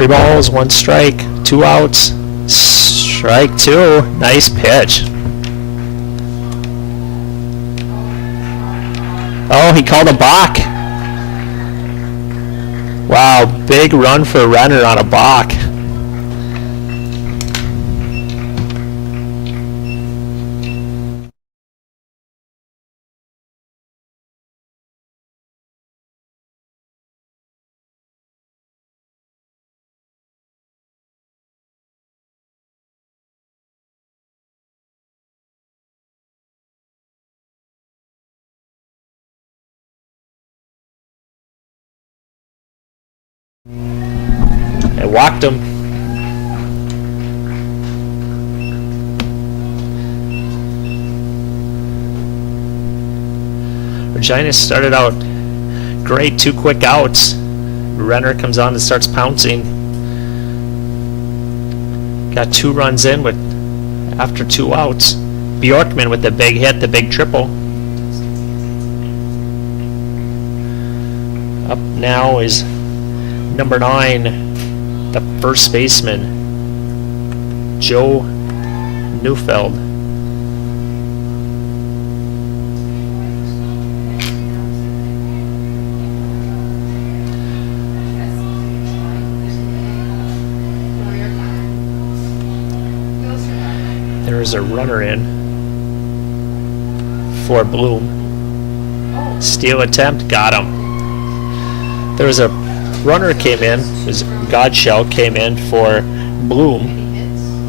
3 balls, 1 strike, 2 outs. Strike 2. Nice pitch. Oh, he called a balk. Wow, big run for Renner on a balk. I walked him. Regina started out great, 2 quick outs. Renner comes on and starts pouncing. Got 2 runs in with after 2 outs. Bjorkman with the big hit, the big triple. Up now is number 9, the first baseman, Joe Neufeld. There's a runner in for Bloom. Steal attempt, got him. There was a runner came in, his Godshell came in for Bloom,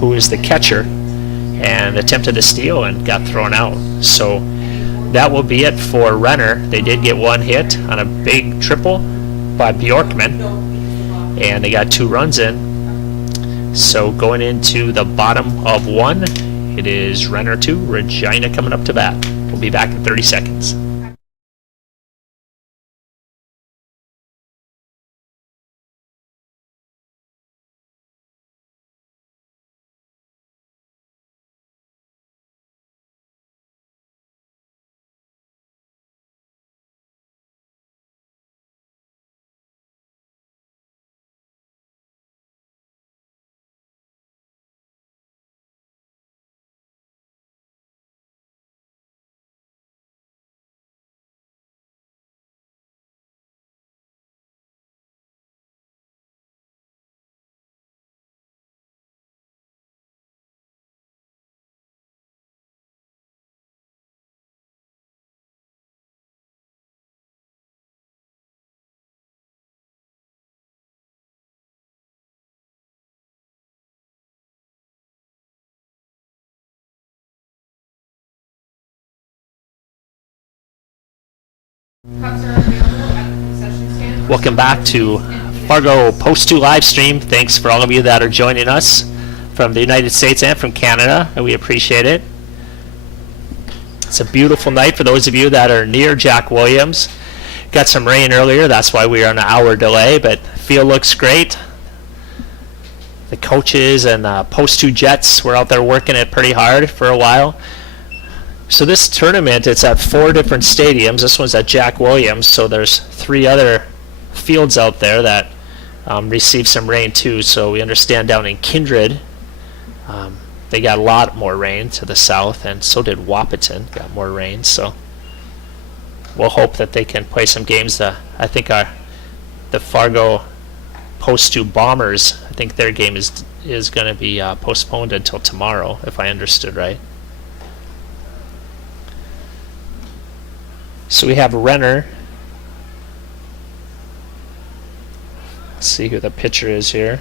who is the catcher, and attempted to steal and got thrown out. So that will be it for Renner. They did get 1 hit on a big triple by Bjorkman, and they got 2 runs in. So going into the bottom of 1, it is Renner 2, Regina coming up to bat. We'll be back in 30 seconds. Welcome back to Fargo Post 2 live stream. Thanks for all of you that are joining us from the United States and from Canada, and we appreciate it. It's a beautiful night for those of you that are near Jack Williams. Got some rain earlier, that's why we are on an hour delay, but field looks great. The coaches and Post 2 Jets were out there working it pretty hard for a while. So this tournament, it's at 4 different stadiums. This one's at Jack Williams, so there's 3 other fields out there that received some rain too. So we understand down in Kindred, they got a lot more rain to the south, and so did Wahpeton, got more rain. So we'll hope that they can play some games. I think the Fargo Post 2 Bombers, I think their game is going to be postponed until tomorrow, if I understood right. So we have Renner. Let's see who the pitcher is here.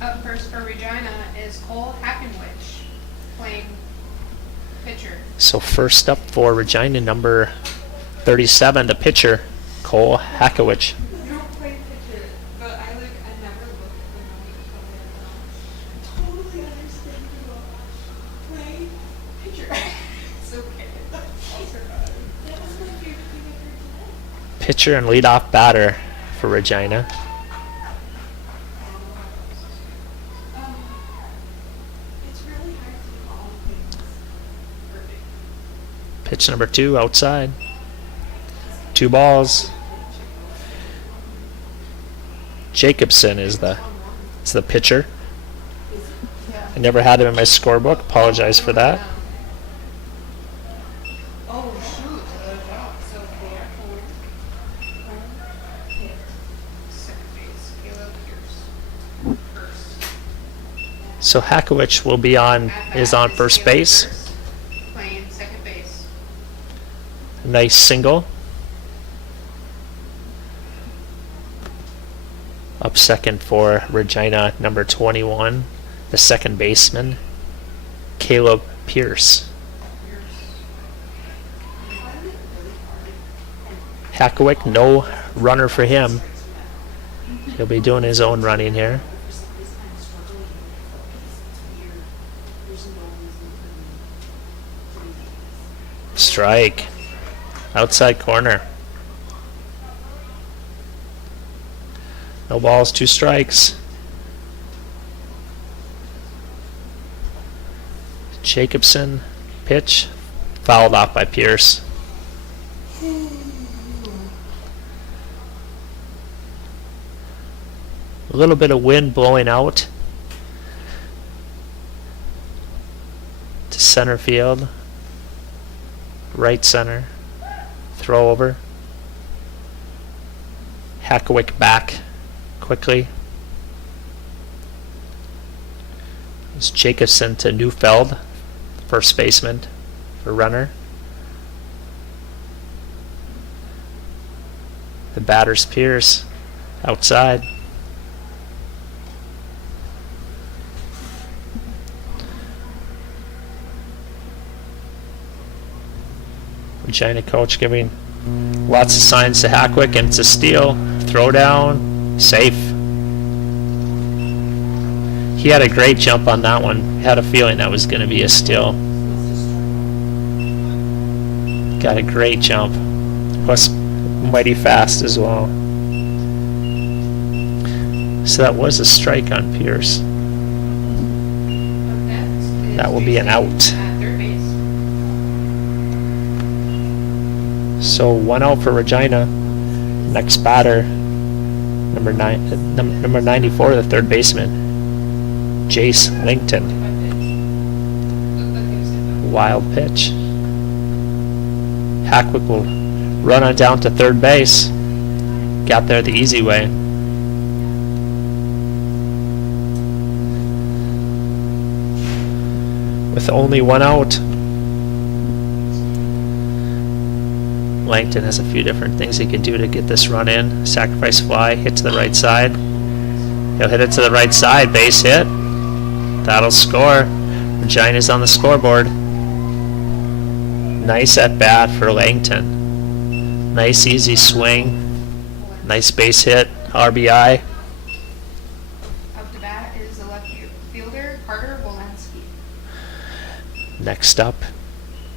Up first for Regina is Cole Hackenwich, playing pitcher. So first up for Regina, number 37, the pitcher, Cole Hackenwich. Pitcher and leadoff batter for Regina. It's really hard to do all things perfect. Pitch number 2 outside. 2 balls. Jacobson is the pitcher. I never had him in my scorebook. Apologize for that. Oh, shoot. Second base, Caleb Pierce. First. So Hakowicz will be is on first base. Playing second base. Nice single. Up second for Regina, number 21, the second baseman, Caleb Pierce. Hakowicz, no runner for him. He'll be doing his own running here. Strike. Outside corner. No balls, 2 strikes. Jacobson, pitch, fouled off by Pierce. A little bit of wind blowing out to center field. Right center. Throw over. Hakowicz back quickly. It's Jacobson to Neufeld, first baseman for Renner. The batter's Pierce, outside. Regina coach giving lots of signs to Hakowicz, and it's a steal. Throw down, safe. He had a great jump on that one. Had a feeling that was going to be a steal. Got a great jump. Plus, mighty fast as well. So that was a strike on Pierce. That will be an out. Third base. So 1 out for Regina. Next batter, number 94, the third baseman, Jace Langton. Wild pitch. Hakowicz will run on down to third base. Got there the easy way. With only 1 out, Langton has a few different things he can do to get this run in. Sacrifice fly, hit to the right side. He'll hit it to the right side, base hit. That'll score. Regina's on the scoreboard. Nice at bat for Langton. Nice easy swing. Nice base hit, RBI. Up to bat is the left fielder, Carter Wolanski. Next up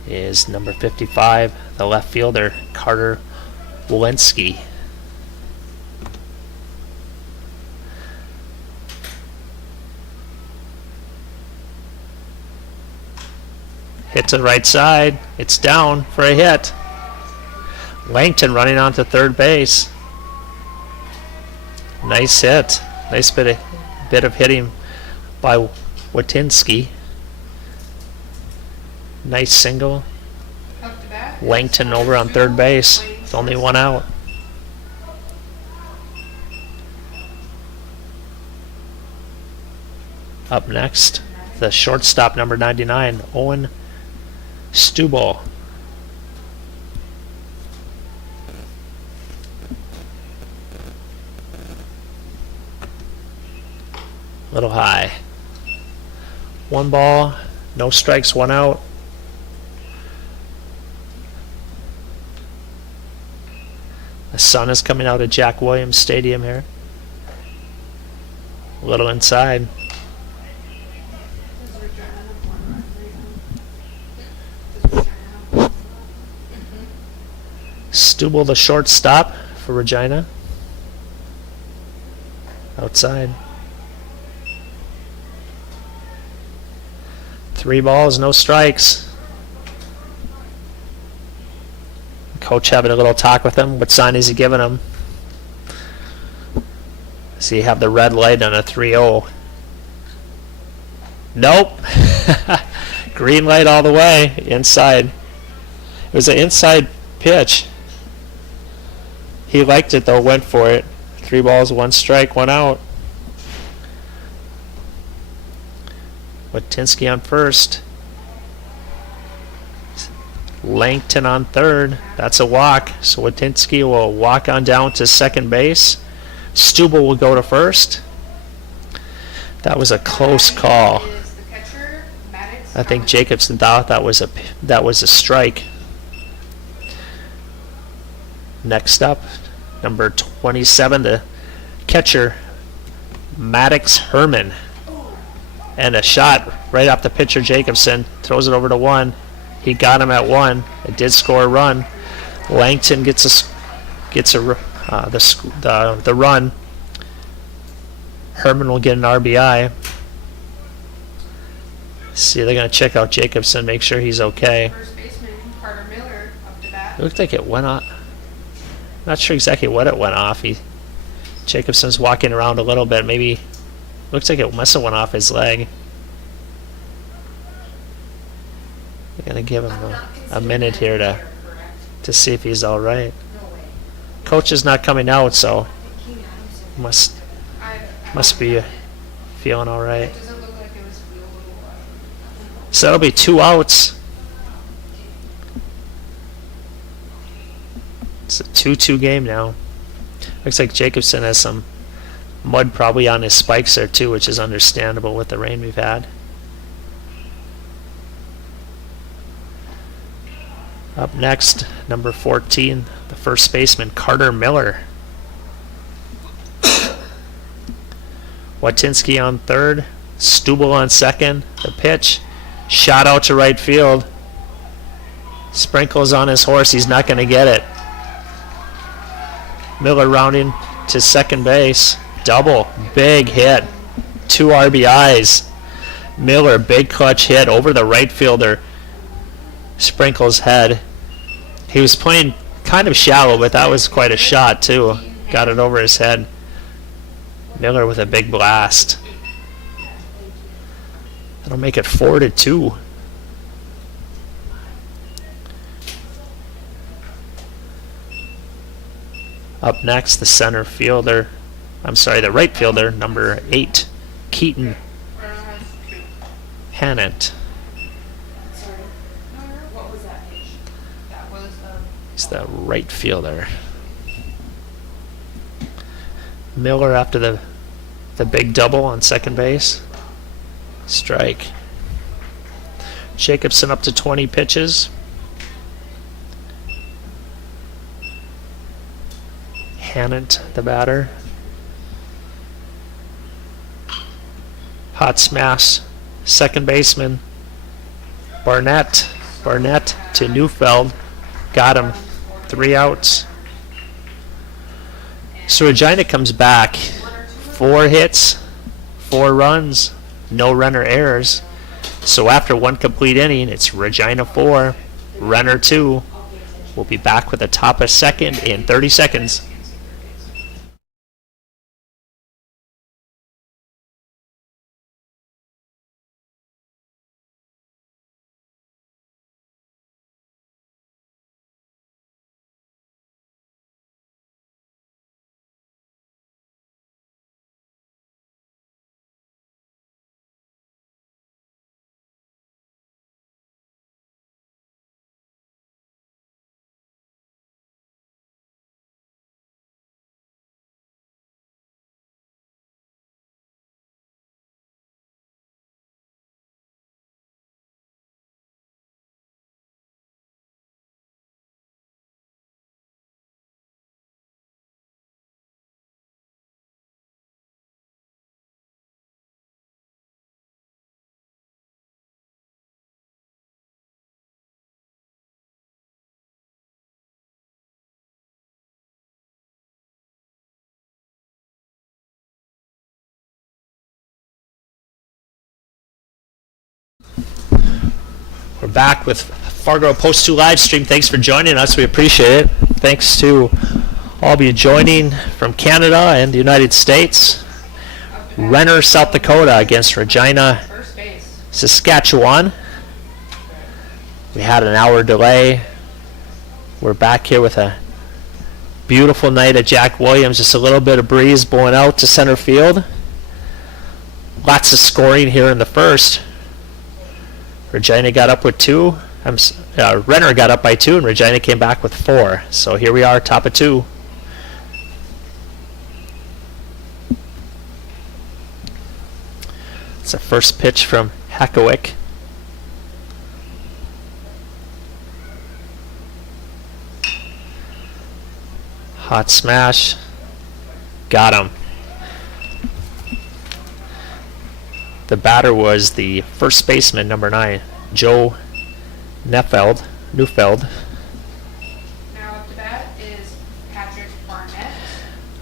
is number 55, the left fielder, Carter Wolanski. Hit to the right side. It's down for a hit. Langton running on to third base. Nice hit. Nice bit of hitting by Watinski. Nice single. Up to bat. Langton over on third base with only 1 out. Up next, the shortstop, number 99, Owen Stubble. Little high. 1 ball, no strikes, 1 out. The sun is coming out of Jack Williams Stadium here. A little inside. Stubble, the shortstop for Regina. Outside. 3 balls, no strikes. Coach having a little talk with him. What sign is he giving him? So you have the red light on a 3-0. Nope. Green light all the way. Inside. It was an inside pitch. He liked it though, went for it. 3 balls, 1 strike, 1 out. Watinsky on first. Langton on third. That's a walk. So Watinsky will walk on down to second base. Stubel will go to first. That was a close call. I think Jacobson thought that was a strike. Next up, number 27, the catcher, Maddox Herman. And a shot right off the pitcher, Jacobson. Throws it over to 1. He got him at 1. It did score a run. Langton gets the run. Herman will get an RBI. See, they're going to check out Jacobson, make sure he's okay. First baseman Carter Miller up to bat. It looked like it went off. Not sure exactly what it went off. Jacobson's walking around a little bit. Maybe looks like it must have went off his leg. They're going to give him a minute here to see if he's all right. Coach is not coming out, so must be feeling all right. It doesn't look like it was real. So that'll be 2 outs. It's a 2-2 game now. Looks like Jacobson has some mud probably on his spikes there too, which is understandable with the rain we've had. Up next, number 14, the first baseman, Carter Miller. Watinsky on third, Stubel on second. The pitch, shot out to right field. Sprinkles on his horse, he's not going to get it. Miller rounding to second base. Double, big hit. 2 RBIs. Miller, big clutch hit over the right fielder. Sprinkles' head. He was playing kind of shallow, but that was quite a shot too. Got it over his head. Miller with a big blast. That'll make it 4-2. Up next, the center fielder. The right fielder, number 8, Keaton Hannant. What was that pitch? That was He's the right fielder. Miller after the big double on second base. Strike. Jacobson up to 20 pitches. Hannant, the batter. Hot smash. Second baseman. Barnett to Neufeld. Got him. 3 outs. So Regina comes back. 4 hits, 4 runs, no Renner errors. So after 1 complete inning, it's Regina 4, Renner 2. We'll be back with the top of second in 30 seconds. We're back with Fargo Post 2 live stream. Thanks for joining us. We appreciate it. Thanks to all of you joining from Canada and the United States. Renner, South Dakota against Regina, First base. Saskatchewan. We had an hour delay. We're back here with a beautiful night at Jack Williams. Just a little bit of breeze blowing out to center field. Lots of scoring here in the first. Regina got up with 2. Renner got up by 2, and Regina came back with 4. So here we are, top of 2. It's a first pitch from Hakowick. Hot smash. Got him. The batter was the first baseman, number 9, Joe Neufeld. Now up to bat is Patrick Barnett.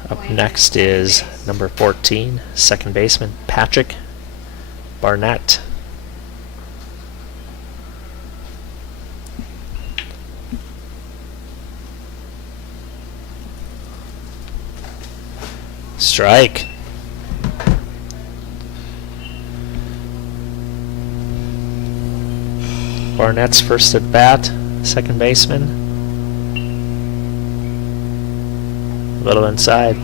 Up playing next second is base. number 14, second baseman, Patrick Barnett. Strike. Barnett's first at bat, second baseman. A little inside.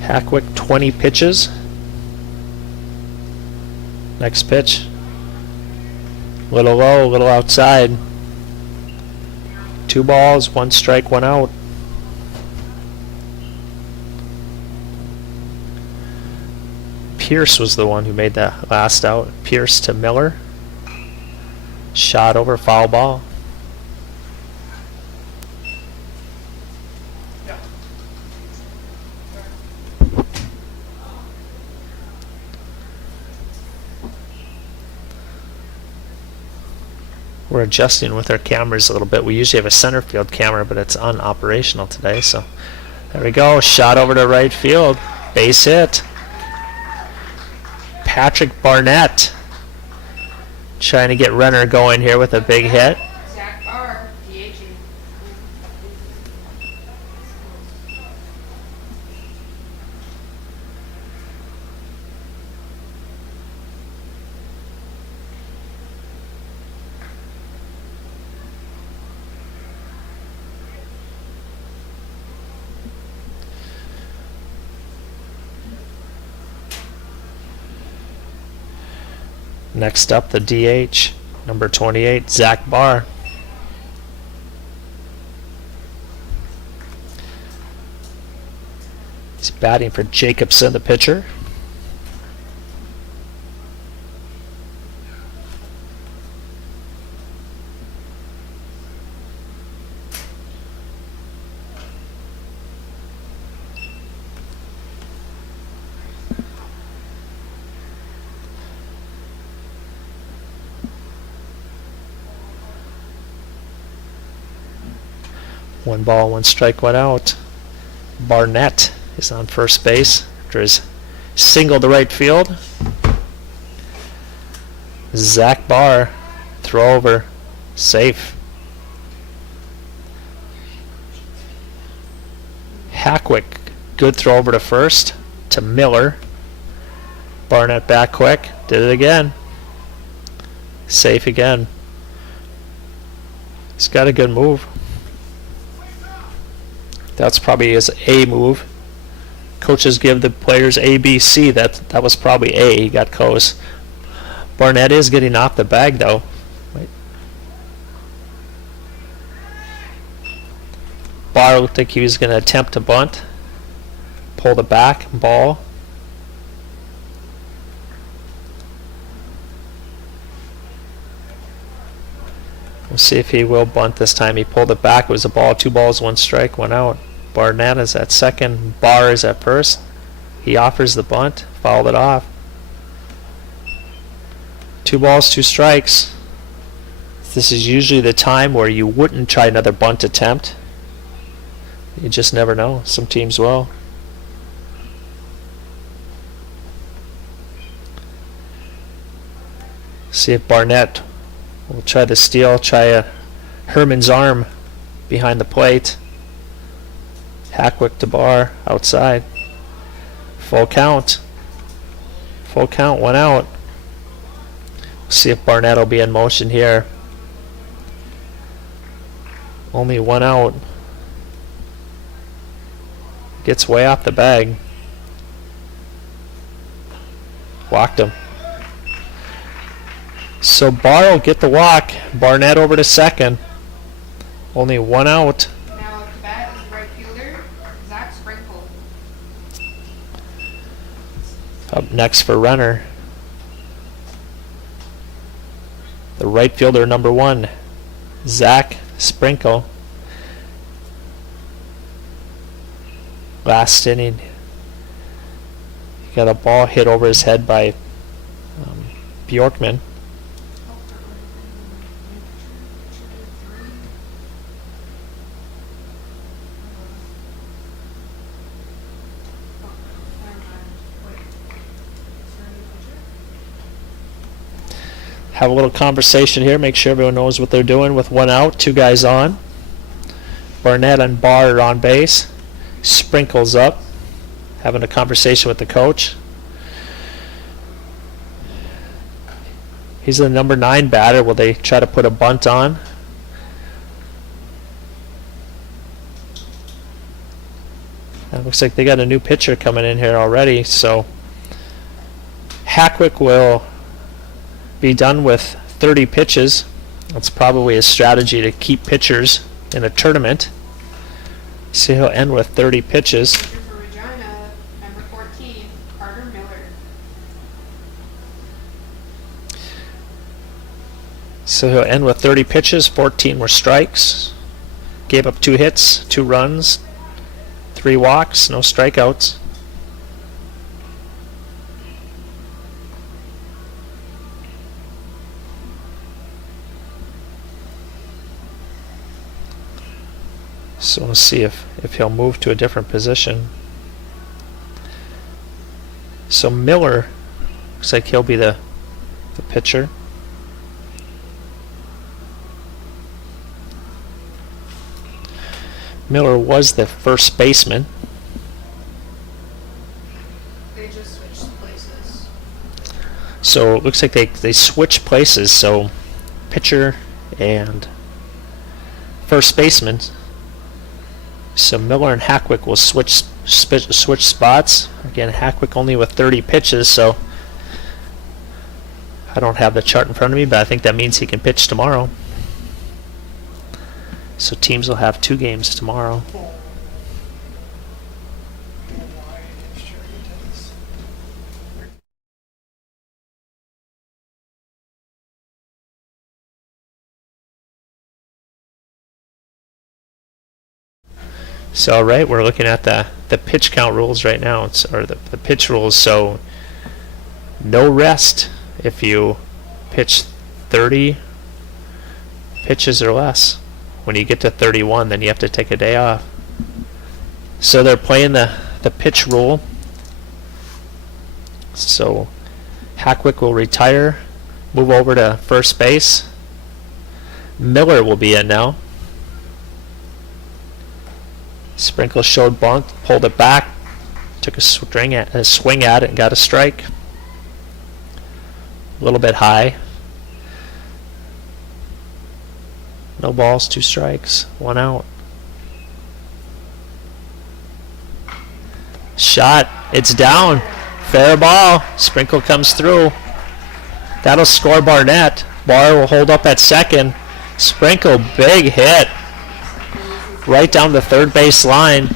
Hackwick 20 pitches. Next pitch. Little low, little outside. 2 balls, 1 strike, 1 out. Pierce was the one who made that last out. Pierce to Miller. Shot over, foul ball. We're adjusting with our cameras a little bit. We usually have a center field camera, but it's unoperational today. So there we go. Shot over to right field. Base hit. Patrick Barnett trying to get Renner going here with a big hit. Zach Barr, DH. Next up, the DH, number 28, Zach Barr. He's batting for Jacobson, the pitcher. One ball, 1 strike, 1 out. Barnett is on first base after his single to right field. Zach Barr, throw over, safe. Hackwick, good throw over to first, to Miller. Barnett back quick, did it again. Safe again. He's got a good move. That's probably his A move. Coaches give the players A, B, C. That was probably A. He got close. Barnett is getting off the bag though. Wait. Barr looked like he was going to attempt to bunt. Pull the back ball. We'll see if he will bunt this time. He pulled it back. It was a ball, 2 balls, 1 strike, 1 out. Barnett is at second. Barr is at first. He offers the bunt. Fouled it off. 2 balls, 2 strikes. This is usually the time where you wouldn't try another bunt attempt. You just never know. Some teams will. See if Barnett will try the steal, try a Herman's arm behind the plate. Hackwick to Barr, outside. Full count. Full count, 1 out. See if Barnett will be in motion here. Only 1 out. Gets way off the bag. Walked him. So Barr will get the walk. Barnett over to second. Only 1 out. Now up to bat is right fielder, Zach Sprinkle. Up next for Renner. The right fielder, number 1, Zach Sprinkle. Last inning, he got a ball hit over his head by Bjorkman. Have a little conversation here, make sure everyone knows what they're doing with 1 out, 2 guys on. Barnett and Barr are on base. Sprinkles up, having a conversation with the coach. He's the number 9 batter. Will they try to put a bunt on? It looks like they got a new pitcher coming in here already, so Hackwick will be done with 30 pitches. That's probably a strategy to keep pitchers in a tournament. So he'll end with 30 pitches. Pitcher for Regina, number 14, Carter Miller. So he'll end with 30 pitches, 14 were strikes. Gave up 2 hits, 2 runs, 3 walks, no strikeouts. So we'll see if he'll move to a different position. So Miller, looks like he'll be the pitcher. Miller was the first baseman. They just switched places. So it looks like they switched places. So pitcher and first baseman. So Miller and Hackwick will switch spots. Again, Hackwick only with 30 pitches, so I don't have the chart in front of me, but I think that means he can pitch tomorrow. So teams will have 2 games tomorrow. So, all right, we're looking at the pitch count rules right now, or the pitch rules. So, no rest if you pitch 30 pitches or less. When you get to 31, then you have to take a day off. So they're playing the pitch rule. So Hackwick will retire, move over to first base. Miller will be in now. Sprinkle showed bunt, pulled it back, took a swing at it and got a strike. A little bit high. No balls, 2 strikes, 1 out. Shot, it's down. Fair ball. Sprinkle comes through. That'll score Barnett. Barr will hold up at second. Sprinkle, big hit. Right down the third base line.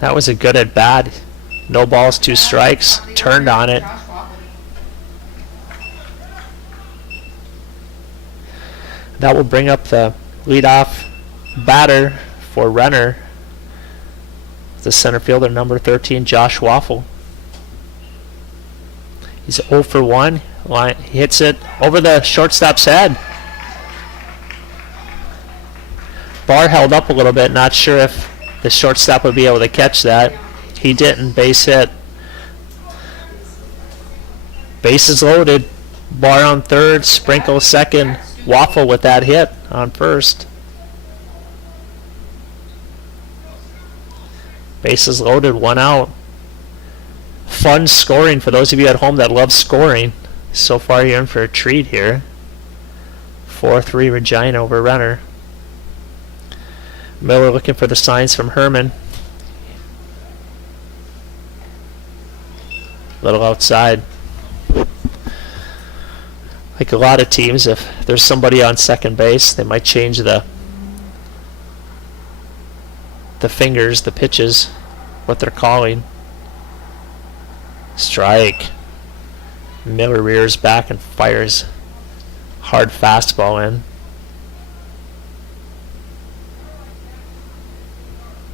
That was a good at bat. No balls, 2 strikes. Turned on it. That will bring up the leadoff batter for Renner. The center fielder, number 13, Josh Waffle. He's 0 for 1. He hits it over the shortstop's head. Barr held up a little bit, not sure if the shortstop would be able to catch that. He didn't, base hit. Bases loaded. Bar on third. Sprinkle second. Waffle with that hit on first. Bases loaded. 1 out. Fun scoring for those of you at home that love scoring. So far you're in for a treat here. 4-3 Regina over Renner. Miller looking for the signs from Herman. Little outside. Like a lot of teams, if there's somebody on second base, they might change the fingers, the pitches, what they're calling. Strike. Miller rears back and fires hard fastball in.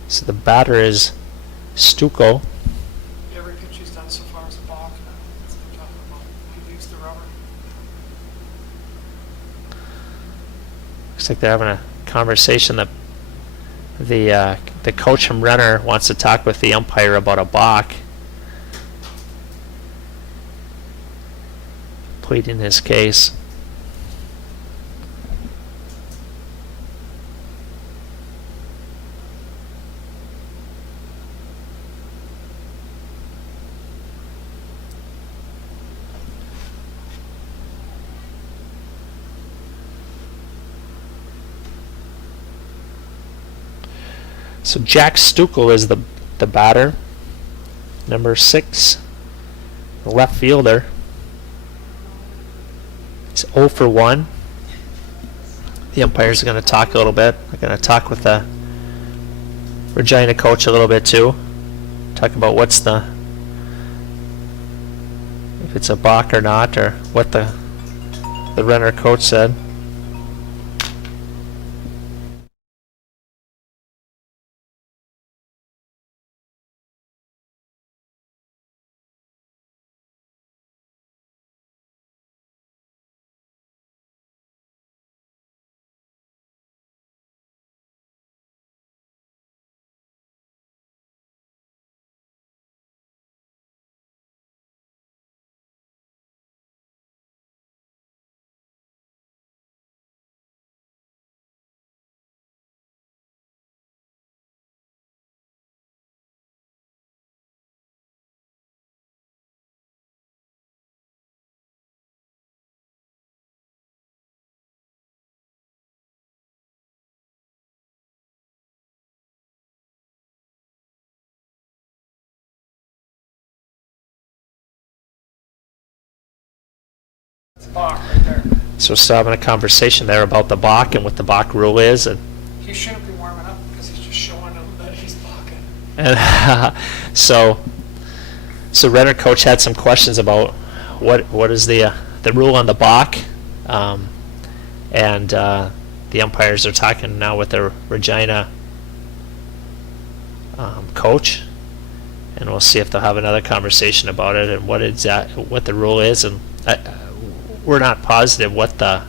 So the batter is Stucco. Every pitch he's done so far is a balk. That's what I'm talking about. He leaves the rubber. Looks like they're having a conversation. That the coach from Renner wants to talk with the umpire about a balk, pleading his case. So Jack Stucco is the batter, number 6, the left fielder. He's 0 for 1. The umpires are going to talk a little bit. They're going to talk with the Regina coach a little bit too. Talk about if it's a balk or not, or what the Renner coach said. It's a balk right there. So we're still having a conversation there about the balk and what the balk rule is, and He shouldn't be warming up because he's just showing them that he's balking. so Renner coach had some questions about what is the rule on the balk, and the umpires are talking now with the Regina coach, and we'll see if they'll have another conversation about it and what the rule is. And we're not positive what the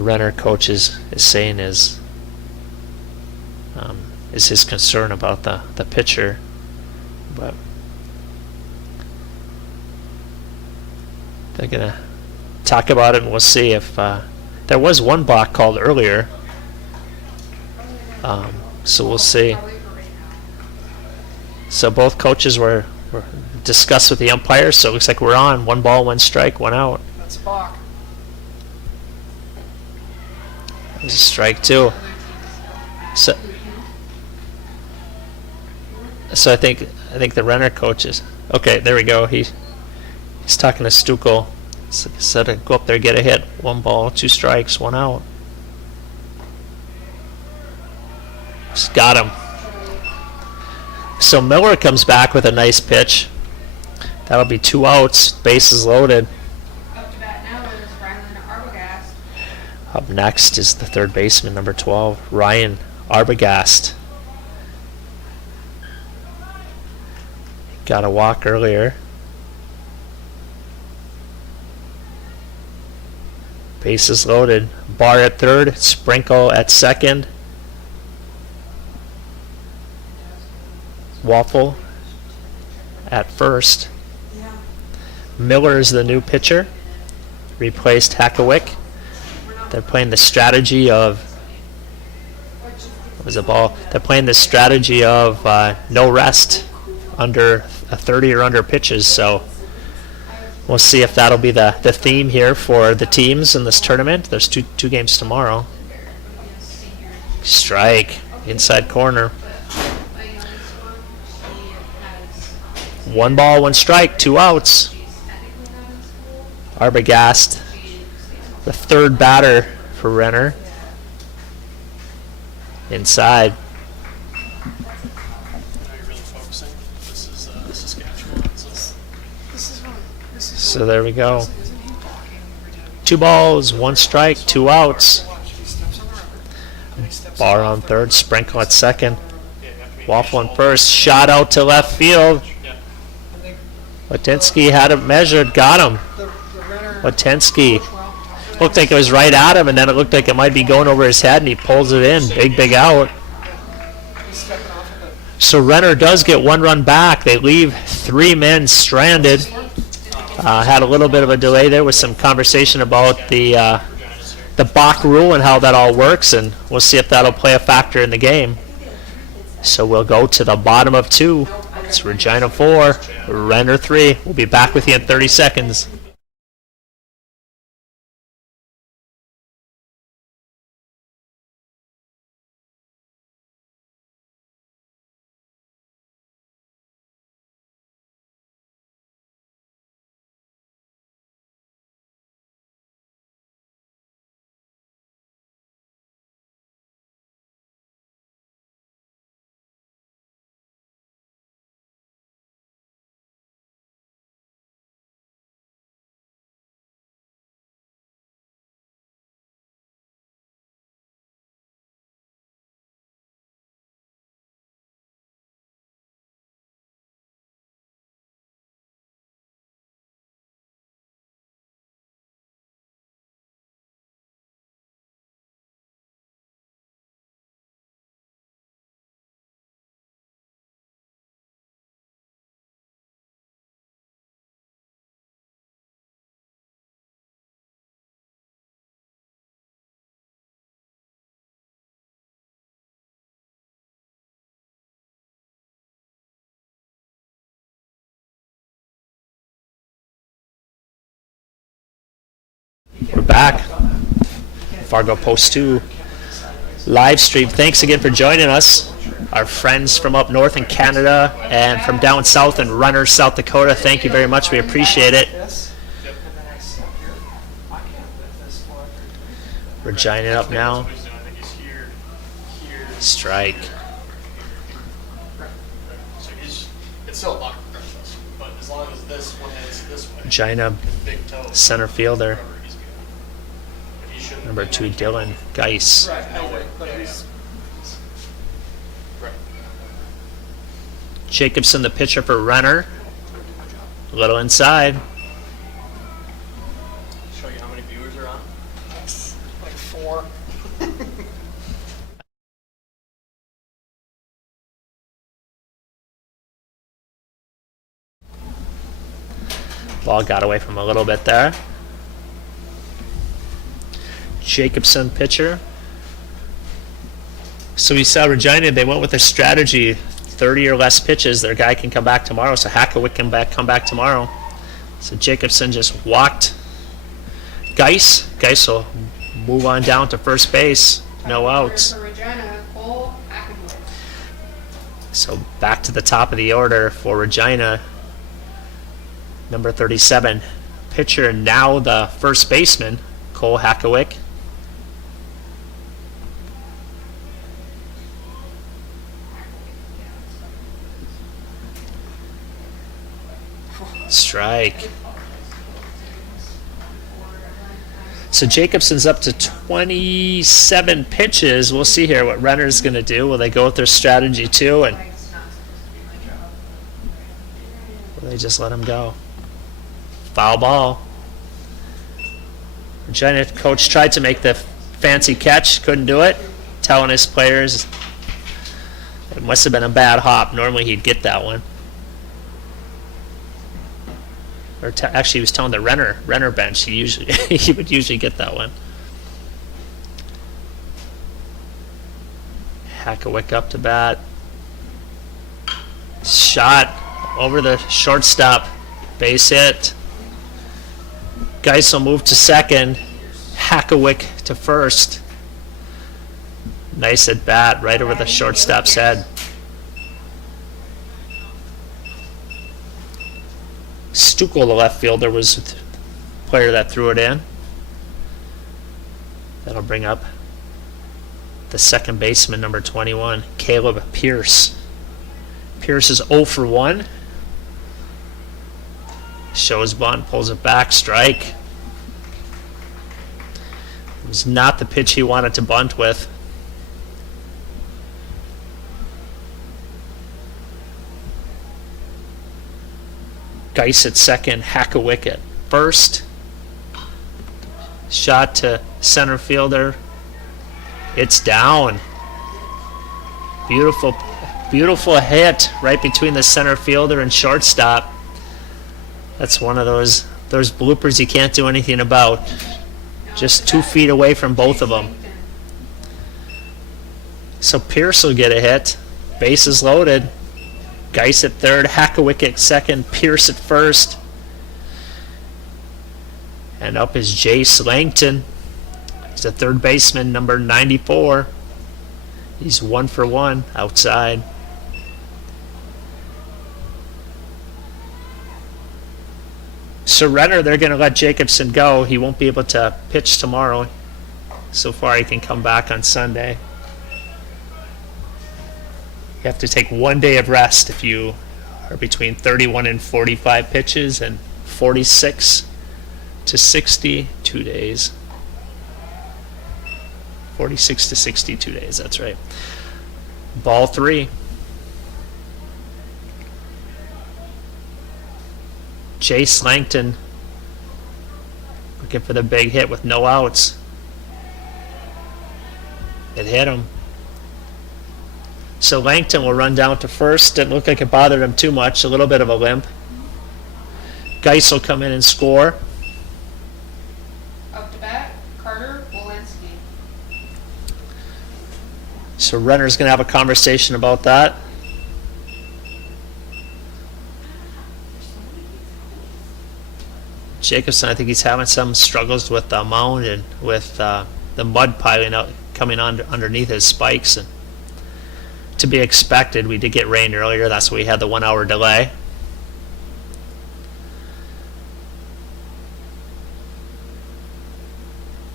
Renner coach is saying is his concern about the pitcher, but they're gonna talk about it, and we'll see if there was one balk called earlier, so we'll see. So both coaches were discussed with the umpires, so it looks like we're on 1 ball, 1 strike, 1 out. That's a balk. There's a strike too. So I think the Renner coach is okay. There we go. He's talking to Stucco. Said to go up there, get a hit. 1 ball, 2 strikes, 1 out. Just got him. So Miller comes back with a nice pitch. That'll be 2 outs. Bases loaded. Up to bat now is Ryan Arbogast. Up next is the third baseman, number 12, Ryan Arbogast. Got a walk earlier. Bases loaded. Bar at third. Sprinkle at second. Waffle at first. Miller is the new pitcher. Replaced Hackawick. They're playing the strategy of They're playing the strategy of no rest under 30 or under pitches. So we'll see if that'll be the theme here for the teams in this tournament. There's two games tomorrow. Strike inside corner. 1 ball, 1 strike, 2 outs. Arbogast, the third batter for Renner. Inside. Now you're really focusing. This is Saskatchewan. So there we go. Isn't he blocking Regina? 2 balls, 1 strike, 2 outs. Watch, he steps on the rubber. And he steps Bar on on third, Sprinkle at second. Yeah, you have to be Waffle on shoulder. first, shot out to left field. Yeah. I think Watinsky had it measured, got him. the Renner Watinsky well, looked like it was right at him, and then it looked like it might be going over his head, and he pulls it in. Big out. he's stepping off of it. So Renner does get 1 run back. They leave 3 men stranded. Had a little bit of a delay there with some conversation about the Bach rule and how that all works, and we'll see if that'll play a factor in the game. So we'll go to the bottom of 2. It's Regina 4, Renner 3. We'll be back with you in 30 seconds. We're back. Fargo Post 2 live stream. Thanks again for joining us. Our friends from up north in Canada and from down south in Renner, South Dakota, thank you very much. We appreciate it. This, and then I step here. I can't lift this floor. Regina up now. What he's doing, I think he's here. Strike. So it's still a block regardless. But as long as this one heads this way, Regina big toe, center fielder. wherever he's good. But he shouldn't Number be 2, any- Dylan Geis. Right, I agree, but Yeah, he's, Right. Jacobson, the pitcher for Renner. A little inside. Show you how many viewers are on. like 4. Ball got away from him a little bit there. Jacobson pitcher. So we saw Regina, they went with their strategy, 30 or less pitches, their guy can come back tomorrow, so Hackawick can come back tomorrow. So Jacobson just walked Geis. Geis will move on down to first base, no outs. For Regina, Cole Hackenwood. So back to the top of the order for Regina. Number 37, pitcher, now the first baseman, Cole Hackawick. Strike. So Jacobson's up to 27 pitches. We'll see here what Renner's going to do. Will they go with their strategy too, and will they just let him go? Foul ball. Regina coach tried to make the fancy catch, couldn't do it. Telling his players it must have been a bad hop. Normally he'd get that one. Or actually, he was telling the Renner bench he would usually get that one. Hackawick up to bat. Shot over the shortstop. Base hit. Geisel moved to second. Hackawick to first. Nice at bat right over the shortstop's head. Stuckel, the left fielder, was the player that threw it in. That'll bring up the second baseman, number 21, Caleb Pierce. Pierce is 0 for 1. Shows bunt, pulls it back, strike. It was not the pitch he wanted to bunt with. Geis at second, Hackawick at first. Shot to center fielder. It's down. Beautiful hit right between the center fielder and shortstop. That's one of those bloopers you can't do anything about. Just 2 feet away from both of them. So Pierce will get a hit. Bases loaded. Geis at third, Hackawick at second, Pierce at first. And up is Jace Langton. He's a third baseman, number 94. He's 1 for 1 outside. So Renner, they're going to let Jacobson go. He won't be able to pitch tomorrow. So far, he can come back on Sunday. You have to take 1 day of rest if you are between 31 and 45 pitches, and 46 to 60, 2 days. 46 to 62 days, that's right. Ball 3. Jace Langton looking for the big hit with no outs. It hit him. So Langton will run down to first. Didn't look like it bothered him too much. A little bit of a limp. Geis will come in and score. Up to bat, Carter Walensky. So Renner's going to have a conversation about that. Jacobson, I think he's having some struggles with the mound and with the mud piling out, coming on underneath his spikes. And to be expected, we did get rain earlier. That's why we had the 1 hour delay.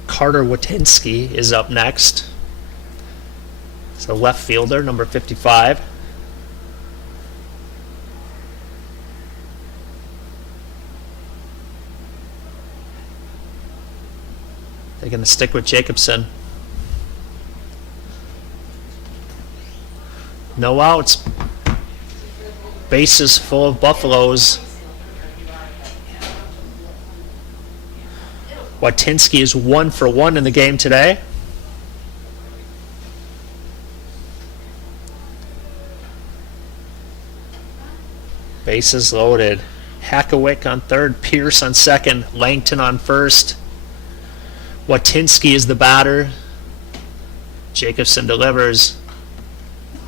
Carter Watinsky is up next. It's the left fielder, number 55. They're going to stick with Jacobson. No outs. Bases full of Buffaloes. Watinsky is 1 for 1 in the game today. Bases loaded. Hackawick on third, Pierce on second, Langton on first. Watinsky is the batter. Jacobson delivers.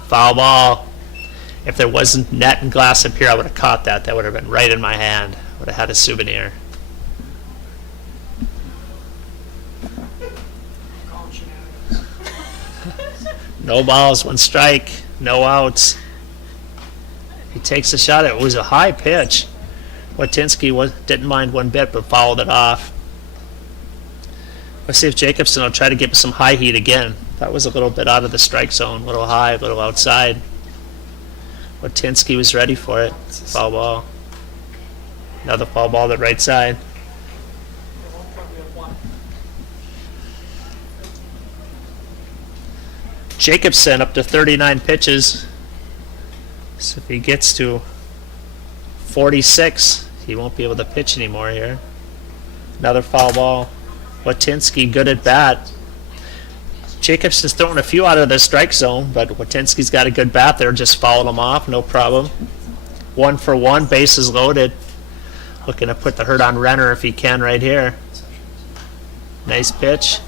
Foul ball. If there wasn't net and glass up here, I would have caught that. That would have been right in my hand. Would have had a souvenir. No balls, 1 strike, no outs. He takes a shot. It was a high pitch. Watinsky didn't mind one bit, but fouled it off. Let's see if Jacobson will try to get some high heat again. That was a little bit out of the strike zone, a little high, a little outside. Watinsky was ready for it. Foul ball. Another foul ball to the right side. Jacobson up to 39 pitches. So if he gets to 46, he won't be able to pitch anymore here. Another foul ball. Watinsky good at bat. Jacobson's throwing a few out of the strike zone, but Watinsky's got a good bat there. Just fouled him off, no problem. 1 for 1, bases loaded. Looking to put the hurt on Renner if he can right here. Nice pitch.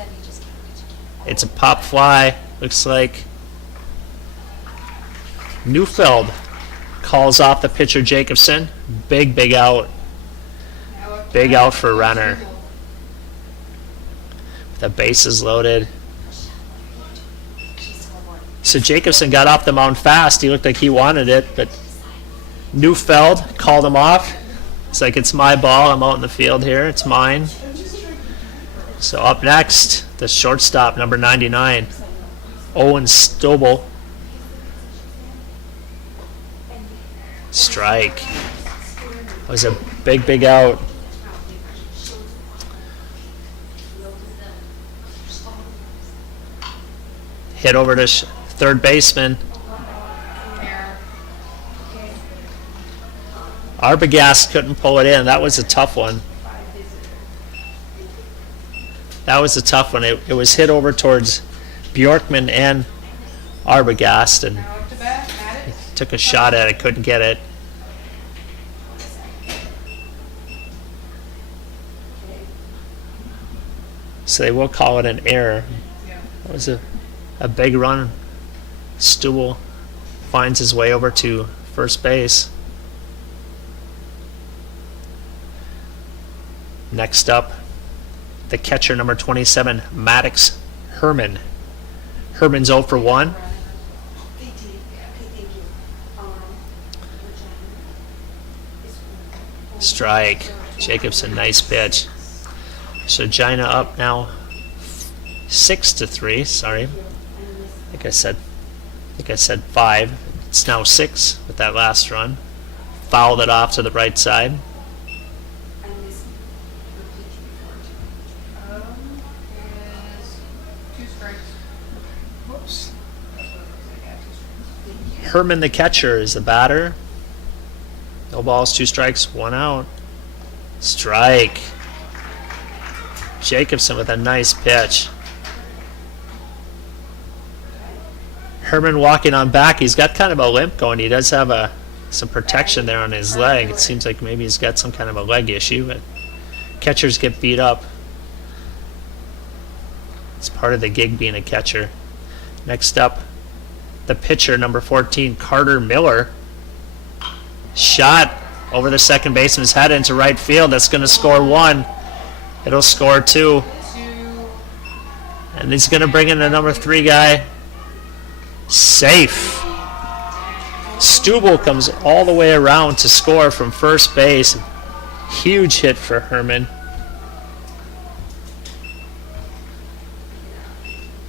It's a pop fly. Looks like Neufeld calls off the pitcher Jacobson. Big out. Now up to Big bat out for is Renner. Scheels. The bases loaded. So Jacobson got off the mound fast. He looked like he wanted it, but Neufeld called him off. It's like, it's my ball. I'm out in the field here. It's mine. So up next, the shortstop, number 99, Owen Stobel. Strike. It was a big out. Hit over to third baseman. Error. Arbogast couldn't pull it in. That was a tough one. That was a tough one. It was hit over towards Bjorkman and Arbogast, and Now up to bat, Maddox. took a shot at it, couldn't get it. So they will call it an error. Yeah. That was a big run. Stubble finds his way over to first base. Next up, the catcher, number 27, Maddox Herman. Herman's 0 for 1. Strike. Jacobson, nice pitch. So Regina up now 6-3. Sorry. I think I said 5. It's now 6 with that last run. Fouled it off to the right side. Is 2 strikes. Whoops. That's what it looks like. Yeah, 2 strikes. Herman, the catcher, is the batter. No balls, 2 strikes, 1 out. Strike. Jacobson with a nice pitch. Herman walking on back. He's got kind of a limp going. He does have some protection there on his leg. It seems like maybe he's got some kind of a leg issue, but catchers get beat up. It's part of the gig being a catcher. Next up, the pitcher, number 14, Carter Miller. Shot over the second baseman's head into right field. That's going to score 1. It'll score 2. 2. And he's going to bring in the number 3 guy. Safe. Stubble comes all the way around to score from first base. Huge hit for Herman.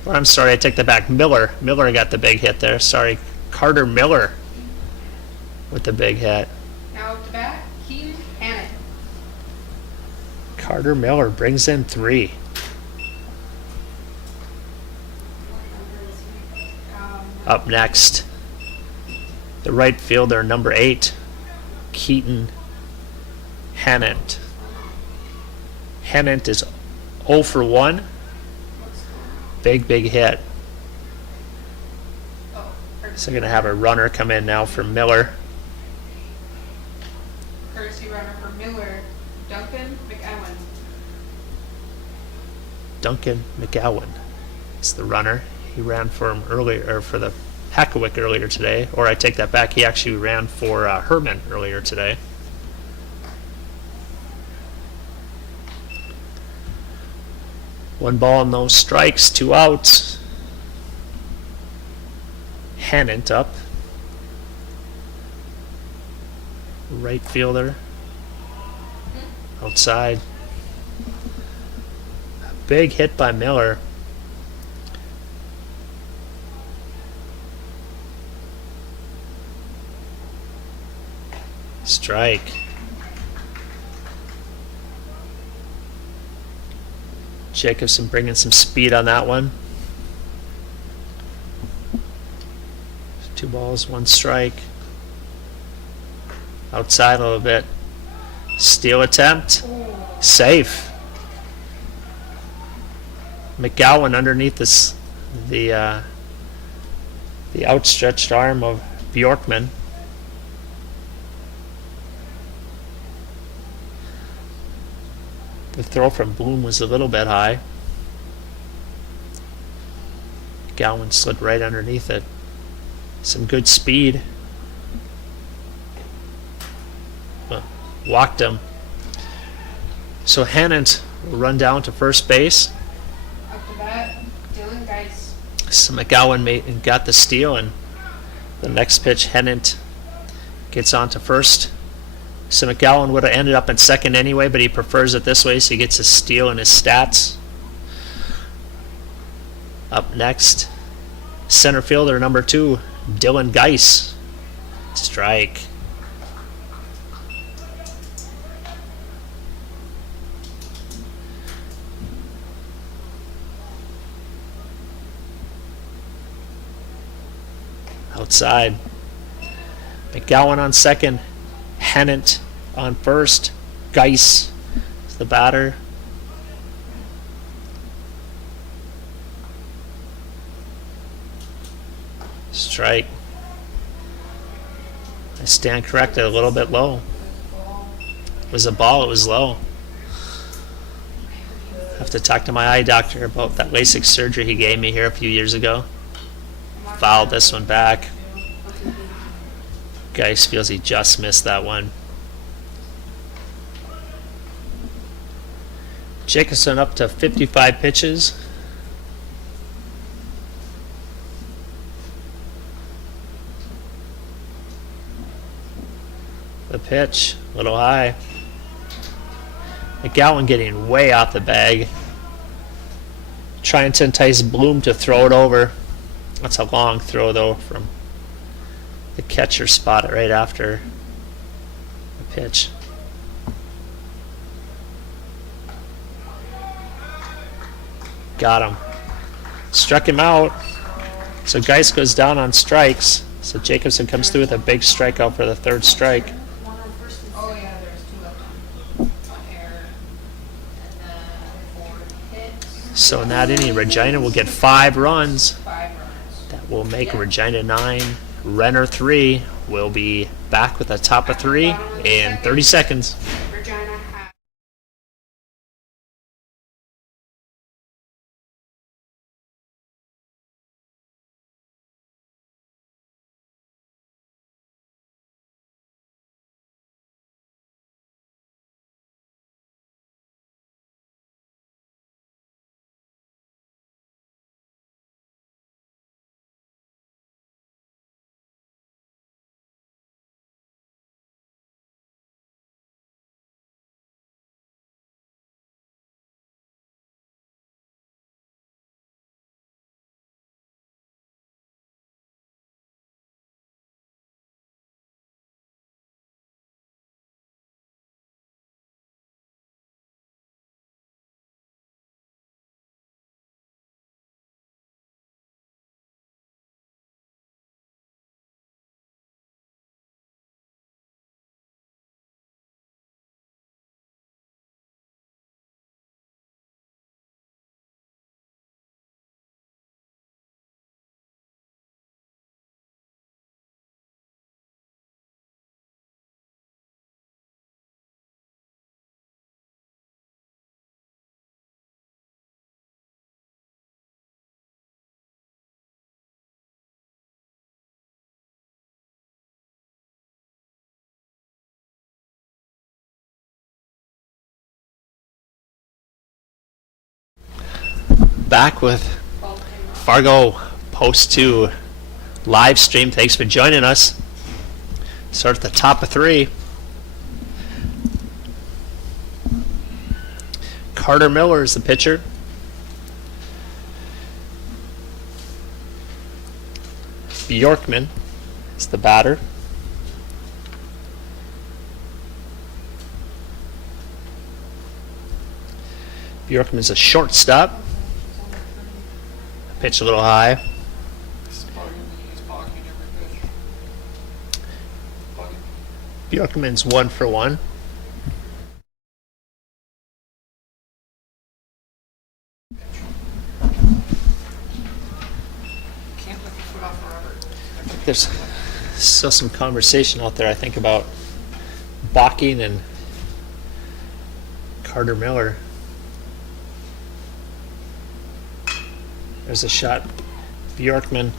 Or I'm sorry, I take that back. Miller got the big hit there. Sorry, Carter Miller with the big hit. Now up to bat, Keaton Hannon. Carter Miller brings in 3. Up next, the right fielder, number 8, Keaton Hannant. Hannant is 0 for 1. Big hit. Oh, So they're going to have a runner come in now for Miller. courtesy runner for Miller, Duncan McEwen. Duncan McGowan is the runner. He ran for him earlier, or for the Hackawick earlier today. Or I take that back. He actually ran for Herman earlier today. One ball, no strikes, 2 outs. Hannant up. Right fielder. Outside. A big hit by Miller. Strike. Jacobson bringing some speed on that one. 2 balls, 1 strike. Outside a little bit. Steal attempt. Safe. McGowan underneath the outstretched arm of Bjorkman. The throw from Bloom was a little bit high. Gowan slid right underneath it. Some good speed. Well, walked him. So Hennant will run down to first base. Up to bat, Dylan Geis. So McGowan got the steal, and the next pitch, Hennant gets on to first. So McGowan would have ended up in second anyway, but he prefers it this way, so he gets a steal in his stats. Up next, center fielder number 2, Dylan Geis. Strike. Outside. McGowan on second. Hennant on first. Geis is the batter. Strike. I stand corrected, a little bit low. It was a ball, it was low. I have to talk to my eye doctor about that LASIK surgery he gave me here a few years ago. Fouled this one back. Geis feels he just missed that one. Jacobson up to 55 pitches. The pitch, a little high. McGowan getting way off the bag. Trying to entice Bloom to throw it over. That's a long throw, though, from the catcher spot it right after the pitch. Got him. Struck him out. So Geis goes down on strikes. So Jacobson comes through with a big strikeout for the third strike. Oh yeah, there's 2 left on. 1 error. And then 4 hits. So in that inning, Regina will get 5 runs. 5 runs. That will make Regina 9. Renner 3 will be back with the top of 3 in 30 seconds. Regina has. Back with Fargo Post 2 live stream. Thanks for joining us. Start at the top of 3. Carter Miller is the pitcher. Bjorkman is the batter. Bjorkman's a shortstop. Pitch a little high. He's blocking every pitch. Blocking. Bjorkman's 1 for 1. Can't let the foot off forever. There's still some conversation out there, I think, about balking and Carter Miller. There's a shot. Bjorkman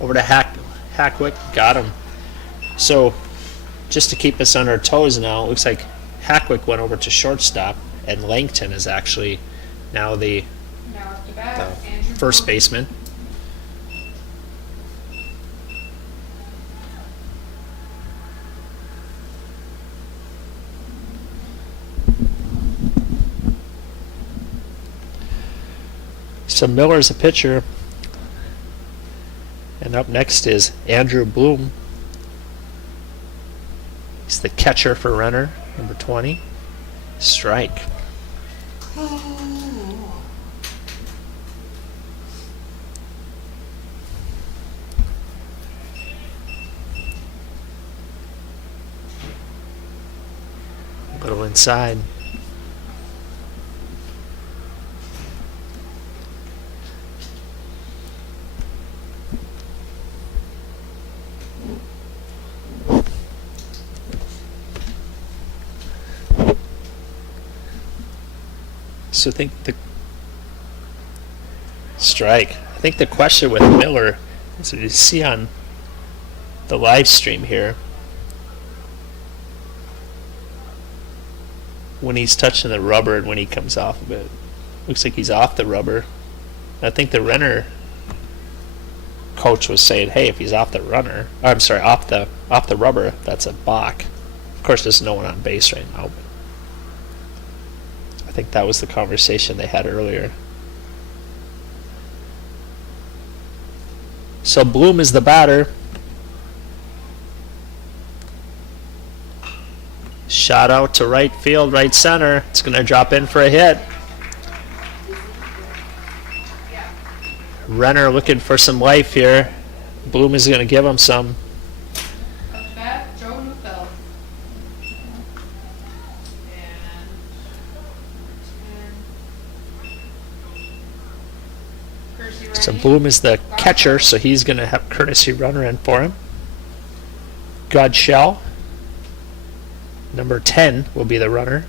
over to Hackwick. Got him. So, just to keep us on our toes now, it looks like Hackwick went over to shortstop, and Langton is actually now the Now up to bat, Andrew first Bloom. baseman. So Miller's a pitcher. And up next is Andrew Bloom. He's the catcher for Renner, number 20. Strike. A little inside. So I think the strike. I think the question with Miller is, you see on the live stream here, when he's touching the rubber and when he comes off of it, looks like he's off the rubber. I think the Renner coach was saying, "Hey, if he's off the runner, I'm sorry, off the rubber, that's a balk." Of course, there's no one on base right now. But I think that was the conversation they had earlier. So Bloom is the batter. Shot out to right field, right center. It's going to drop in for a hit. Renner looking for some life here. Bloom is going to give him some. Up to bat, Joe Neufeld. And So Bloom is the catcher, so he's going to have courtesy runner in for him. Godshell, number 10, will be the runner.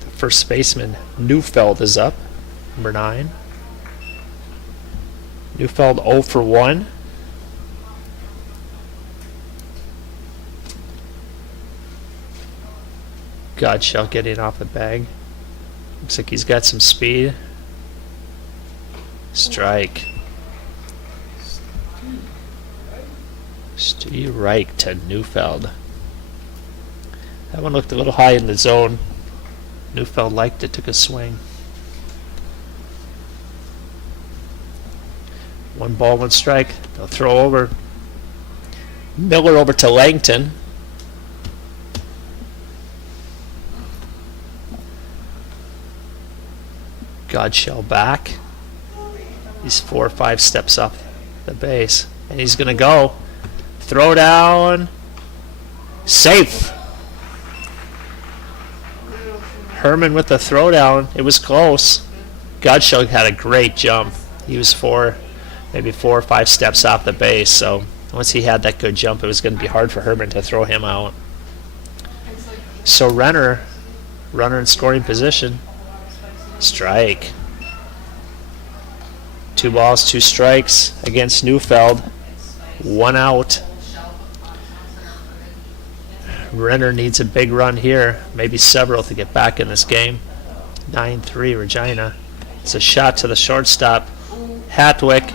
The first baseman, Neufeld, is up, number 9. Neufeld 0 for 1. Godshell getting off the bag. Looks like he's got some speed. Strike. Steve Reich to Neufeld. That one looked a little high in the zone. Neufeld liked it, took a swing. 1 ball, 1 strike. They'll throw over. Miller over to Langton. Godshell back. He's 4 or 5 steps up the base. And he's going to go. Throw down. Safe. Herman with the throwdown. It was close. Godshell had a great jump. He was maybe 4 or 5 steps off the base. So once he had that good jump, it was going to be hard for Herman to throw him out. So Renner, runner in scoring position. Strike. 2 balls, 2 strikes against Neufeld. 1 out. Renner needs a big run here, maybe several to get back in this game. 9-3 Regina. It's a shot to the shortstop. Hatwick.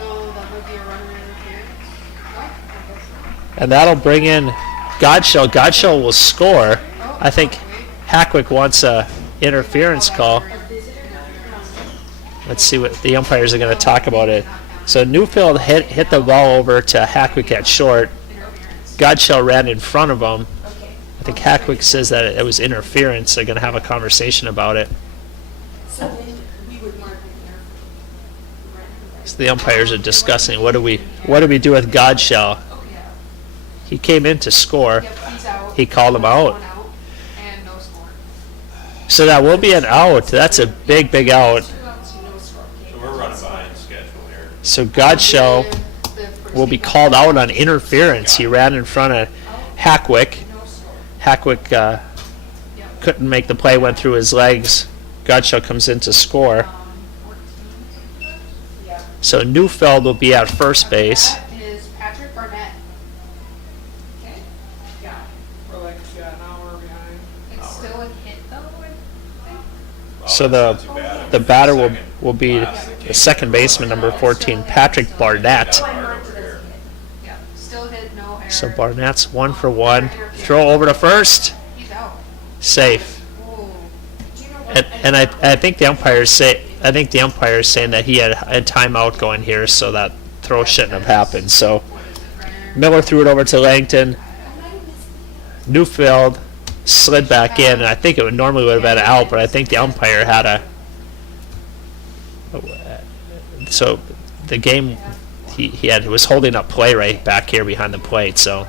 no, that would be a runner interference. No? And that'll bring in Godshell. Godshell will score. I think Hackwick wants a interference call. Let's see what the umpires are going to talk about it. So Neufeld hit the ball over to Hackwick at short. Godshell ran in front of him. I think Hackwick says that it was interference. They're going to have a conversation about it. So then we would mark it there. So the umpires are discussing what do we do with Godshell. He came in to score. Yep, he's out. He called him out. 1 out and no score. So that will be an out. That's a big, big out. 2 outs, no score. So we're running behind schedule here. So Godshell will be called out on interference. He ran in front of Hackwick. No score. Hackwick couldn't make the play, went through his legs. Gottschall comes in to score. 14. Yeah. So Neufeld will be at first base. That is Patrick Barnett. Okay. Got it. We're like, yeah, an hour behind. It's still a hit though, I think. Well, So that's not too bad. the batter Second will be last that the came second in. baseman, number 14, Patrick Barnett. Oh, I marked it as a hit. Yeah, still hit, no error. So Barnett's 1 for 1. Throw over to first. He's out. Safe. Ooh. Do you know what? And I think the umpires say saying that he had a timeout going here, so that throw shouldn't have happened. So What is it, Renner? Miller threw it over to Langton. I might have missed Neufeld slid back in, and I think it would normally would have been out, but I think the umpire had a. So the game, he was holding up play right back here behind the plate, so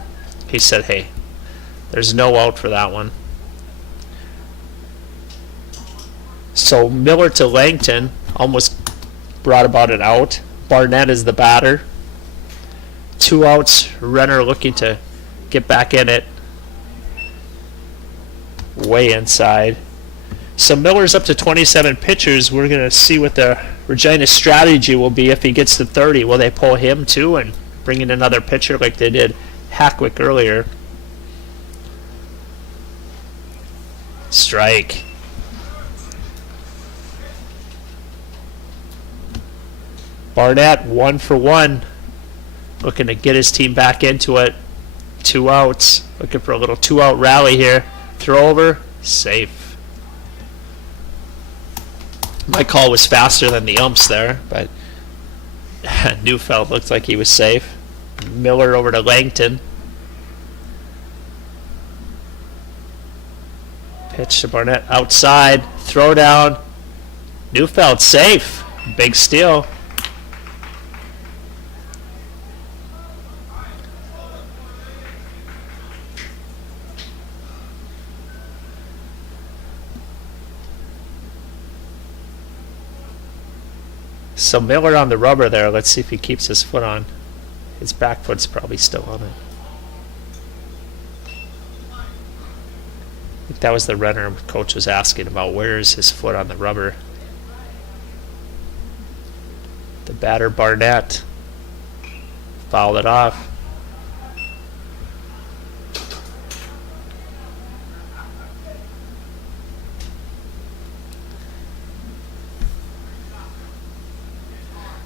he said, "Hey, there's no out for that one." So Miller to Langton almost brought about an out. Barnett is the batter. 2 outs. Renner looking to get back in it. Way inside. So Miller's up to 27 pitchers. We're going to see what the Regina strategy will be if he gets to 30. Will they pull him too and bring in another pitcher like they did Hackwick earlier? Strike. Barnett 1 for 1. Looking to get his team back into it. 2 outs. Looking for a little 2-out rally here. Throw over. Safe. My call was faster than the umps there, but Neufeld looked like he was safe. Miller over to Langton. Pitch to Barnett outside. Throw down. Neufeld safe. Big steal. So Miller on the rubber there. Let's see if he keeps his foot on. His back foot's probably still on it. I think that was the Renner coach was asking about, where is his foot on the rubber. The batter Barnett fouled it off.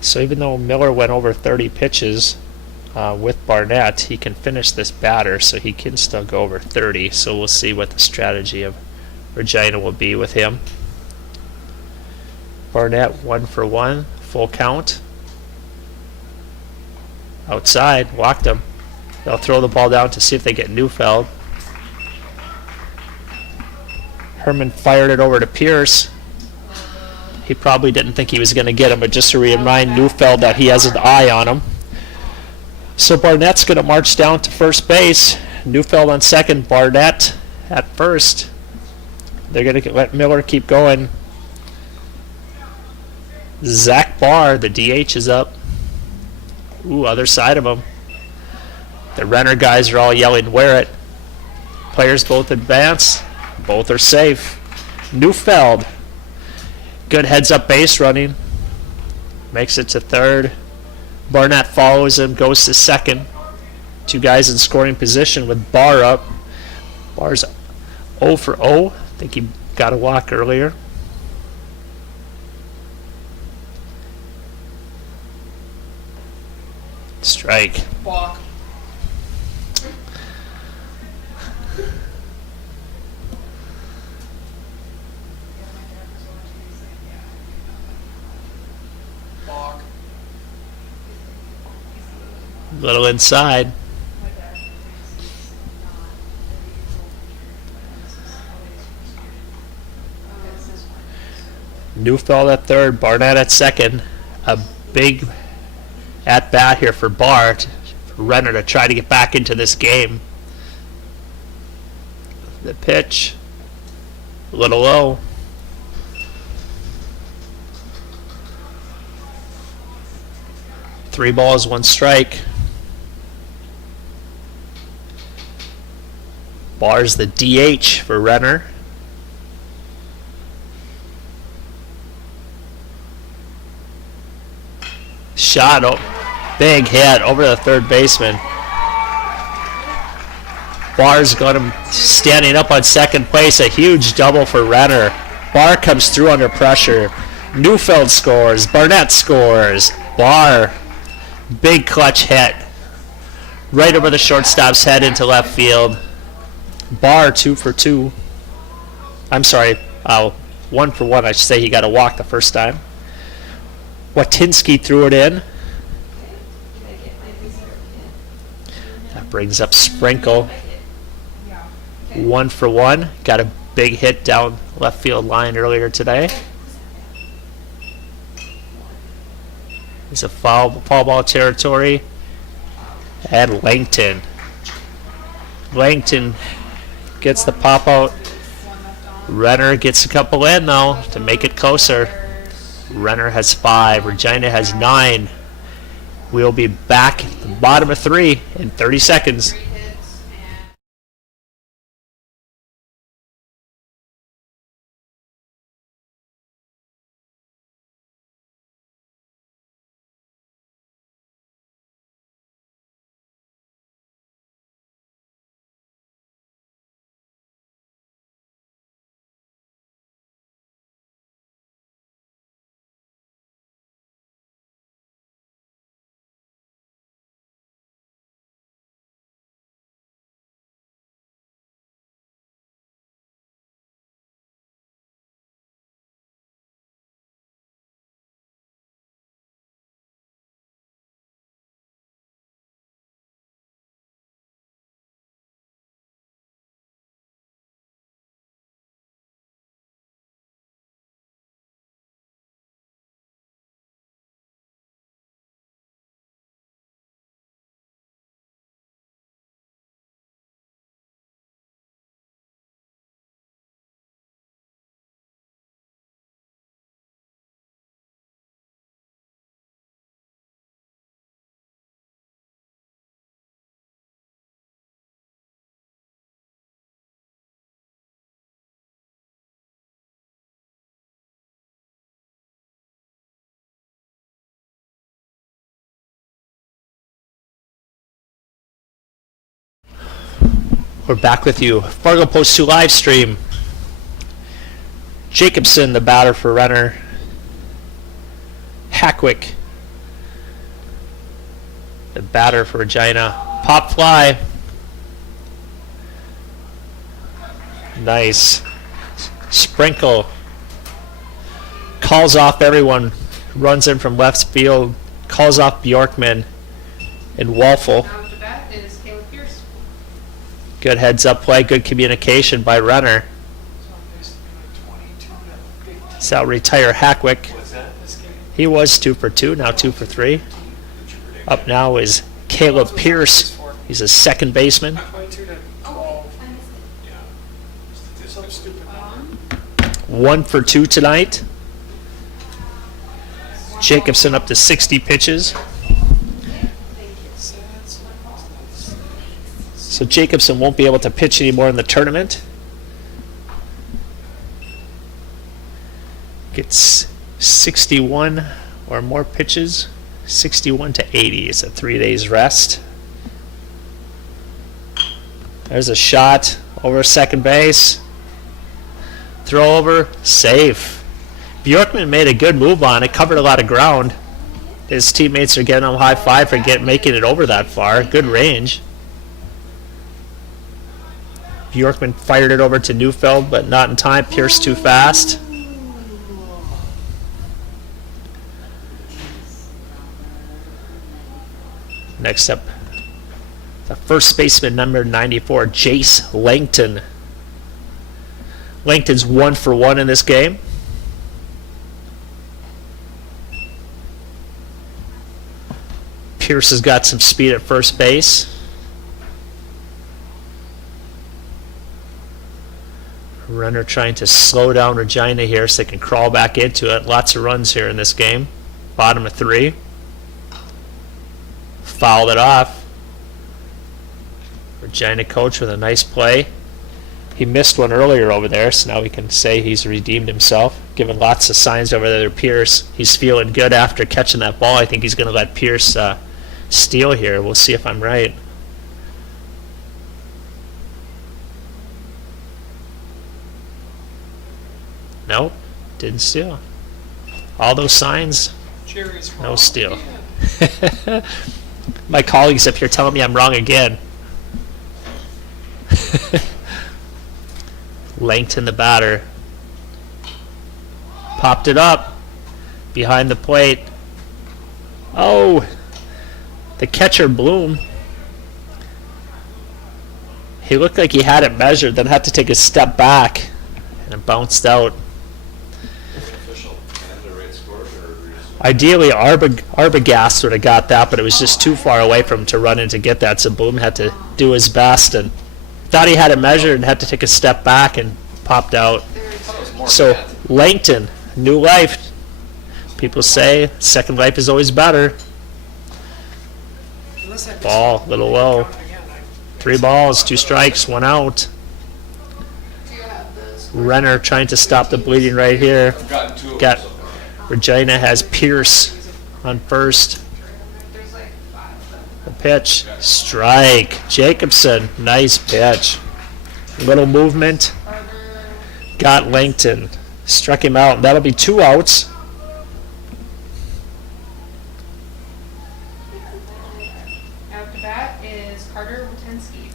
So even though Miller went over 30 pitches with Barnett, he can finish this batter, so he can still go over 30. So we'll see what the strategy of Regina will be with him. Barnett 1 for 1, full count. Outside, walked him. They'll throw the ball down to see if they get Neufeld. Herman fired it over to Pierce. He probably didn't think he was going to get him, but just to remind Neufeld that he has an eye on him. So Barnett's going to march down to first base. Neufeld on second, Barnett at first. They're going to let Miller keep going. Zach Barr, the DH, is up. Ooh, other side of him. The Renner guys are all yelling, "Wear it." Players both advance. Both are safe. Neufeld. Good heads-up base running. Makes it to third. Barnett follows him, goes to second. 2 guys in scoring position with Barr up. Barr's 0 for 0. I think he got a walk earlier. Strike. Balk. Balk. Little inside. Neufeld at third, Barnett at second. A big at bat here for Barr, for Renner to try to get back into this game. The pitch, a little low. Three balls, 1 strike. Barr's the DH for Renner. shot. Oh, big hit over the third baseman. Barr's got him standing up on second place. A huge double for Renner. Barr comes through under pressure. Neufeld scores. Barnett scores. Barr, big clutch hit. Right over the shortstop's head into left field. Barr 2 for 2. I'm sorry, 1 for 1. I should say he got a walk the first time. Watinsky threw it in. That brings up Sprinkle. 1 for 1. Got a big hit down left field line earlier today. It's a foul ball territory. And Langton. Langton gets the pop out. Renner gets a couple in though to make it closer. Renner has 5. Regina has 9. We'll be back at the bottom of 3 in 30 seconds. 3 hits and We're back with you. Fargo Post 2 live stream. Jacobson, the batter for Renner. Hackwick, the batter for Regina. Pop fly. Nice. Sprinkle calls off everyone. Runs in from left field. Calls off Bjorkman and Walfel. now to bat is Caleb Pierce. Good heads up play. Good communication by Renner. So basically like 22 to 15 So I'll retire Hackwick. What's that? this game. He was 2 for 2, now 2 for 3. What'd you predict? Up now is Caleb Pierce. He's a second baseman. 22 to Oh, 12. I missed it. Yeah. Some Statistically. stupid. 1 for 2 tonight. Jacobson up to 60 pitches. So Jacobson won't be able to pitch anymore in the tournament. Gets 61 or more pitches. 61 to 80 is a 3 days rest. There's a shot over second base. Throw over, safe. Bjorkman made a good move on it, covered a lot of ground. His teammates are getting him high five for making it over that far. Good range. Bjorkman fired it over to Neufeld, but not in time. Pierce too fast. Next up, the first baseman, number 94, Jace Langton. Langton's 1 for 1 in this game. Pierce has got some speed at first base. Renner trying to slow down Regina here so they can crawl back into it. Lots of runs here in this game. Bottom of 3. Fouled it off. Regina coach with a nice play. He missed one earlier over there, so now we can say he's redeemed himself. Giving lots of signs over there to Pierce. He's feeling good after catching that ball. I think he's going to let Pierce steal here. We'll see if I'm right. Nope, didn't steal. All those signs, Jerry's wrong. no steal. Yeah. My colleagues up here telling me I'm wrong again. Langton, the batter, popped it up behind the plate. Oh, the catcher Bloom. He looked like he had it measured, then had to take a step back, and it bounced out. Official and the right score, or Ideally, Arbogast would have got that, but it was just too far away from him to run in to get that, so Bloom had to do his best and thought he had it measured and had to take a step back and popped out. So Langton, new life. People say second life is always better. Unless I missed Ball, one, little they low. count it again. 3 balls, 2 strikes, 1 out. Do you have this? Renner trying to stop the bleeding right here. I've gotten 2 of Got them so far. Regina has Pierce on first. There's like 5 of them. The pitch, strike. Jacobson, nice pitch. Little movement, Carter, got Langton. Struck him out. That'll be 2 outs. after that is Carter Witensky.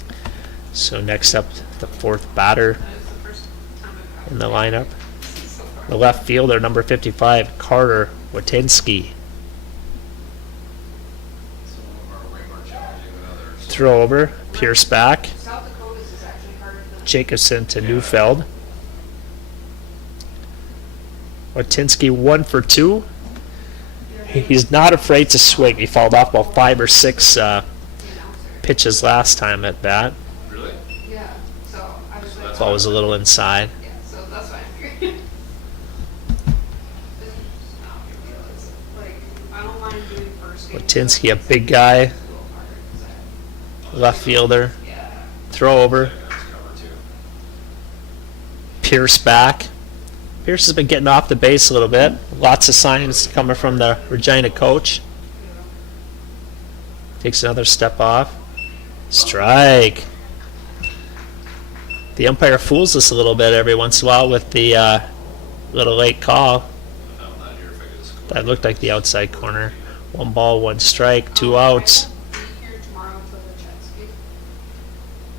So next up, the 4th batter That is the first time I've had in the lineup. so far. The left fielder, number 55, Carter Witensky. Some of them are way more challenging than others. Throw over, Pierce back. South Dakota's is actually harder than. Jacobson to Neufeld. Witensky 1 for 2. He's not afraid to swing. He fouled off about 5 or 6 pitches last time at bat. Really? Yeah, so I was like, Ball was a little inside. yeah, so that's why I'm here. This is just not a big deal. It's like, I don't mind doing first game. Witensky, a big guy, It's a little harder 'cause left fielder. yeah. Throw over, That's cover 2. Pierce back. Pierce has been getting off the base a little bit. Lots of signs coming from the Regina coach. Takes another step off. Strike. The umpire fools us a little bit every once in a while with the little late call. I'm not here if I get a score. That looked like the outside corner. 1 ball, 1 strike, 2 outs. I won't be here tomorrow for the jet ski.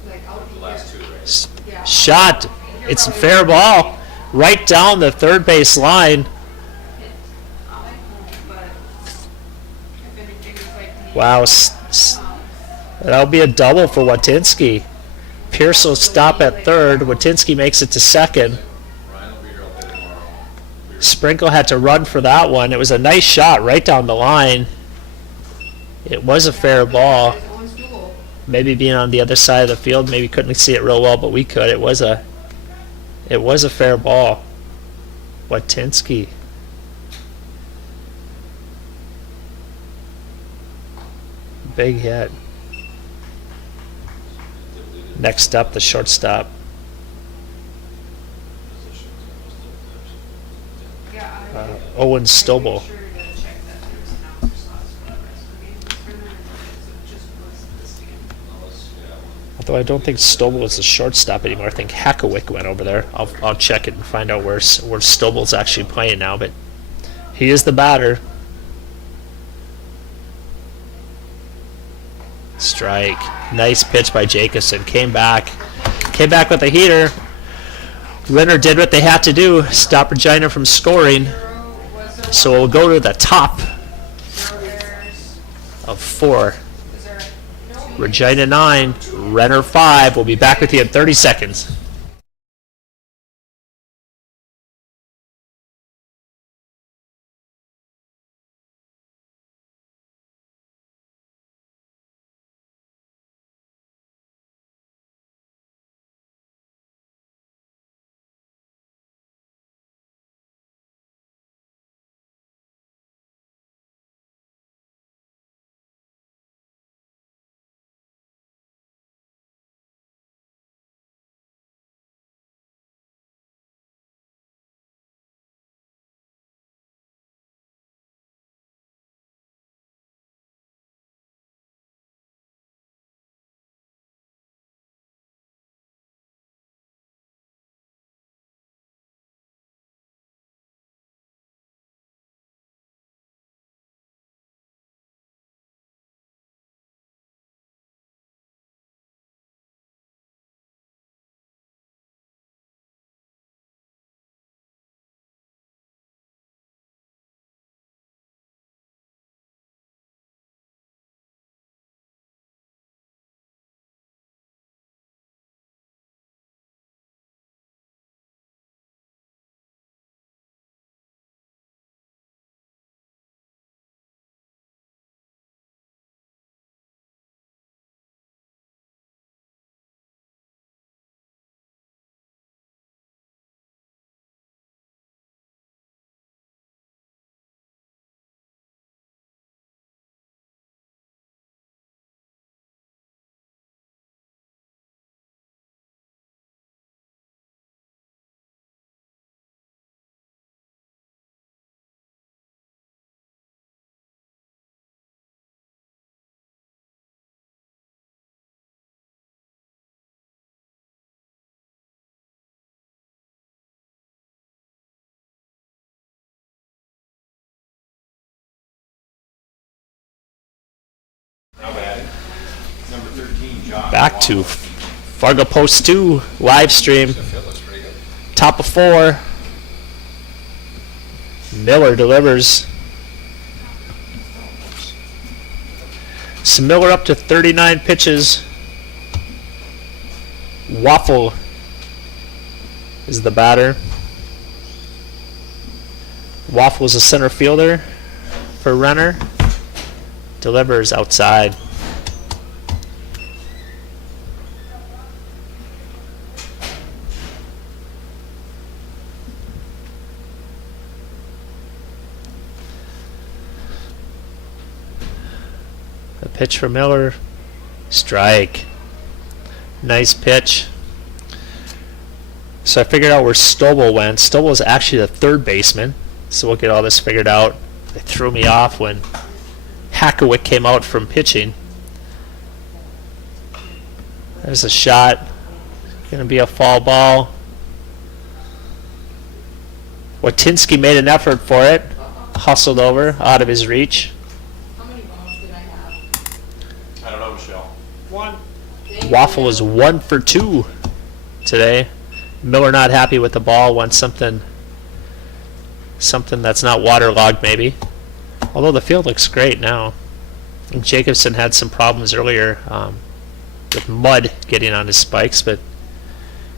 Like, I'll be The last here. 2, right? Yeah. Shot. It's a fair ball. Right down the third base line. I'll make home, but if anything is like. Wow. That'll be a double for Witensky. Pierce will stop at third. Witensky makes it to second. Ryan will be here all day tomorrow. Sprinkle had to run for that one. It was a nice shot right down the line. It was a fair ball. There's one's duel. Maybe being on the other side of the field, maybe couldn't see it real well, but we could. It was a fair ball. Witensky. Big hit. Next up, the shortstop. Yeah, Owen Stobel. Make sure to check that there's announcer slots for the rest of the game. For now, it just was this game. Although I don't think Stobel is the shortstop anymore. I think Hackewick went over there. I'll check it and find out where Stobel's actually playing now. But he is the batter. Strike. Nice pitch by Jacobson. Came back with a heater. Renner did what they had to do. Stop Regina from scoring. So we'll go to the top of 4. Is there Regina 9, Renner 5. We'll be back with you in 30 seconds. back to Fargo Post 2 live stream. The field looks pretty good. Top of 4. Miller delivers. So Miller up to 39 pitches. Waffle is the batter. Waffle is a center fielder for Renner. Delivers outside. The pitch for Miller. Strike. Nice pitch. So I figured out where Stobel went. Stobel is actually the third baseman. So we'll get all this figured out. It threw me off when Hackerwick came out from pitching. There's a shot. Going to be a foul ball. Watinsky made an effort for it. Hustled over, out of his reach. How many balls did I have? I don't know, Michelle. 1. Waffle is 1 for 2 today. Miller not happy with the ball. Wants something that's not waterlogged, maybe. Although the field looks great now. And Jacobson had some problems earlier with mud getting on his spikes, but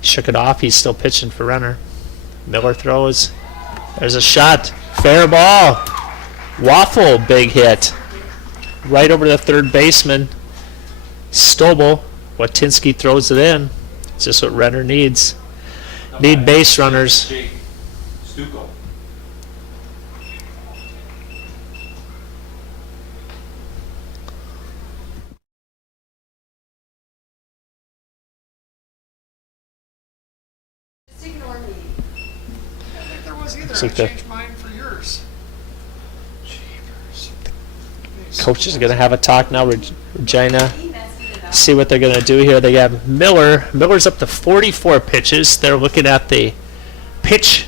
shook it off. He's still pitching for Renner. Miller throws. There's a shot. Fair ball. Waffle, big hit. Right over the third baseman. Stobel. Watinsky throws it in. It's just what Renner needs. Need base runners. Jake Stucco. Just ignore me. I didn't think there was either. Looks I like the changed mine for yours. Jeepers. Coach is going to have a talk now. Regina. He messed it up. See what they're going to do here. They have Miller. Miller's up to 44 pitches. They're looking at the pitch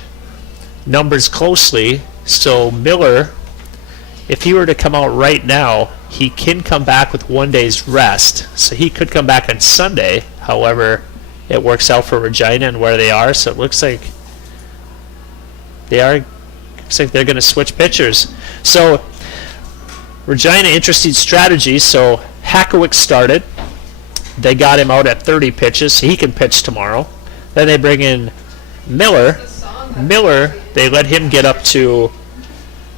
numbers closely. So Miller, if he were to come out right now, he can come back with 1 day's rest. So he could come back on Sunday. However, it works out for Regina and where they are. So it looks like they're going to switch pitchers. So Regina, interesting strategy. So Hackerwick started. They got him out at 30 pitches, so he can pitch tomorrow. Then they bring in Miller. Miller, they let him get up to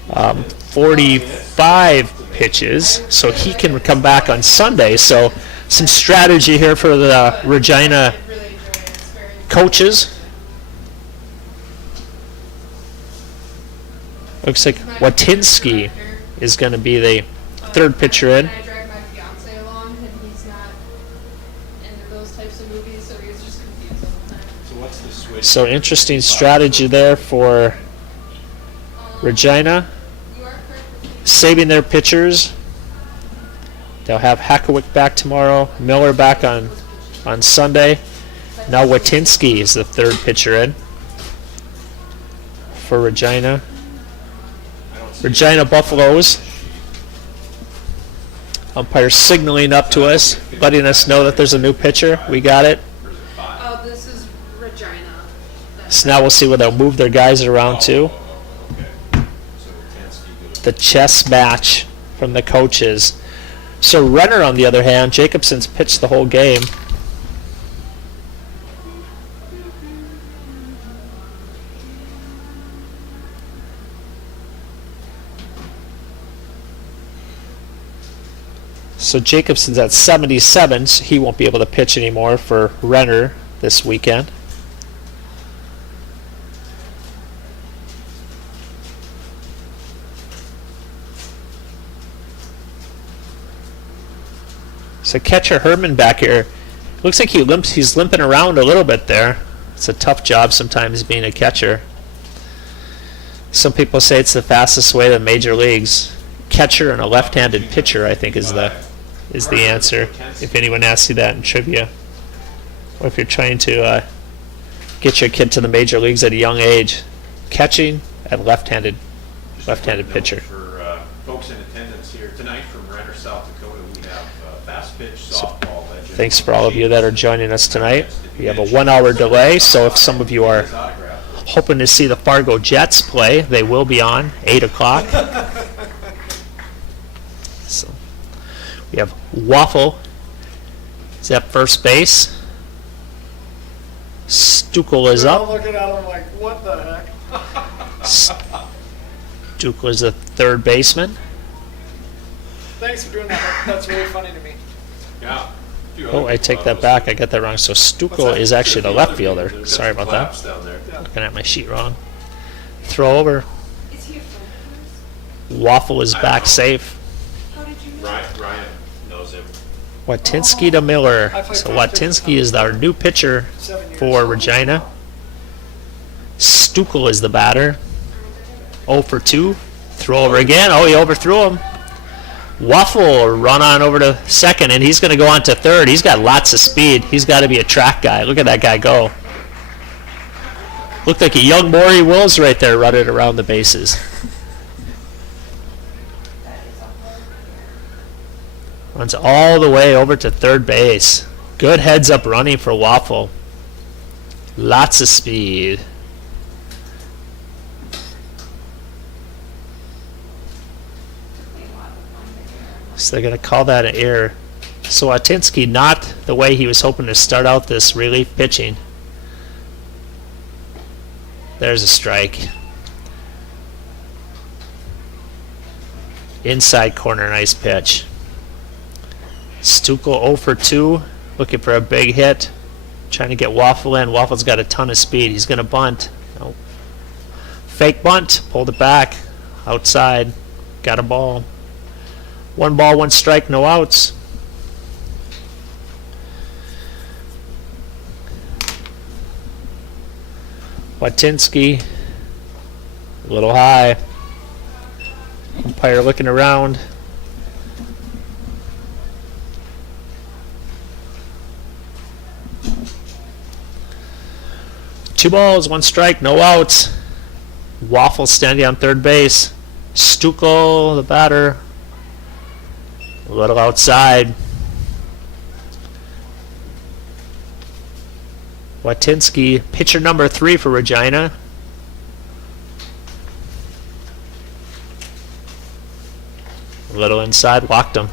45 pitches, so he can come back on Sunday. So some strategy here for the Regina I really enjoy it. It's very coaches. Looks like Watinsky is going to be the third pitcher in. I drag my fiance along, and he's not into those types of movies, so he's just confused all the time. So what's the switch? So interesting strategy there for Regina. You are correct. Saving their pitchers. They'll have Hackerwick back tomorrow, Miller back on Sunday. Now Watinsky is the third pitcher in for Regina. Regina Buffaloes. Umpire signaling up to us, letting us know that there's a new pitcher. We got it. Oh, this is Regina. So now we'll see where they'll move their guys around to. Okay. So Watansky goes. The chess match from the coaches. So Renner, on the other hand, Jacobson's pitched the whole game. So Jacobson's at 77, so he won't be able to pitch anymore for Renner this weekend. So catcher Herman back here, looks like he's limping around a little bit there. It's a tough job sometimes being a catcher. Some people say it's the fastest way to the major leagues. Catcher and a left-handed pitcher, I think, is the answer. If anyone asks you that in trivia, or if you're trying to get your kid to the major leagues at a young age, catching and left-handed pitcher. For folks in attendance here tonight from Renner, South Dakota. We have fast pitch softball legend. Thanks for all of you that are joining us tonight. We have a 1 hour delay, so if some of you are His autograph. hoping to see the Fargo Jets play, they will be on 8 o'clock. So we have Waffle is at first base. Stukel is I'm up. looking at him like, what the heck? Stukel is the third baseman. Thanks for doing that. That's really funny to me. Yeah. Oh, I take that back. I got that wrong. So Stukel is actually the left fielder. Sorry about that. Down there. Looking at my sheet wrong. Throw over. Is he a friend of yours? Waffle is back safe. How did you know? Ryan knows him. Watinsky to Miller. I played So fast pitch. Watinsky is our new pitcher 7 years. for Regina. Stukel is the batter. 0 for 2. Throw over again. Oh, he overthrew him. Waffle will run on over to second, and he's going to go on to third. He's got lots of speed. He's got to be a track guy. Look at that guy go. Looked like a young Maury Wills right there running around the bases. Runs all the way over to third base. Good heads up running for Waffle. Lots of speed. So they're going to call that an error. So Watinsky, not the way he was hoping to start out this relief pitching. There's a strike. Inside corner, nice pitch. Stukel 0 for 2, looking for a big hit. Trying to get Waffle in. Waffle's got a ton of speed. He's going to bunt. Nope. Fake bunt, pulled it back. Outside, got a ball. 1 ball, 1 strike, no outs. Watinsky, a little high. Umpire looking around. Two balls, 1 strike, no outs. Waffle standing on third base. Stukel, the batter. A little outside. Watinsky, pitcher number 3 for Regina. A little inside, walked him.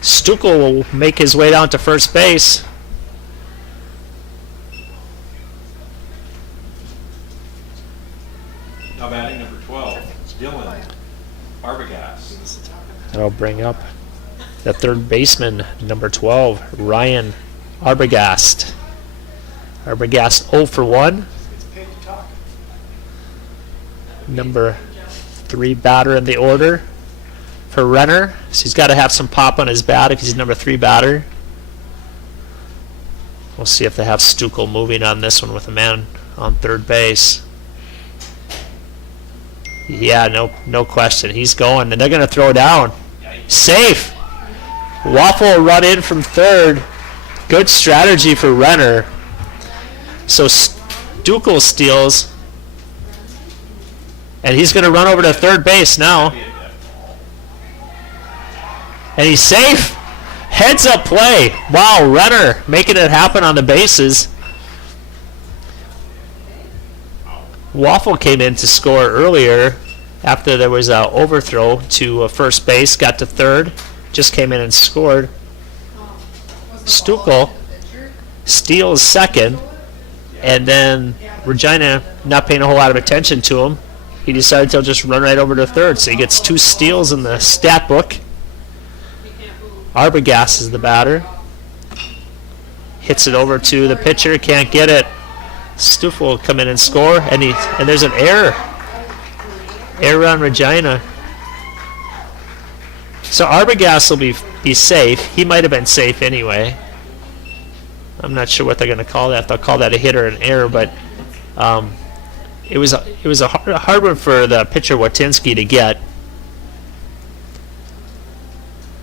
Stukel will make his way down to first base. Now batting number 12, Dylan Arbogast. That'll bring up the third baseman, number 12, Ryan Arbogast. Arbogast 0 for 1. It's paid to talk. Number 3 batter in the order for Renner. So he's got to have some pop on his bat if he's number 3 batter. We'll see if they have Stukel moving on this one with a man on third base. Yeah, no question. He's going, and they're going to throw down. Safe. Waffle will run in from third. Good strategy for Renner. So Stukel steals, and he's going to run over to third base now. And he's safe. Heads up play. Wow, Renner making it happen on the bases. Waffle came in to score earlier after there was an overthrow to first base, got to third, just came in and scored. Stukel steals second, and then Regina, not paying a whole lot of attention to him, he decided to just run right over to third. So he gets 2 steals in the stat book. Arbogast is the batter. Hits it over to the pitcher, can't get it. Stukel will come in and score, and there's an error. Error on Regina. So Arbogast will be safe. He might have been safe anyway. I'm not sure what they're going to call that. They'll call that a hit or an error, but it was a hard one for the pitcher Watinsky to get.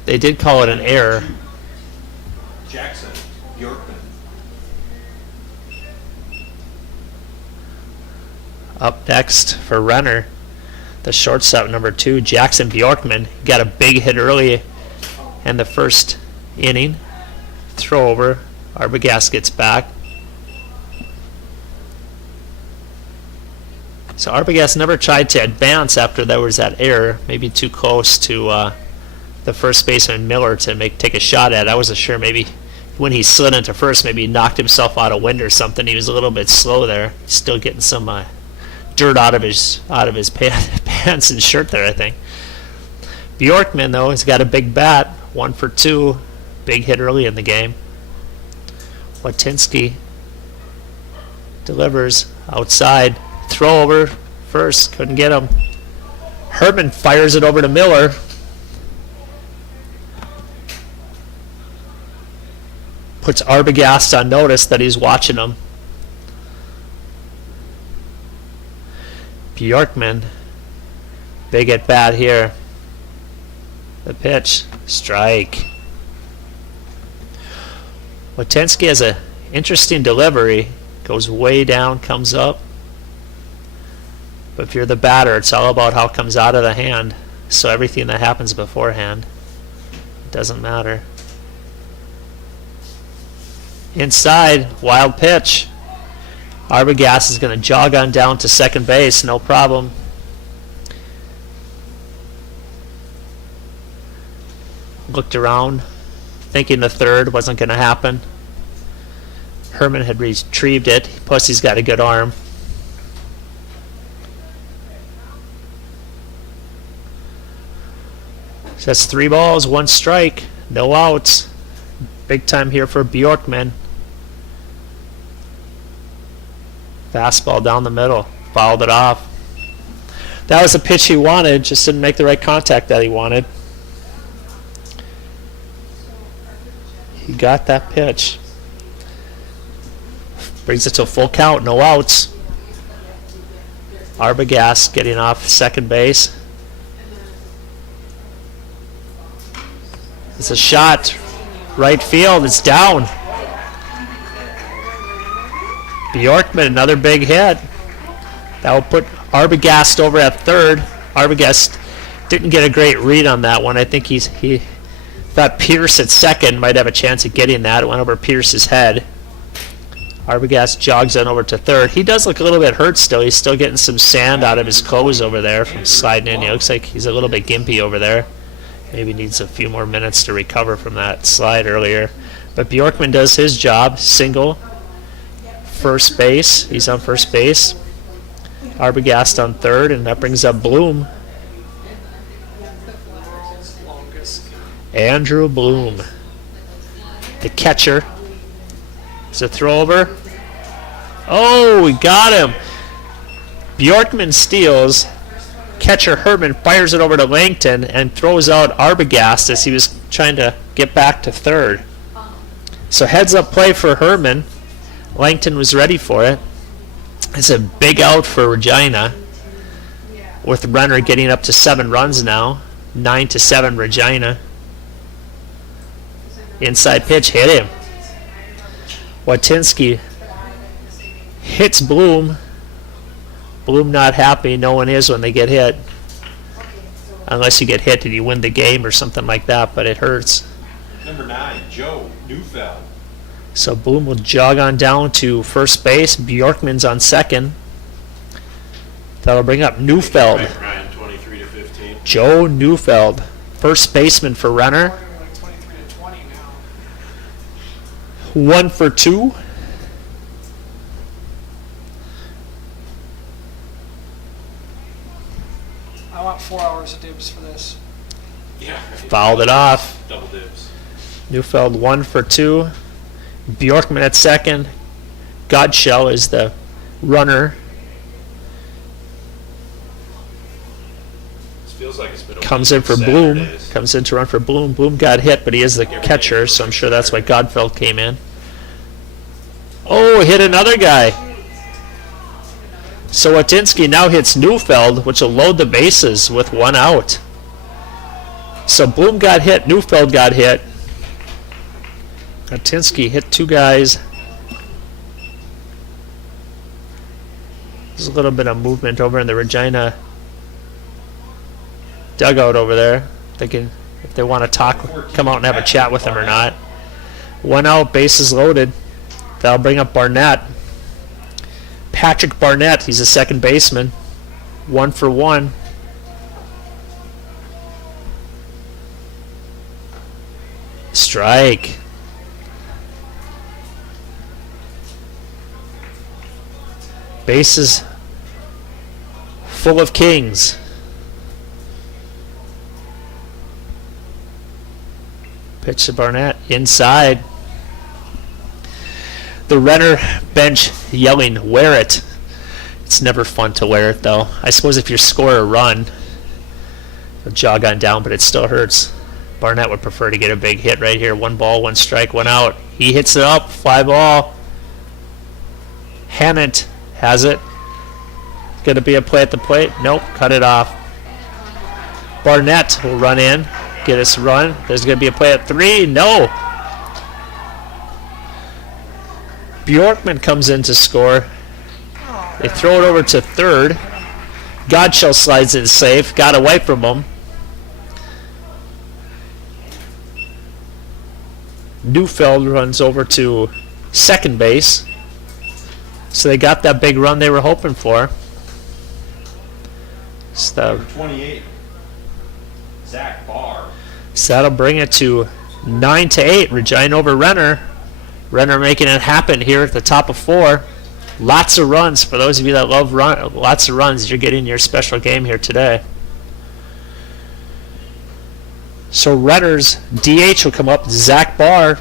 They did call it an error. Jackson Bjorkman. Up next for Renner, the shortstop, number 2, Jackson Bjorkman, got a big hit early in the first inning. Throw over. Arbogast gets back. So Arbogast never tried to advance after there was that error, maybe too close to the first baseman Miller to take a shot at. I wasn't sure, maybe when he slid into first, maybe he knocked himself out of wind or something. He was a little bit slow there, still getting some dirt out of his pants and shirt there, I think. Bjorkman, though, has got a big bat, 1 for 2, big hit early in the game. Watinsky delivers outside. Throw over first, couldn't get him. Herman fires it over to Miller. Puts Arbogast on notice that he's watching him. Bjorkman, big at bat here. The pitch, strike. Watinsky has an interesting delivery. Goes way down, comes up. But if you're the batter, it's all about how it comes out of the hand. So everything that happens beforehand doesn't matter. Inside, wild pitch. Arbogast is going to jog on down to second base, no problem. Looked around, thinking the third wasn't going to happen. Herman had retrieved it, plus he's got a good arm. So that's 3 balls, 1 strike, no outs. Big time here for Bjorkman. Fastball down the middle, fouled it off. That was the pitch he wanted, just didn't make the right contact that he wanted. He got that pitch. Brings it to a full count, no outs. Arbogast getting off second base. It's a shot. Right field, it's down. Bjorkman, another big hit. That will put Arbogast over at third. Arbogast didn't get a great read on that one. I think he thought Pierce at second might have a chance of getting that. It went over Pierce's head. Arbogast jogs on over to third. He does look a little bit hurt still. He's still getting some sand out of his clothes over there from sliding in. He looks like he's a little bit gimpy over there. Maybe needs a few more minutes to recover from that slide earlier. But Bjorkman does his job. Single. First base. He's on first base. Arbogast on third, and that brings up Bloom. Andrew Bloom. The catcher. It's a throw over. Oh, we got him. Bjorkman steals. Catcher Herman fires it over to Langton and throws out Arbogast as he was trying to get back to third. So heads up play for Herman. Langton was ready for it. It's a big out for Regina, with Renner getting up to 7 runs now. 9-7 Regina. Inside pitch hit him. Watinsky hits Bloom. Bloom not happy. No one is when they get hit. Unless you get hit and you win the game or something like that, but it hurts. Number 9, Joe Neufeld. So Bloom will jog on down to first base. Bjorkman's on second. That'll bring up Neufeld. Right, Ryan, 23-15. Joe Neufeld, first baseman for Renner. Like 23-20 now. 1 for 2. I want 4 hours of dibs for this. Yeah. Fouled it off. Double dibs. Neufeld 1 for 2. Bjorkman at second. Godshell is the runner. This feels like it's been a Comes in week for of Bloom. Saturdays. Comes in to run for Bloom. Bloom got hit, but he is the catcher, so I'm sure that's why Godfeld came in. Oh, hit another guy. So Watinsky now hits Neufeld, which will load the bases with 1 out. So Bloom got hit, Neufeld got hit. Watinsky hit 2 guys. There's a little bit of movement over in the Regina dugout over there, thinking if they want to talk, come out and have a chat with him or not. 1 out, bases loaded. That'll bring up Barnett. Patrick Barnett, he's a second baseman. 1 for 1. Strike. Bases full of kings. Pitch to Barnett. Inside. The Renner bench yelling, "Wear it." It's never fun to wear it, though. I suppose if you score a run, you'll jog on down, but it still hurts. Barnett would prefer to get a big hit right here. 1 ball, 1 strike, 1 out. He hits it up. Fly ball. Hannett has it. Going to be a play at the plate. Nope, cut it off. Barnett will run in, get us a run. There's going to be a play at 3. No. Bjorkman comes in to score. They throw it over to third. Godshell slides in safe. Got away from him. Neufeld runs over to second base. So they got that big run they were hoping for. So Number 28, Zach Barr. that'll bring it to 9-8. Regina over Renner. Renner making it happen here at the top of 4. Lots of runs. For those of you that love lots of runs, you're getting your special game here today. So Renner's DH will come up. Zach Barr.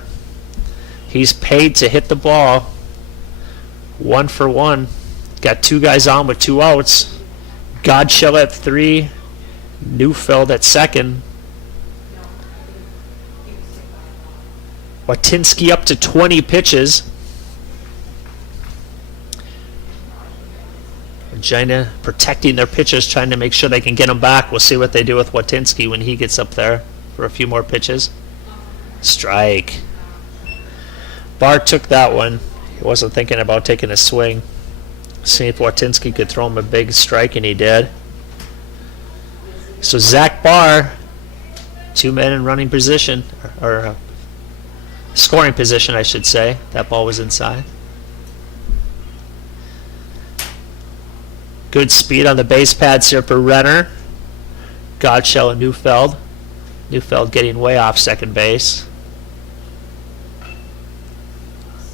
He's paid to hit the ball. 1 for 1. Got 2 guys on with 2 outs. Godshell at 3. Neufeld at second. Watinsky up to 20 pitches. Regina protecting their pitchers, trying to make sure they can get them back. We'll see what they do with Watinsky when he gets up there for a few more pitches. Strike. Barr took that one. He wasn't thinking about taking a swing. See if Watinsky could throw him a big strike, and he did. So Zach Barr, 2 men in running position, or scoring position, I should say. That ball was inside. Good speed on the base pads here for Renner. Godshell and Neufeld. Neufeld getting way off second base.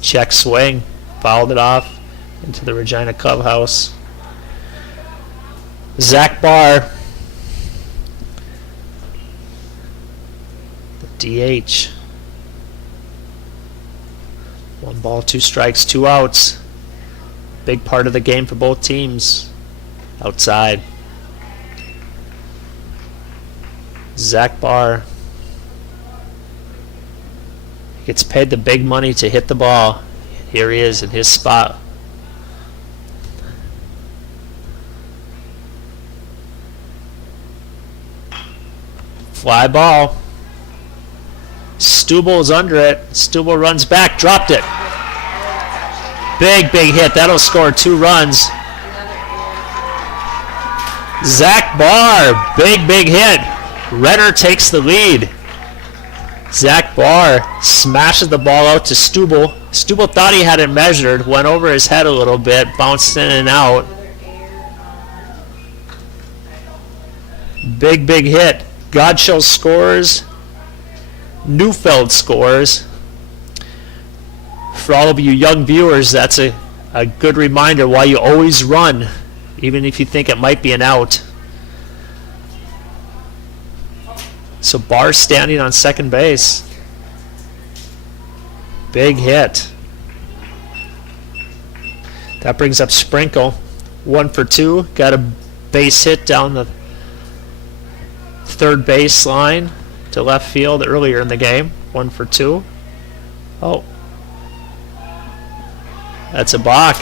Check swing. Fouled it off into the Regina clubhouse. Zach Barr, the DH. 1 ball, 2 strikes, 2 outs. Big part of the game for both teams. Outside. Zach Barr gets paid the big money to hit the ball. Here he is in his spot. Fly ball. Stubel's under it. Stubel runs back, dropped it. Big hit. That'll score 2 runs. Zach Barr, big hit. Renner takes the lead. Zach Barr smashes the ball out to Stubel. Stubel thought he had it measured, went over his head a little bit, bounced in and out. Big hit. Godshell scores. Neufeld scores. For all of you young viewers, that's a good reminder why you always run, even if you think it might be an out. So Barr standing on second base. Big hit. That brings up Sprinkle. 1 for 2. Got a base hit down the third base line to left field earlier in the game. 1 for 2. Oh. That's a balk.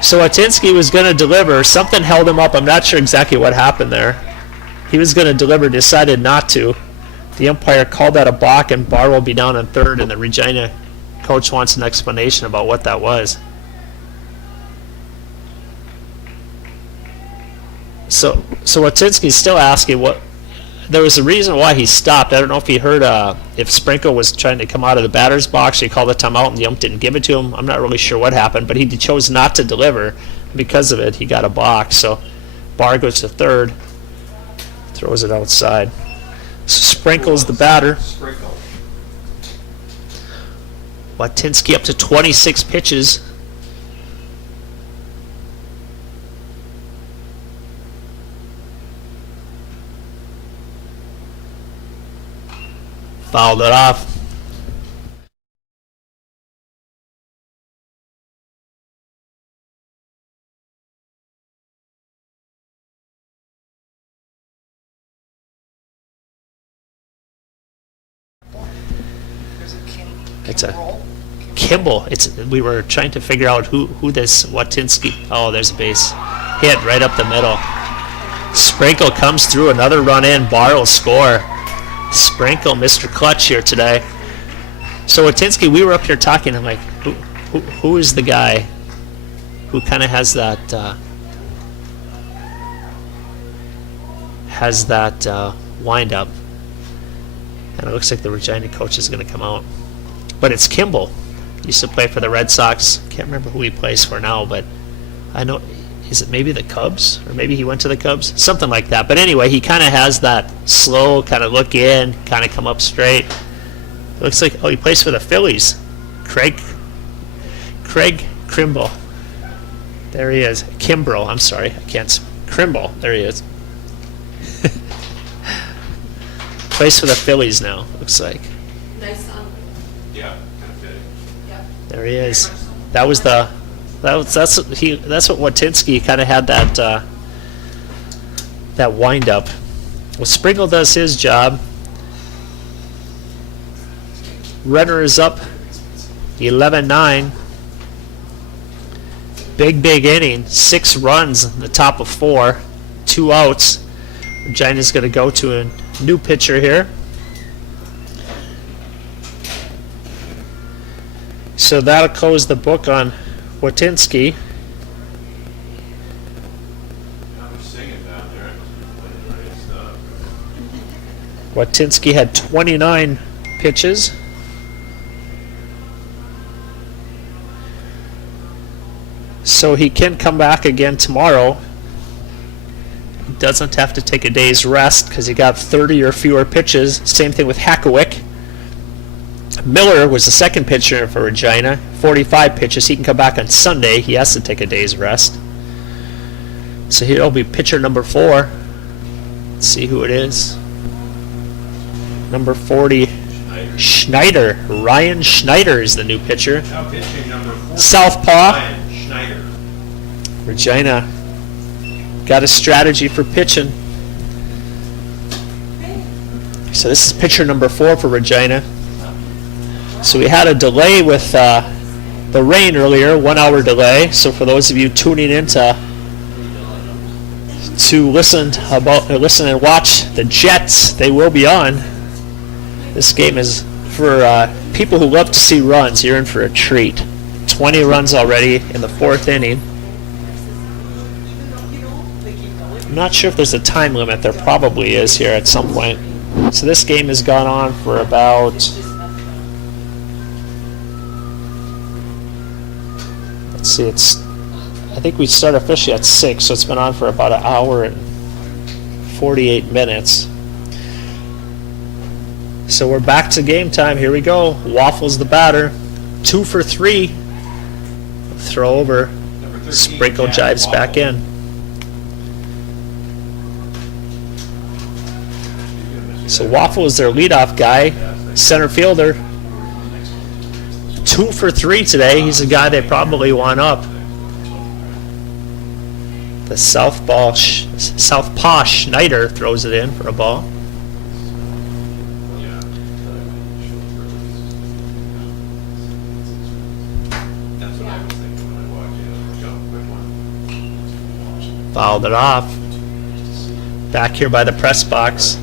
So Watinsky was going to deliver. Something held him up. I'm not sure exactly what happened there. He was going to deliver, decided not to. The umpire called that a balk, and Barr will be down on third, and the Regina coach wants an explanation about what that was. So Watinski's still asking what. There was a reason why he stopped. I don't know if he heard if Sprinkle was trying to come out of the batter's box. He called a timeout, and the ump didn't give it to him. I'm not really sure what happened, but he chose not to deliver. Because of it, he got a box. So Barr goes to third, throws it outside. So Sprinkle's the batter. Sprinkle. Watinski up to 26 pitches. Fouled it off. Is it It's a Roll? Kimball. We were trying to figure out who this Watinski. Oh, there's a base hit right up the middle. Sprinkle comes through, another run in. Barr will score. Sprinkle, Mr. Clutch here today. So Watinski, we were up here talking. I'm like, who is the guy who kind of has that wind up? And it looks like the Regina coach is going to come out. But it's Kimball. Used to play for the Red Sox. Can't remember who he plays for now, but I know. Is it maybe the Cubs? Or maybe he went to the Cubs? Something like that. But anyway, he kind of has that slow, kind of look in, kind of come up straight. It looks like, he plays for the Phillies. Craig Kimbrell. There he is. Kimbrell, I'm sorry. I can't. Kimbrell, there he is. Plays for the Phillies now, looks like. Nice song. Yeah, kind of fitting. Yep. There he is. That's what Watinski kind of had that wind up. Well, Sprinkle does his job. Renner is up 11-9. Big inning. 6 runs in the top of 4. 2 outs. Regina's going to go to a new pitcher here. So that'll close the book on Watinski. I was singing down there. I must be playing the right stuff. Watinski had 29 pitches. So he can come back again tomorrow. He doesn't have to take a day's rest because he got 30 or fewer pitches. Same thing with Hackewick. Miller was the second pitcher for Regina. 45 pitches. He can come back on Sunday. He has to take a day's rest. So he'll be pitcher number 4. Let's see who it is. Number 40, Schneider. Ryan Schneider is the new pitcher. Now pitching number 4. Southpaw. Ryan Schneider. Regina got a strategy for pitching. So this is pitcher number 4 for Regina. So we had a delay with the rain earlier, 1 hour delay. So for those of you tuning in to listen and watch the Jets, they will be on. This game is for people who love to see runs. You're in for a treat. 20 runs already in the 4th inning. I'm not sure if there's a time limit. There probably is here at some point. So this game has gone on for about, let's see, I think we start officially at 6, so it's been on for about an hour and 48 minutes. So we're back to game time. Here we go. Waffles the batter. 2 for 3. Throw over. Number 13, Sprinkle Jack jives Waffle. back in. So Waffle is their leadoff guy, center fielder. 2 for 3 today. He's a guy they probably want up. The southpaw Schneider throws it in for a ball. Yeah. That's what I was thinking when I walked in. Jump, quick one. Fouled it off. Back here by the press box.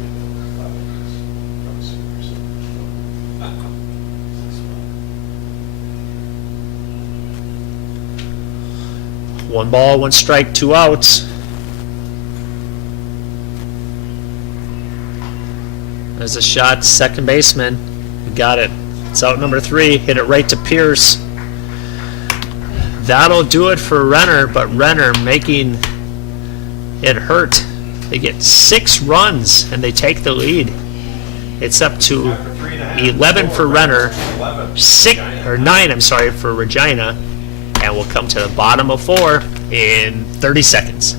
One ball, 1 strike, 2 outs. There's a shot, second baseman. Got it. It's out number 3. Hit it right to Pierce. That'll do it for Renner, but Renner making it hurt. They get 6 runs and they take the lead. It's up to 11 for Renner, 9 for Regina, and we'll come to the bottom of 4 in 30 seconds.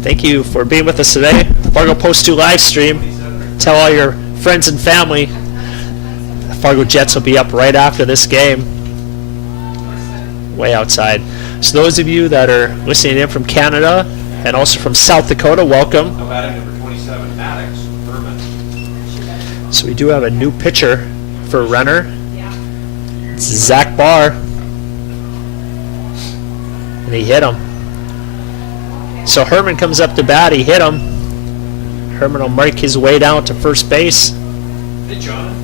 Thank you for being with us today. Fargo Post 2 live stream. Tell all your friends and family. The Fargo Jets will be up right after this game. Way outside. So those of you that are listening in from Canada and also from South Dakota, welcome. How about number 27, Maddox, Herman. So we do have a new pitcher for Renner. It's Zach Barr. And he hit him. So Herman comes up to bat. He hit him. Herman will make his way down to first base. Hey, John.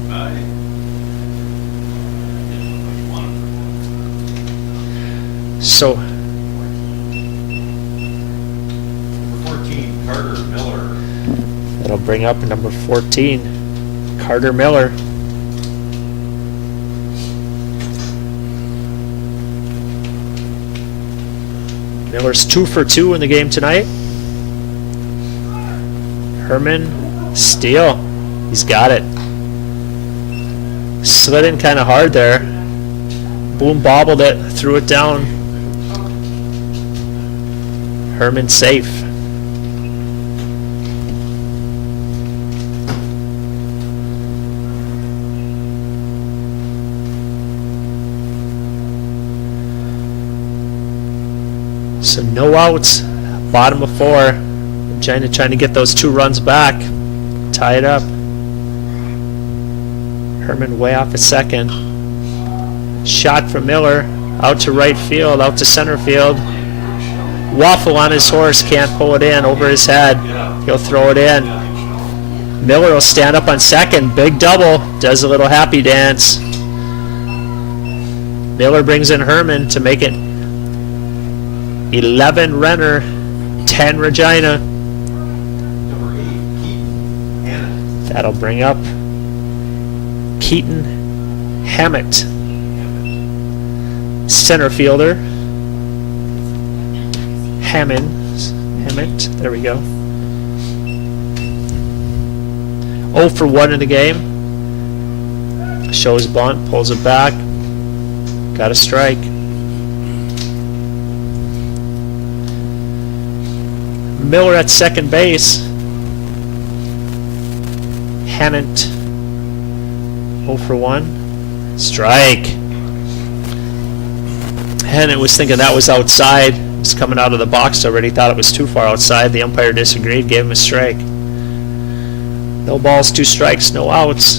So Number 14, Carter Miller. that'll bring up number 14, Carter Miller. Miller's 2 for 2 in the game tonight. Herman, steal. He's got it. Slid in kind of hard there. Boom bobbled it, threw it down. Herman safe. So no outs, bottom of 4. Regina trying to get those 2 runs back. Tie it up. Herman way off at second. Shot from Miller, out to right field, out to center field. Waffle on his horse, can't pull it in, over his head. He'll throw it in. Miller will stand up on second, big double, does a little happy dance. Miller brings in Herman to make it 11 Renner, 10 Regina. Number 8, Keaton Hanna. That'll bring up Keaton Hammett, center fielder. Hammett, there we go. 0 for 1 in the game. Shows bunt, pulls it back. Got a strike. Miller at second base. Hammett 0 for 1. Strike. Hammett was thinking that was outside. He was coming out of the box already. Thought it was too far outside. The umpire disagreed, gave him a strike. No balls, 2 strikes, no outs.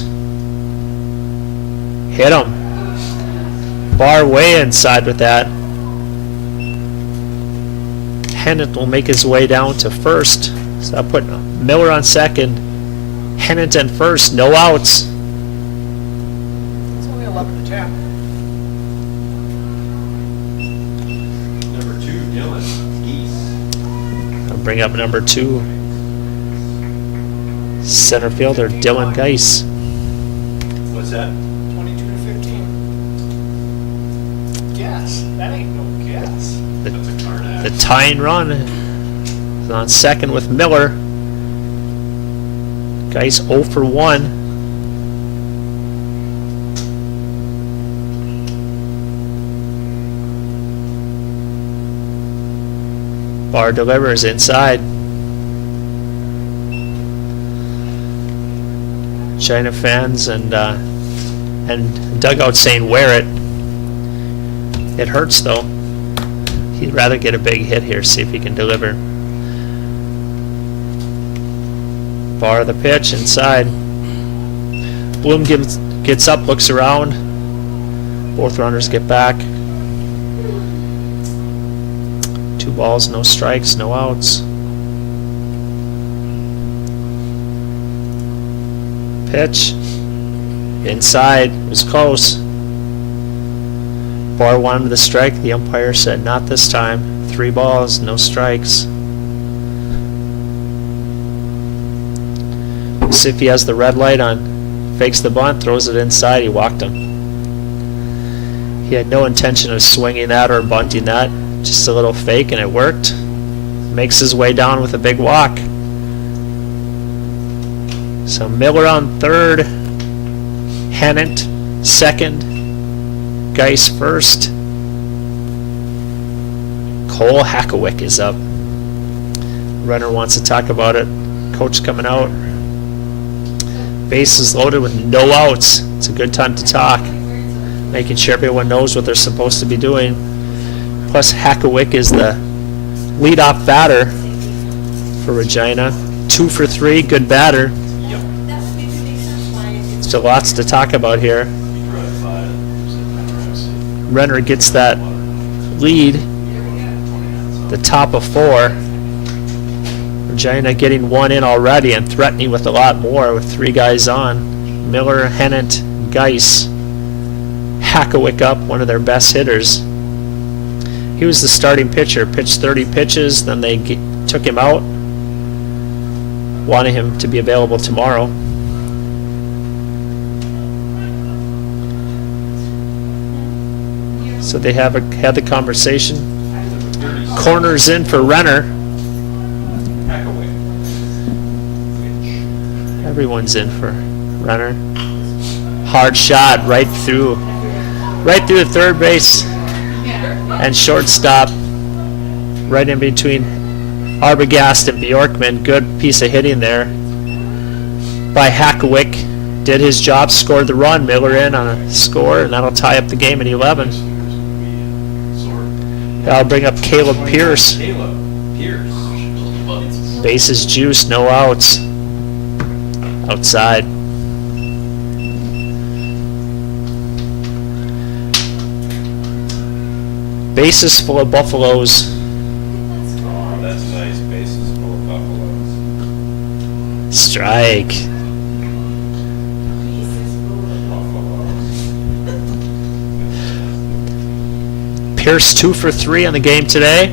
Hit him. Barr way inside with that. Hennett will make his way down to first. So I'll put Miller on second. Hennett in first, no outs. It's only 11 to 10. Number 2, Dylan Geese. I'll bring up number 2, center fielder Dylan Geis. What's that? 22 to 15. Guess. That ain't no guess. That's a Karnak. The tying run is on second with Miller. Geis 0 for 1. Bar delivers inside. China fans and dugout saying wear it. It hurts though. He'd rather get a big hit here, see if he can deliver. Bar the pitch inside. Bloom gets up, looks around. Both runners get back. 2 balls, no strikes, no outs. Pitch. Inside. It was close. Bar wanted the strike. The umpire said not this time. 3 balls, no strikes. See if he has the red light on. Fakes the bunt, throws it inside. He walked him. He had no intention of swinging that or bunting that. Just a little fake, and it worked. Makes his way down with a big walk. So Miller on third. Hennett second. Geis first. Cole Hackawick is up. Renner wants to talk about it. Coach coming out. Bases loaded with no outs. It's a good time to talk. Making sure everyone knows what they're supposed to be doing. Plus Hackawick is the leadoff batter for Regina. 2 for 3, good batter. So lots to talk about here. Renner gets that lead, the top of 4. Regina getting 1 in already and threatening with a lot more with 3 guys on. Miller, Hennett, Geis. Hackawick up, one of their best hitters. He was the starting pitcher, pitched 30 pitches, then they took him out. Wanted him to be available tomorrow. So they had the conversation. Corners in for Renner. Everyone's in for Renner. Hard shot right through the third base and shortstop, right in between Arbogast and Bjorkman. Good piece of hitting there by Hackawick. Did his job, scored the run. Miller in on a score, and that'll tie up the game at 11. I'll bring up Caleb Pierce. Bases juice, no outs. Outside. Bases full of Buffaloes. Oh, that's nice. Bases full of Buffaloes. Strike. Pierce 2 for 3 on the game today.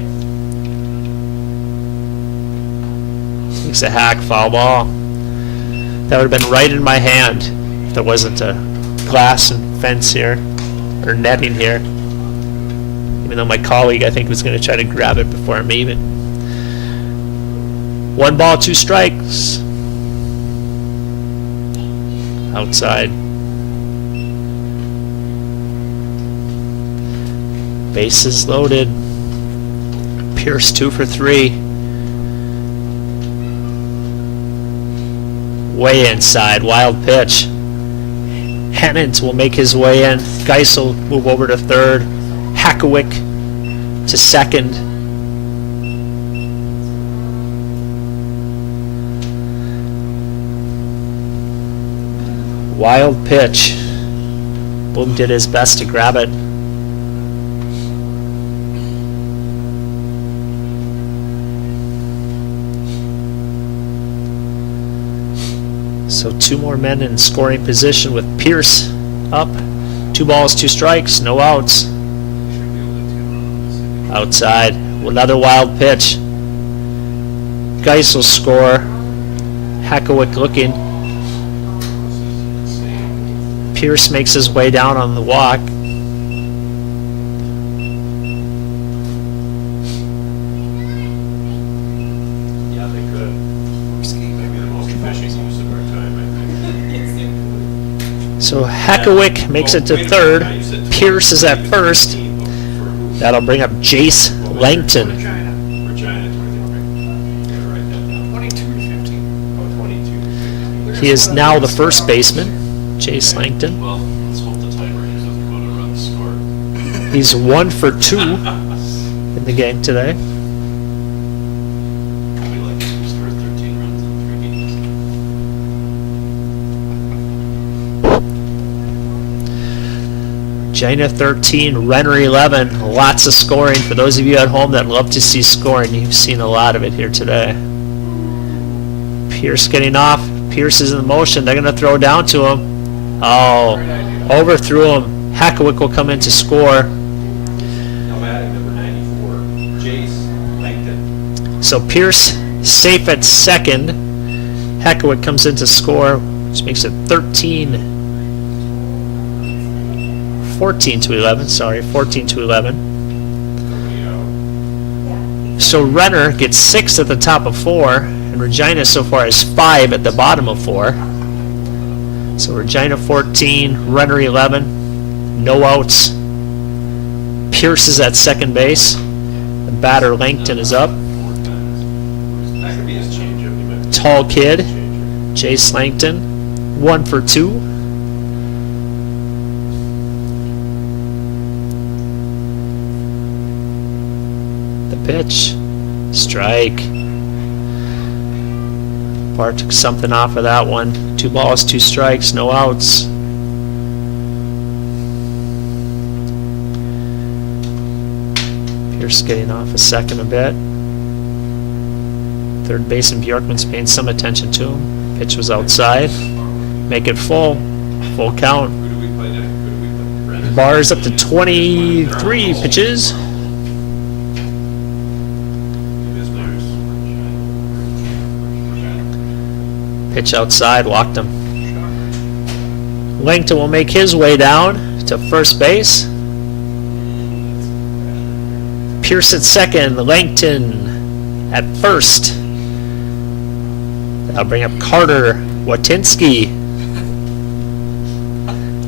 Takes a hack, foul ball. That would have been right in my hand if there wasn't a glass and fence here, or netting here. Even though my colleague, I think, was going to try to grab it before me. But 1 ball, 2 strikes. Outside. Bases loaded. Pierce 2 for 3. Way inside, wild pitch. Hennett will make his way in. Geis will move over to third. Hackawick to second. Wild pitch. Bloom did his best to grab it. So 2 more men in scoring position with Pierce up. 2 balls, 2 strikes, no outs. Outside. Another wild pitch. Geis will score. Hackewick looking. Pierce makes his way down on the walk. Yeah, they could. Maybe the most efficient use of our time, I think. So Hackewick makes it to third. Pierce is at first. That'll bring up Jace Langton. Regina, Regina, 23. Gotta write that down. 22 to 15. Oh, 22. He is now the first baseman, Jace Langton. Well, let's hope the timer doesn't want to run the score. He's 1 for 2 in the game today. We like to score 13 runs in 3 games. Regina 13, Renner 11. Lots of scoring. For those of you at home that love to see scoring, you've seen a lot of it here today. Pierce getting off. Pierce is in motion. They're going to throw down to him. Oh, overthrew him. Hackewick will come in to score. Now batting number 94, Jace Langton. So Pierce safe at second. Hackewick comes in to score, which makes it 14 to 11. Sorry, 14 to 11. Nobody out. So Renner gets 6 at the top of 4, and Regina so far has 5 at the bottom of 4. So Regina 14, Renner 11, no outs. Pierce is at second base. The batter Langton is up. 4 times. That could be his changeup. He might Tall kid, changeup. Jace Langton, 1 for 2. The pitch, strike. Bart took something off of that one. 2 balls, 2 strikes, no outs. Pierce getting off a second a bit. Third baseman Bjorkman's paying some attention to him. Pitch was outside. Make it full. Full count. Who do we play next? Who do we play? Renner? Bars up to 23 pitches. It is Myers. Pitch outside, walked him. Langton will make his way down to first base. Pierce at second, Langton at first. That'll bring up Carter Watinsky,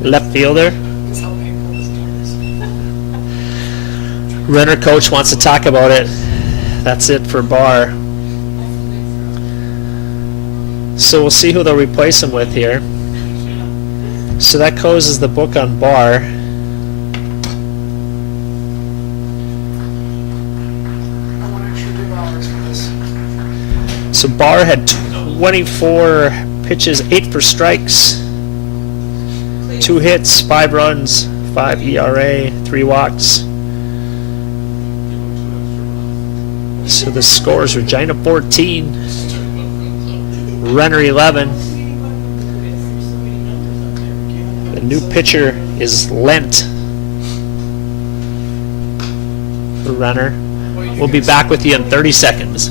left fielder. That's how painful this game is. Renner coach wants to talk about it. That's it for Barr. So we'll see who they'll replace him with here. So that closes the book on Barr. I want extra 2 hours for this. So Barr had 24 pitches, 8 for strikes, 2 hits, 5 runs, 5 ERA, 3 walks. So the scores: Regina 14, Renner 11. The new pitcher is Lent for Renner. We'll be back with you in 30 seconds.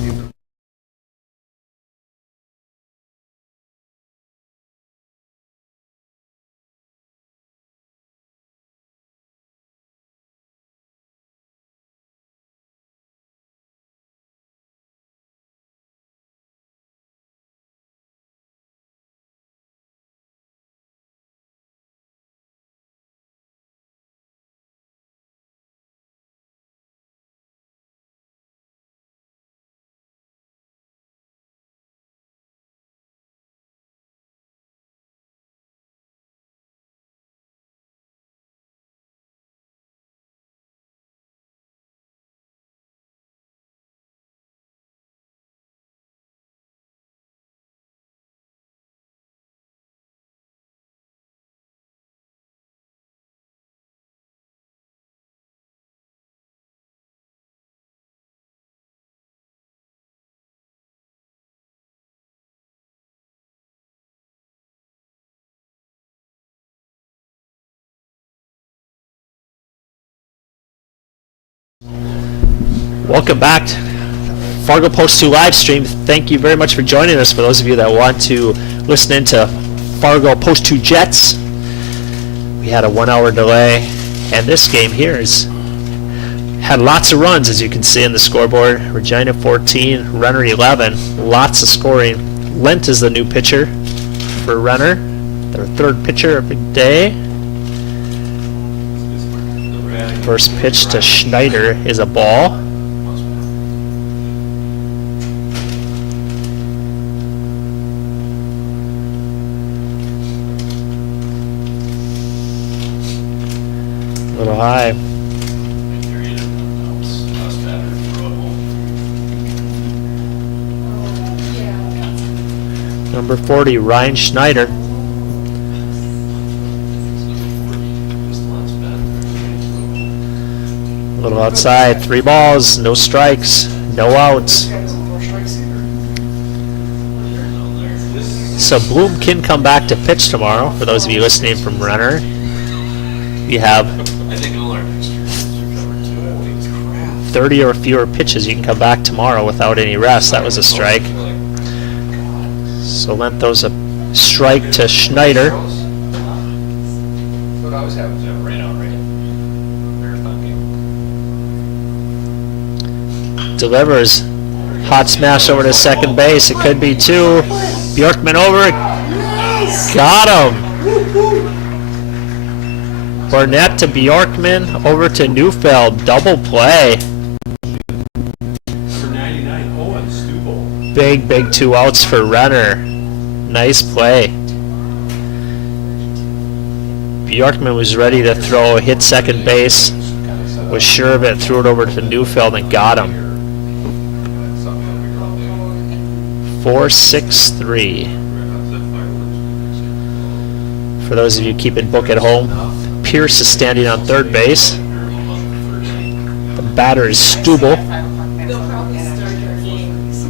Welcome back to Fargo Post 2 live stream. Thank you very much for joining us. For those of you that want to listen into Fargo Post 2 Jets, we had a 1 hour delay, and this game here had lots of runs, as you can see in the scoreboard. Regina 14, Renner 11, lots of scoring. Lent is the new pitcher for Renner, their third pitcher of the day. First pitch to Schneider is a ball. A little high. Number 40, Ryan Schneider. A little outside, 3 balls, no strikes, no outs. This guy doesn't throw strikes either. So Bloom can come back to pitch tomorrow. For those of you listening from Renner, you have I think it'll learn next year. 30 or fewer pitches. You can come back tomorrow without any rest. That was a strike. So Lent throws a strike to Schneider. That's what always happens. Yeah, rain out, rain. Marathon game. Delivers. Hot smash over to second base. It could be 2. Bjorkman over. Got him. Burnett to Bjorkman over to Neufeld. Double play. Number 99, Owen Stubel. Big 2 outs for Renner. Nice play. Bjorkman was ready to throw, hit second base, was sure of it, threw it over to Neufeld and got him. 4-6-3. For those of you keeping book at home, Pierce is standing on third base. The batter is Stubel. They'll probably start their games.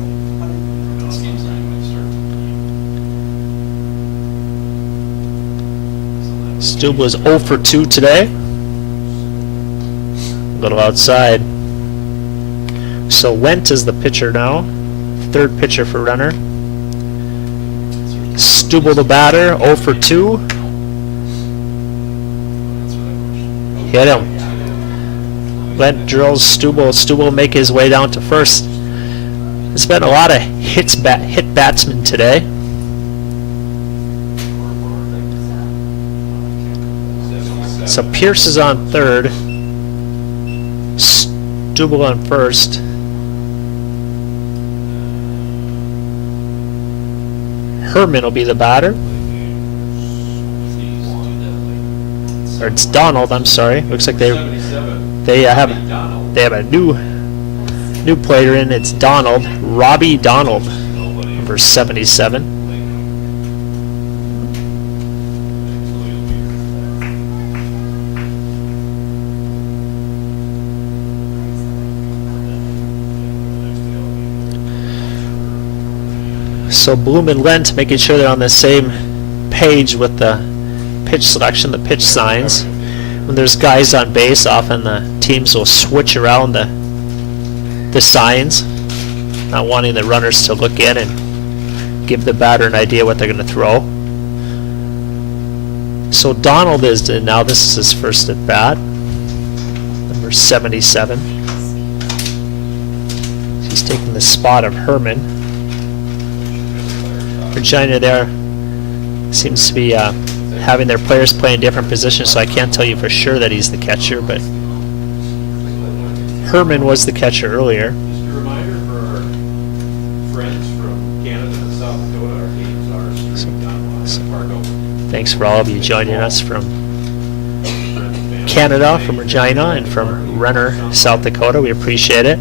Stubel is 0 for 2 today. A little outside. So Wendt is the pitcher now. Third pitcher for Renner. Stubel the batter, 0 for 2. Hit him. Wendt drills Stubel. Stubel will make his way down to first. There's been a lot of hit batsmen today. So Pierce is on third. Stubel on first. Herman will be the batter. Or it's Donald, I'm sorry. Looks like they have a new player in. It's Donald. Robbie Donald, number 77. So Bloom and Lent making sure they're on the same page with the pitch selection, the pitch signs. When there's guys on base, often the teams will switch around the signs, not wanting the runners to look in and give the batter an idea what they're going to throw. So Donald is now, this is his first at bat, number 77. He's taking the spot of Herman. Regina there seems to be having their players play in different positions, so I can't tell you for sure that he's the catcher, but Herman was the catcher earlier. Just a reminder for our friends from Canada and South Dakota, our games are streaming online at Fargo. Thanks for all of you joining us from Canada, from Regina, and from Renner, South Dakota. We appreciate it.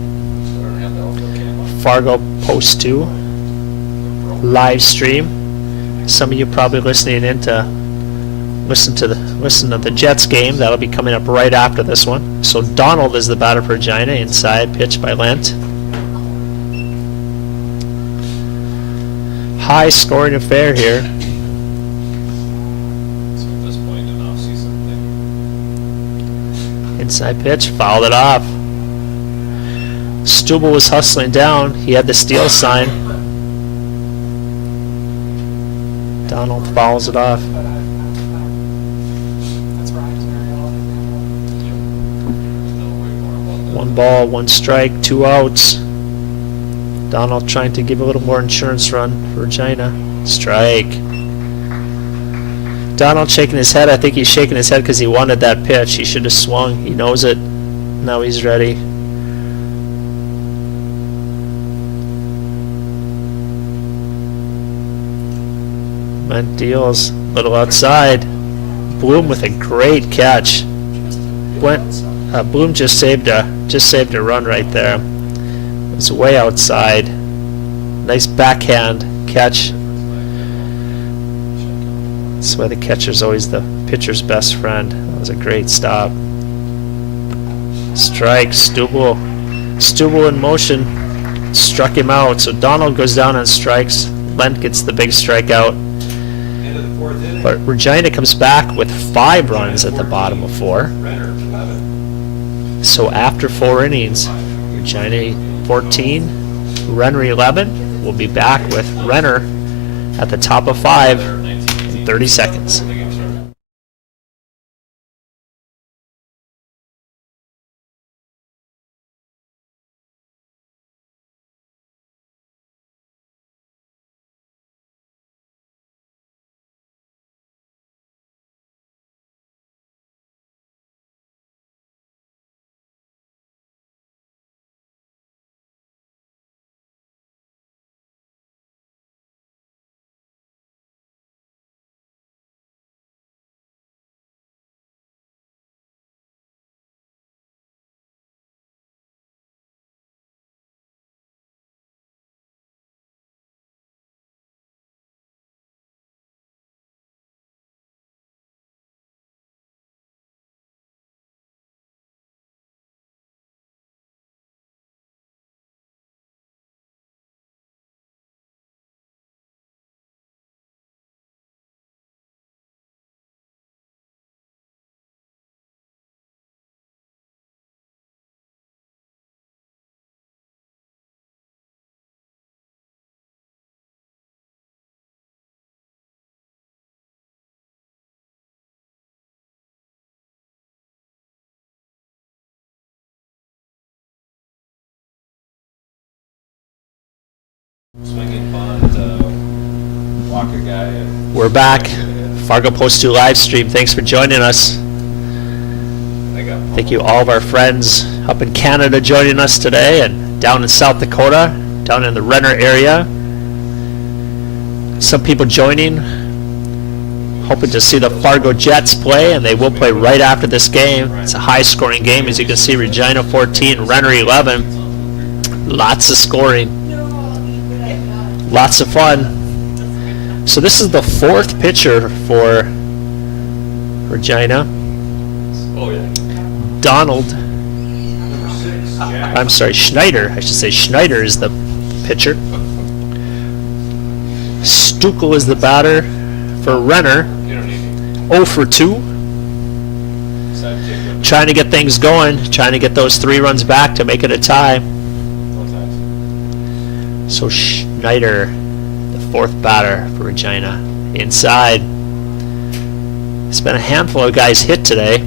Fargo Post 2 live stream. Some of you probably listening in to listen to the Jets game. That'll be coming up right after this one. So Donald is the batter for Regina. Inside pitch by Lent. High scoring affair here. So at this point in off-season thing. Inside pitch, fouled it off. Stubble was hustling down. He had the steal sign. Donald fouls it off. But that's right. One ball, one strike, 2 outs. Donald trying to give a little more insurance run for Regina. Strike. Donald shaking his head. I think he's shaking his head because he wanted that pitch. He should have swung. He knows it. Now he's ready. Went deals. Little outside. Bloom with a great catch. Bloom just saved a run right there. It was way outside. Nice backhand catch. That's why the catcher's always the pitcher's best friend. That was a great stop. Strike, Stubble. Stubble in motion. Struck him out. So Donald goes down on strikes. Lent gets the big strikeout. End of the 4th inning. But Regina comes back with 5 runs at the bottom of 4. Renner, 11. So after 4 innings, Regina 14, Renner 11. We'll be back with Renner at the top of 5 in 30 seconds. The game started. Swinging bunt, Walker guy. We're back. Fargo Post 2 live stream. Thanks for joining us. Thank you all of our friends up in Canada joining us today and down in South Dakota, down in the Renner area. Some people joining, hoping to see the Fargo Jets play, and they will play right after this game. It's a high-scoring game, as you can see. Regina 14, Renner 11. Lots of scoring. Lots of fun. So this is the 4th pitcher for Regina. Oh, yeah. Donald, Number 6, Jack. I'm sorry, Schneider. I should say Schneider is the pitcher. Stuckel is the batter for Renner. You don't need me. 0 for 2. Sidekick. Trying to get things going. Trying to get those 3 runs back to make it a tie. No ties. So Schneider, the 4th batter for Regina. Inside. It's been a handful of guys hit today.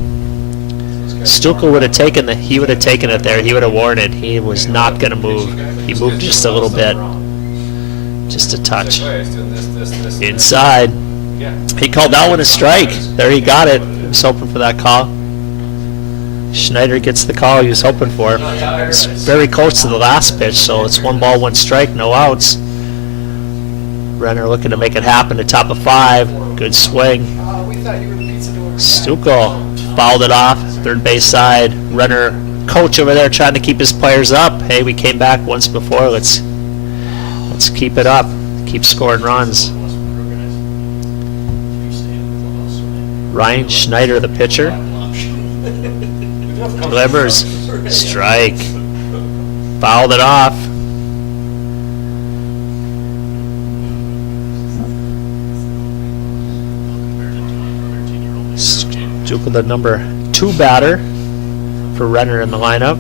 Stuckel would have taken it there. He would have worn it. He was not going to move. He moved just a little bit, just a touch. Inside. He called that one a strike. There, he got it. He was hoping for that call. Schneider gets the call he was hoping for. It's very close to the last pitch, so it's 1 ball, 1 strike, no outs. Renner looking to make it happen. The top of 5. Good swing. We thought you were the pizza door. Stuckel fouled it off, 3rd base side. Renner, coach over there, trying to keep his players up. Hey, we came back once before. Let's keep it up. Keep scoring runs. Ryan Schneider, the pitcher, delivers. Strike. Fouled it off. Stuckel, the number 2 batter for Renner in the lineup.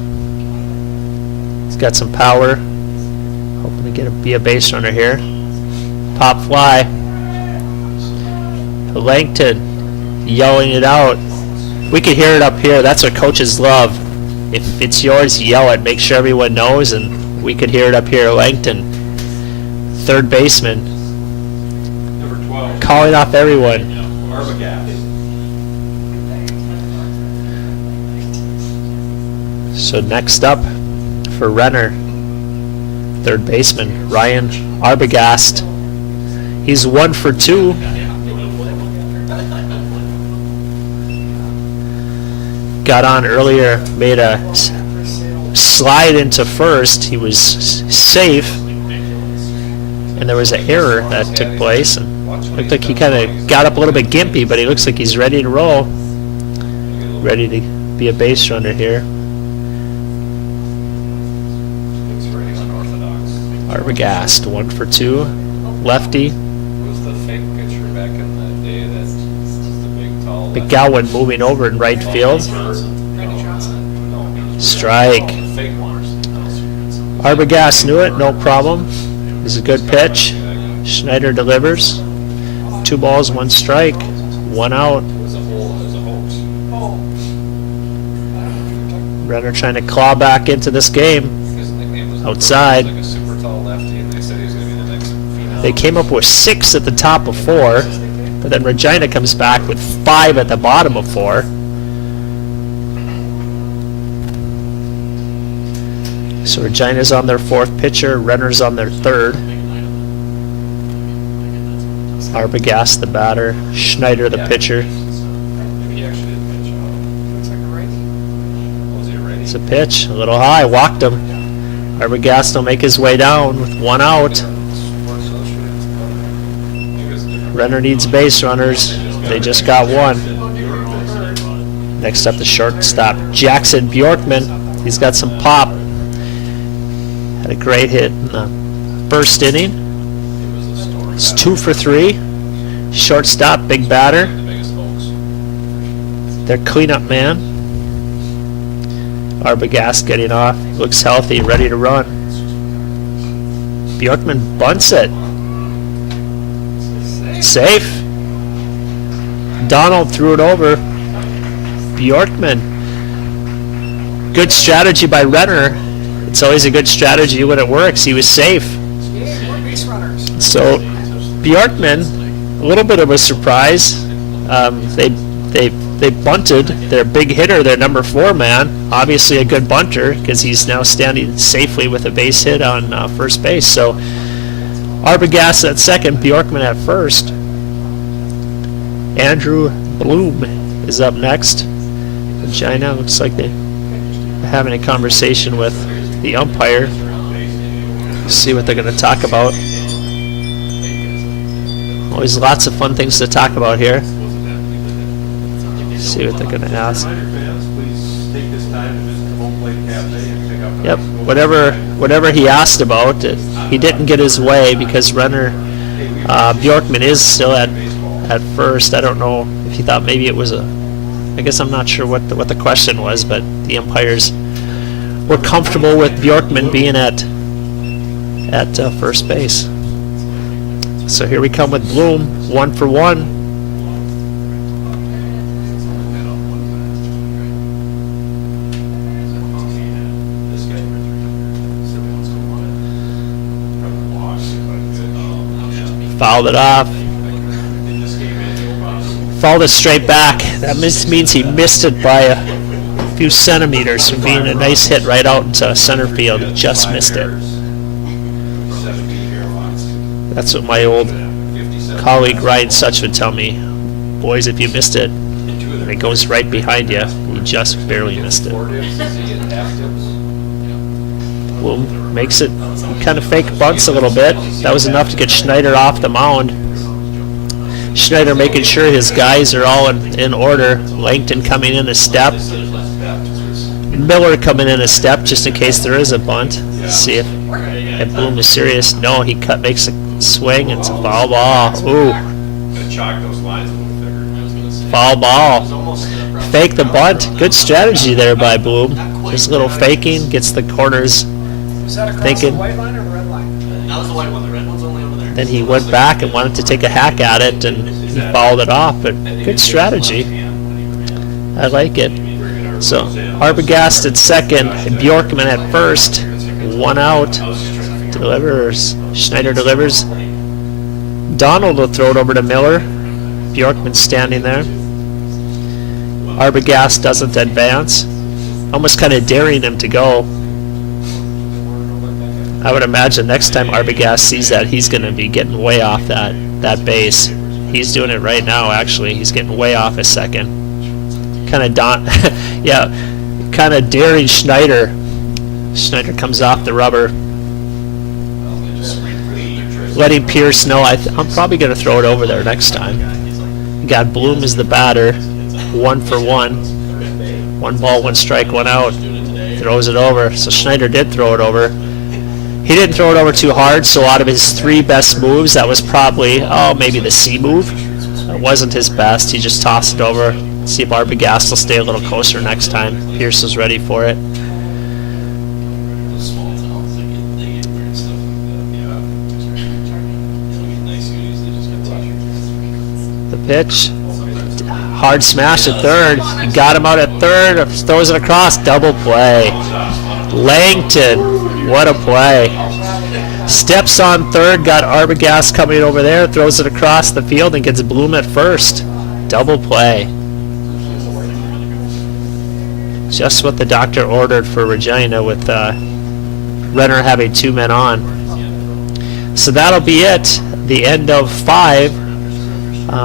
He's got some power. Hoping to be a base runner here. Pop fly. Langton yelling it out. We could hear it up here. That's what coaches love. If it's yours, yell it. Make sure everyone knows, and we could hear it up here. Langton, third baseman, Number 12. calling off everyone. Arbogast. So next up for Renner, third baseman, Ryan Arbogast. He's 1 for 2. Got on earlier, made a slide into first. He was safe, and there was an error that took place. And looked like he kind of got up a little bit gimpy, but he looks like he's ready to roll. Ready to be a base runner here. Looks very unorthodox. Arbogast, 1 for 2. Lefty. Was the fake pitcher back in the day that was the big tall? McGowan moving over in right field. Randy Johnson. Strike. Fake one. Arbogast knew it, no problem. It's a good pitch. Schneider delivers. 2 balls, 1 strike, 1 out. It was a hoax. Oh. Renner trying to claw back into this game. His nickname was Outside. like a super tall lefty, and they said he was going to be the next phenom. They came up with 6 at the top of 4, but then Regina comes back with 5 at the bottom of 4. So Regina's on their 4th pitcher, Renner's on their 3rd. Arbogast the batter, Schneider the pitcher. Maybe he actually did pitch out. Looks like a righty. Was he ready? It's a pitch, a little high, walked him. Arbogast will make his way down with 1 out. Sports Illustrated's cover. Maybe it was a different- Renner needs base runners. They just got 1. Next up, the shortstop, Jackson Bjorkman. He's got some pop. Had a great hit in the first inning. It was a story. It's 2 for 3. Shortstop, big batter. The biggest hoax. Their cleanup man. Arbogast getting off. Looks healthy, ready to run. Bjorkman bunts it. Safe. Donald threw it over. Bjorkman. Good strategy by Renner. It's always a good strategy when it works. He was safe. Yeah, more base runners. So Bjorkman, a little bit of a surprise. They bunted their big hitter, their number 4 man. Obviously a good bunter because he's now standing safely with a base hit on first base. So Arbogast at second, Bjorkman at first. Andrew Bloom is up next. Regina looks like they're having a conversation with the umpire. See what they're going to talk about. Always lots of fun things to talk about here. See what they're going to ask. Reminder fans, please take this time to visit the Home Plate Cafe and pick up. Yep, whatever he asked about, he didn't get his way because Renner, Bjorkman is still at first. I don't know if he thought maybe it was I guess I'm not sure what the question was, but the umpires were comfortable with Bjorkman being at first base. So here we come with Bloom, 1 for 1. Fouled it off. Fouled it straight back. That means he missed it by a few centimeters from being a nice hit right out into center field. He just missed it. That's what my old colleague Ryan Such would tell me. Boys, if you missed it, and it goes right behind you, you just barely missed it. Bloom makes it, kind of fake bunts a little bit. That was enough to get Schneider off the mound. Schneider making sure his guys are all in order. Langton coming in a step. Miller coming in a step just in case there is a bunt. See if Bloom is serious. No, he makes a swing. It's a foul ball. Ooh. Foul ball. Fake the bunt. Good strategy there by Bloom. Just a little faking. Gets the corners Was that across Thinking- the white line or the red line? That was the white one. The red one's only over there. Then he went back and wanted to take a hack at it, and he fouled it off. But good strategy. I like it. So Arbogast at second, Bjorkman at first. 1 out. Delivers. Schneider delivers. Donald will throw it over to Miller. Bjorkman standing there. Arbogast doesn't advance. Almost kind of daring him to go. I would imagine next time Arbogast sees that, he's going to be getting way off that base. He's doing it right now, actually. He's getting way off a second. Kind of yeah, kind of daring Schneider. Schneider comes off the rubber. Letting Pierce know I'm probably going to throw it over there next time. You got Bloom as the batter. 1 for 1. 1 ball, 1 strike, 1 out. Throws it over. So Schneider did throw it over. He didn't throw it over too hard, so out of his 3 best moves, that was probably, maybe the C move. It wasn't his best. He just tossed it over. See if Arbogast will stay a little closer next time. Pierce is ready for it. The pitch. Hard smash at third. He got him out at third. Throws it across. Double play. Langton. What a play. Steps on third. Got Arbogast coming over there. Throws it across the field and gets Bloom at first. Double play. Just what the doctor ordered for Regina with Renner having 2 men on. So that'll be it. The end of 5.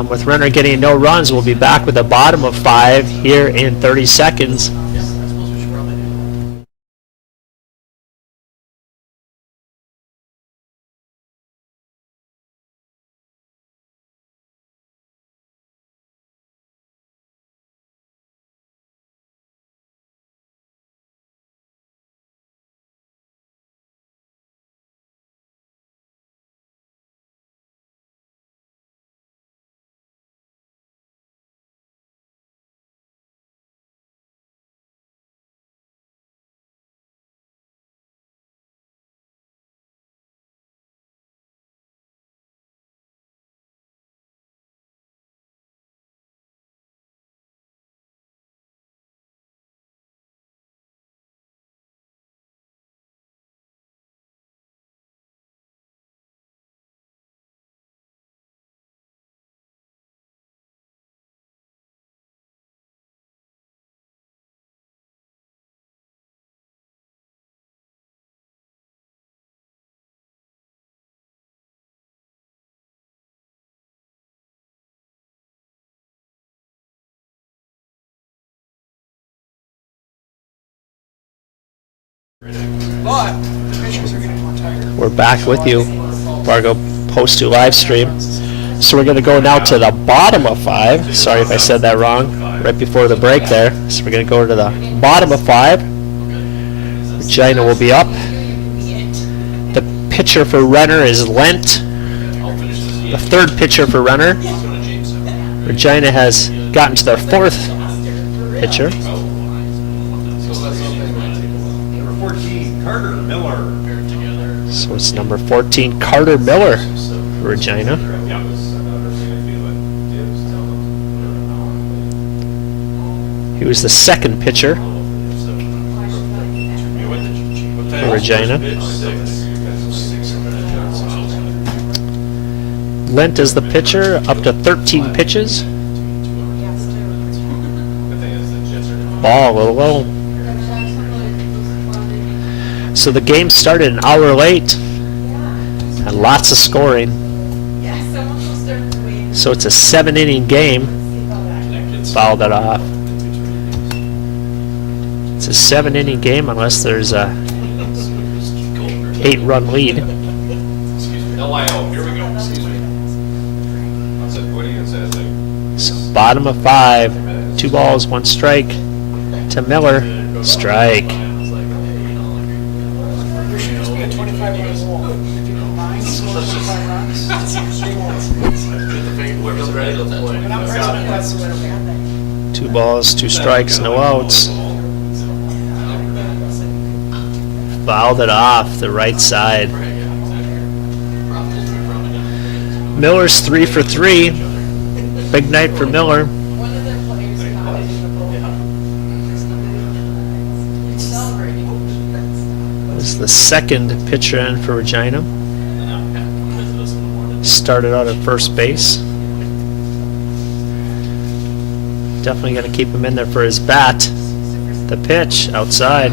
With Renner getting no runs, we'll be back with the bottom of 5 here in 30 seconds. But the pitchers are getting more tired. We're back with you, Fargo Post 2 live stream. So we're going to go now to the bottom of 5. Sorry if I said that wrong right before the break there. So we're going to go to the bottom of 5. Regina will be up. The pitcher for Renner is Lent. The third pitcher for Renner. Regina has gotten to their 4th pitcher. Number 14, Carter Miller. So it's number 14, Carter Miller for Regina. He was the second pitcher for Regina. Lent is the pitcher, up to 13 pitches. Ball a little low. So the game started an hour late and lots of scoring. So it's a 7-inning game. Foul that off. It's a 7-inning game unless there's a 8-run lead. LIO, here we go. Excuse me. What do you say? So bottom of 5, 2 balls, 1 strike to Miller. Strike. There should just be a 25-run rule. If you combine, score 25 runs, Whoever's ready to play. and I'm present, that's the winner. 2 balls, 2 strikes, no outs. fouled it off the right side. Right, yeah, exactly. Problem is, we're probably gonna- Miller's 3 for 3. Big night for Miller. One of their players commented in the boat. Celebrating. Was the second pitcher in for Regina. And I'm happy to visit us in the morning. Started out at first base. Definitely going to keep him in there for his bat. The pitch outside.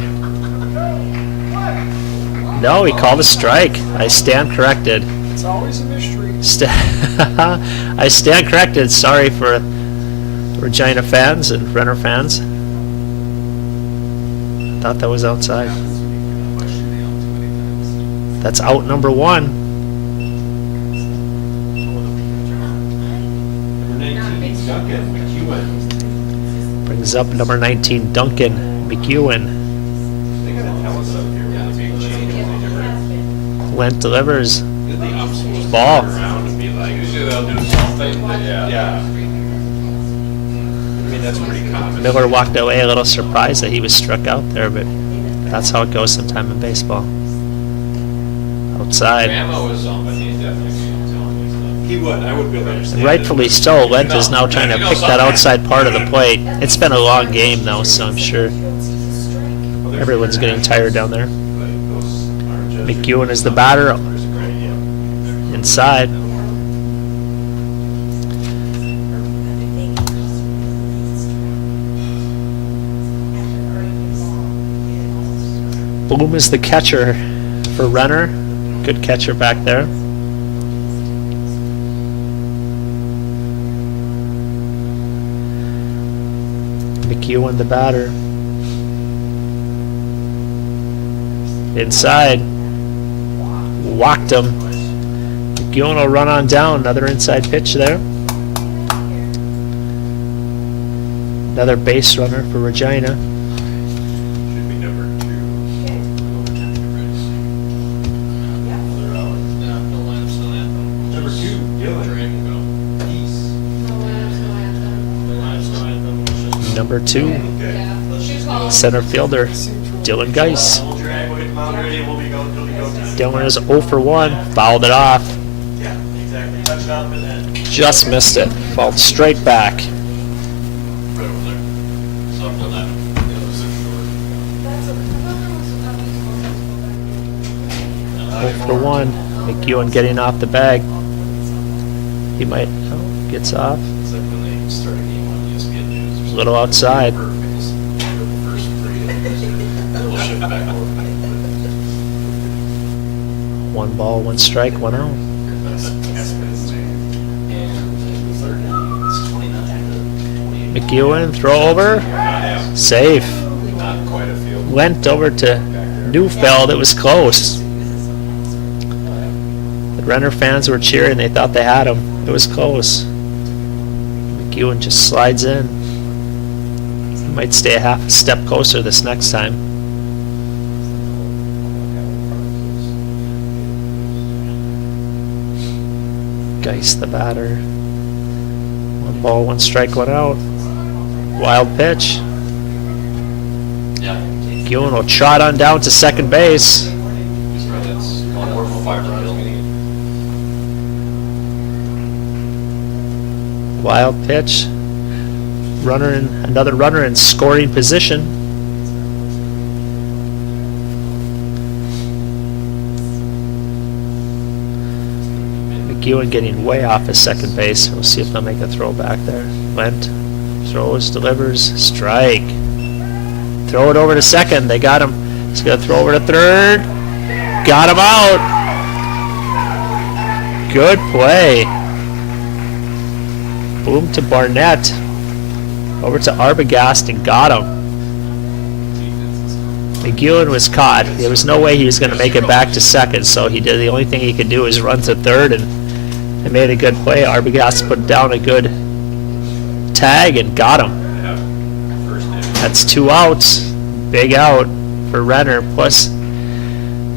No, he called a strike. I stand corrected. It's always a mystery. I stand corrected. Sorry for Regina fans and Renner fans. Thought that was outside. That's out number 1. Number 19, Duncan McEwen. Brings up number 19, Duncan McEwen. They gotta tell us up here when the big change when they different. Lent delivers. The ups will just Ball. turn around and be like, usually they'll do something, but yeah. I mean, that's pretty common. Miller walked away a little surprised that he was struck out there, but that's how it goes sometime in baseball. Outside. Grandma was on, but he's definitely telling me stuff. He would, I would be able to understand. And rightfully so, Lent is now trying to pick that outside part of the plate. It's been a long game though, so I'm sure everyone's getting tired down there. McEwen is the batter. Inside. Bloom is the catcher for Renner. Good catcher back there. McEwen the batter. Inside. Walked him. McEwen will run on down. Another inside pitch there. Another base runner for Regina. Should be number 2. Yeah, no lamps, no anthem. Number 2, Gillen. Dragon go. Peace. No lamps, no anthem. No lamps, no anthem. Let's just- Number 2, Okay. Yeah. Let's just Call go. it. center fielder, Dylan Geis. We'll drag, we'll get the mound ready, we'll be go time. Dylan is 0 for 1, fouled it off. Yeah, exactly. Touch it up and then. Just missed it. Fouled straight back. Right over there. Something like that. Yeah, it was in That's a, I thought there was 0 for 1. McEwen getting off the bag. He might, gets off. It's like when they start a game on ESPN News. There's A little outside. Perfect. The first 3. We'll shift back over. 1 ball, 1 strike, 1 out. McEwen, throw over. Safe. Not quite a field. Went over to Neufeld. It was close. The Renner fans were cheering. They thought they had him. It was close. McEwen just slides in. He might stay a half a step closer this next time. Geis the batter. 1 ball, 1 strike, 1 out. Wild pitch. Yeah. McEwen will trot on down to second base. That's one more from 5 runs. Wild pitch. Another runner in scoring position. McEwen getting way off his second base. We'll see if they'll make a throw back there. Lent throws, delivers, strike. Throw it over to second. They got him. He's gonna throw over to third. Got him out. Good play. Boom to Barnett. Over to Arbogast and got him. McEwen was caught. There was no way he was going to make it back to second, so he did. The only thing he could do is run to third, and they made a good play. Arbogast put down a good tag and got him. Yeah. First inning. That's 2 outs. Big out for Renner. Plus,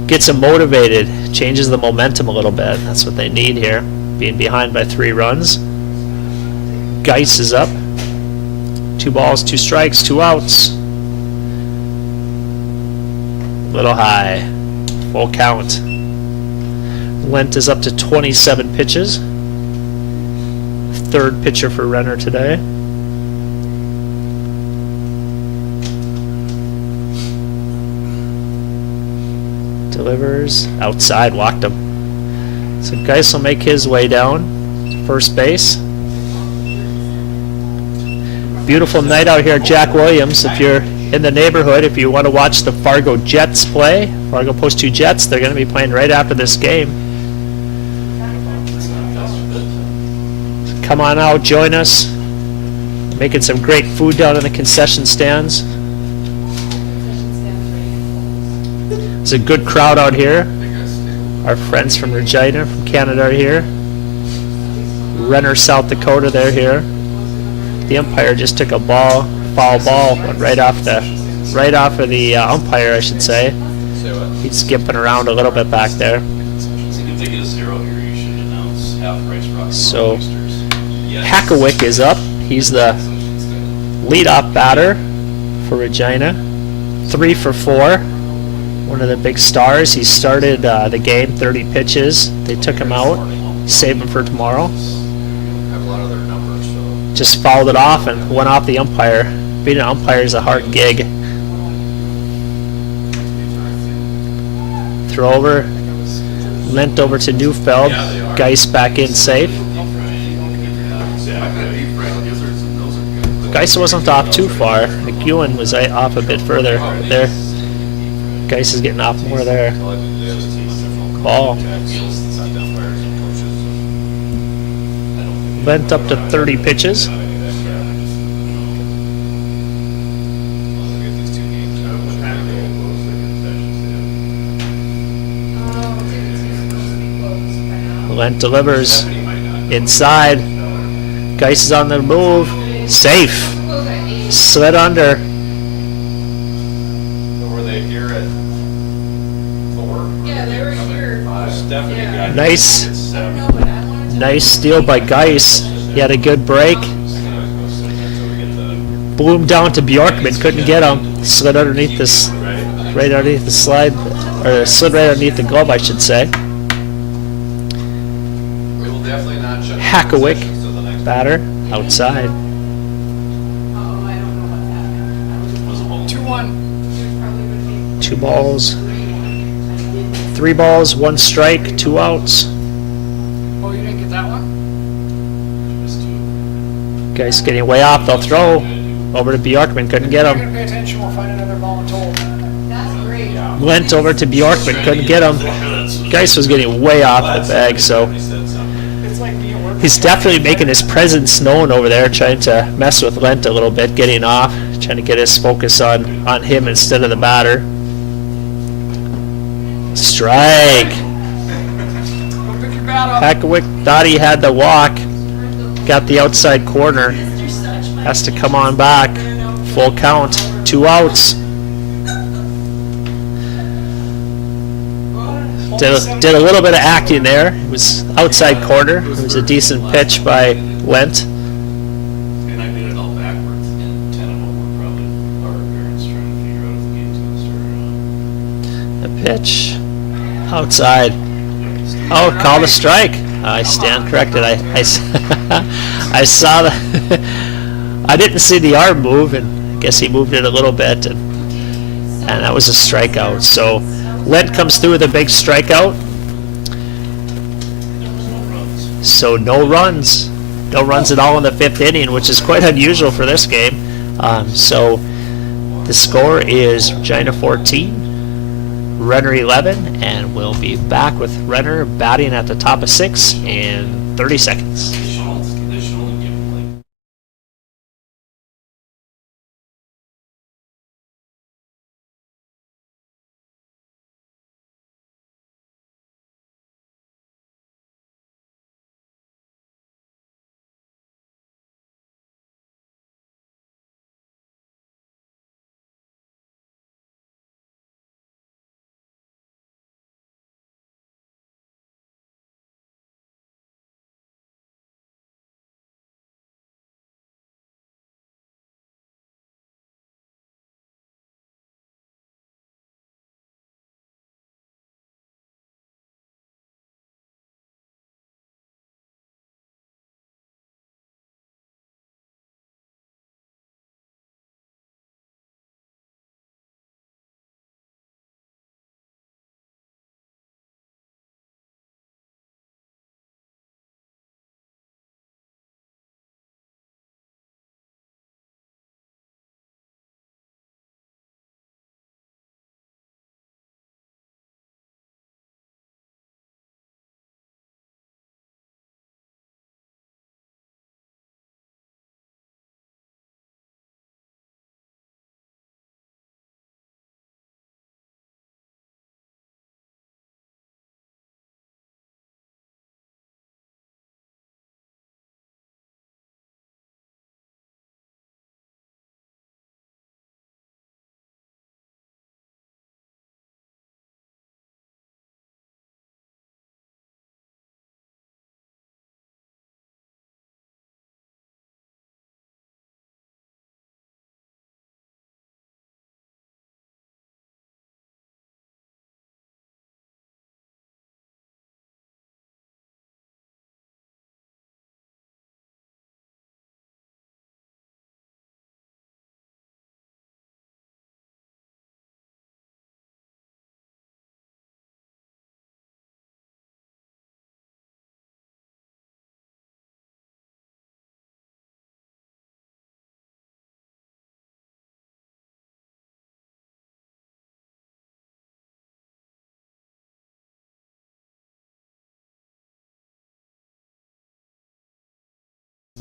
gets him motivated. Changes the momentum a little bit. That's what they need here. Being behind by 3 runs. Geis is up. 2 balls, 2 strikes, 2 outs. Little high. Full count. Lent is up to 27 pitches. Third pitcher for Renner today. Delivers outside, walked him. So Geis will make his way down first base. Beautiful night out here at Jack Williams. If you're in the neighborhood, if you want to watch the Fargo Jets play, Fargo Post 2 Jets, they're going to be playing right after this game. So come on out, join us. Making some great food down in the concession stands. It's a good crowd out here. Our friends from Regina, from Canada are here. Renner, South Dakota, they're here. The umpire just took a foul ball, went right off of the umpire, I should say. Say what? He's skipping around a little bit back there. If they get a 0 here, you should announce half price rock. So, Hackawick is up. He's the leadoff batter for Regina. 3 for 4. One of the big stars. He started the game, 30 pitches. They took him out, saved him for tomorrow. Have a lot of their numbers, so. Just fouled it off and went off the umpire. Being an umpire is a hard gig. Throw over. Lent over to Neufeld. Geis back in safe. Geis wasn't off too far. McEwen was off a bit further there. Geis is getting off more there. Ball. Lent up to 30 pitches. Lent delivers inside. Geis is on the move. Safe. Slid under. Were they here at 4? Yeah, they were here. Stephanie got Nice. here at 7. No, but I wanted to. Nice steal by Geis. He had a good break. Blew him down to Bjorkman. Couldn't get him. Slid underneath this, right underneath the slide, or slid right underneath the glove, I should say. We will definitely not shut down Hackawick, sessions till the next batter, outside. Oh, I don't know what's happening. I was just. was a home. 2-1. There's probably gonna be. 2 balls, 3 balls, 1 strike, 2 outs. Oh, you didn't get that one? Geis getting way off. They'll throw over to Bjorkman. Couldn't get You're him. gonna pay attention, we'll find another voluntold. That's great. Went over to Bjorkman. Couldn't get him. Geis was getting way off the bag, so It's like me at work. he's definitely making his presence known over there, trying to mess with Lent a little bit, getting off, trying to get his focus on him instead of the batter. Strike. Go pick your bat up. Hackawick thought he had the walk. Got the outside corner. Has to come on back. Full count. 2 outs. Did a little bit of acting there. It was outside corner. It was a decent pitch by Lent. And I did it all backwards, and 10 of them were probably our parents trying to figure out if the game's gonna start or not. A pitch. Outside. Oh, call the strike. I stand corrected. I saw the. I didn't see the arm move, and I guess he moved it a little bit, and that was a strikeout. So Lent comes through with a big strikeout. So no runs at all in the 5th inning, which is quite unusual for this game. So the score is Regina 14, Renner 11, and we'll be back with Renner batting at the top of 6 in 30 seconds.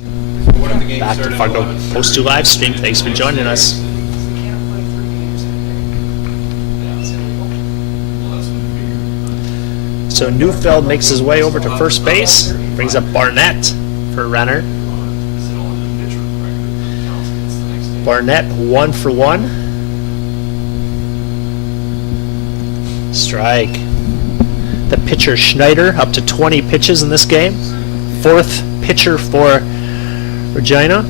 What if the game Back to started at Fargo 11:30? Post 2 live stream. Thanks for joining us. We can't play 3 games in a day. Yeah. It's illegal. Well, that's what we figured. So Neufeld makes his way over to first base, brings up Barnett for Renner. Is it on the pitcher record? Counts against the next day. Barnett 1 for 1. Strike. The pitcher Schneider up to 20 pitches in this game. Fourth pitcher for Regina.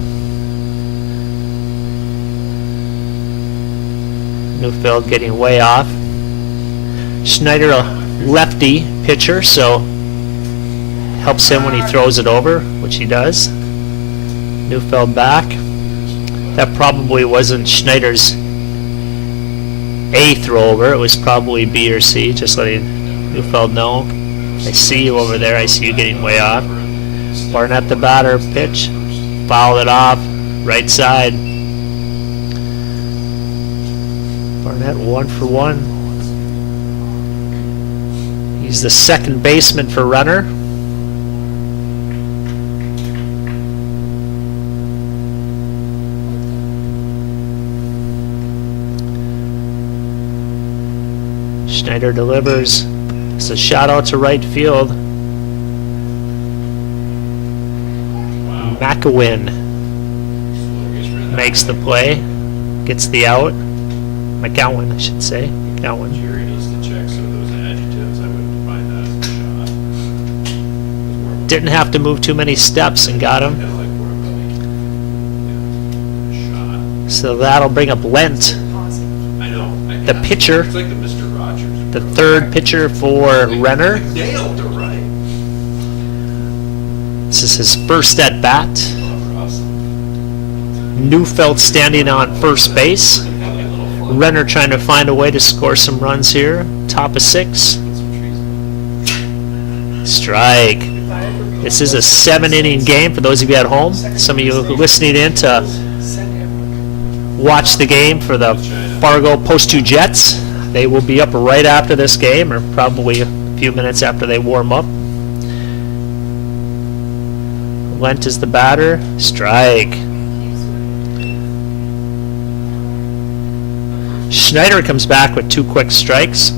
Neufeld getting way off. Schneider a lefty pitcher, so helps him when he throws it over, which he does. Neufeld back. That probably wasn't Schneider's A throwover. It was probably B or C, just letting Neufeld know. I see you over there. I see you getting way off. Barnett the batter, pitch. Fouled it off. Right side. Barnett 1 for 1. He's the second baseman for Renner. Schneider delivers. It's a shout out to right field. McEwen makes the play, gets the out. McGowan, I should say. McGowan. Jerry needs to check some of those adjectives. I wouldn't define that as a shot. It's more of a- Didn't have to move too many steps and got him. Kinda like more of a, yeah, a shot. So that'll bring up Lent, I know. the pitcher, It's like the Mr. Rogers. the third pitcher for Renner. Nailed it right. This is his first at bat. Oh, awesome. Neufeld standing on first base. Have a little fun. Renner trying to find a way to score some runs here. Top of 6. Put some trees. Strike. This is a 7-inning game for those of you at home. Some of you listening in to Send him. watch the game for the Fargo Post 2 Jets. They will be up right after this game, or probably a few minutes after they warm up. Lent is the batter. Strike. Schneider comes back with 2 quick strikes.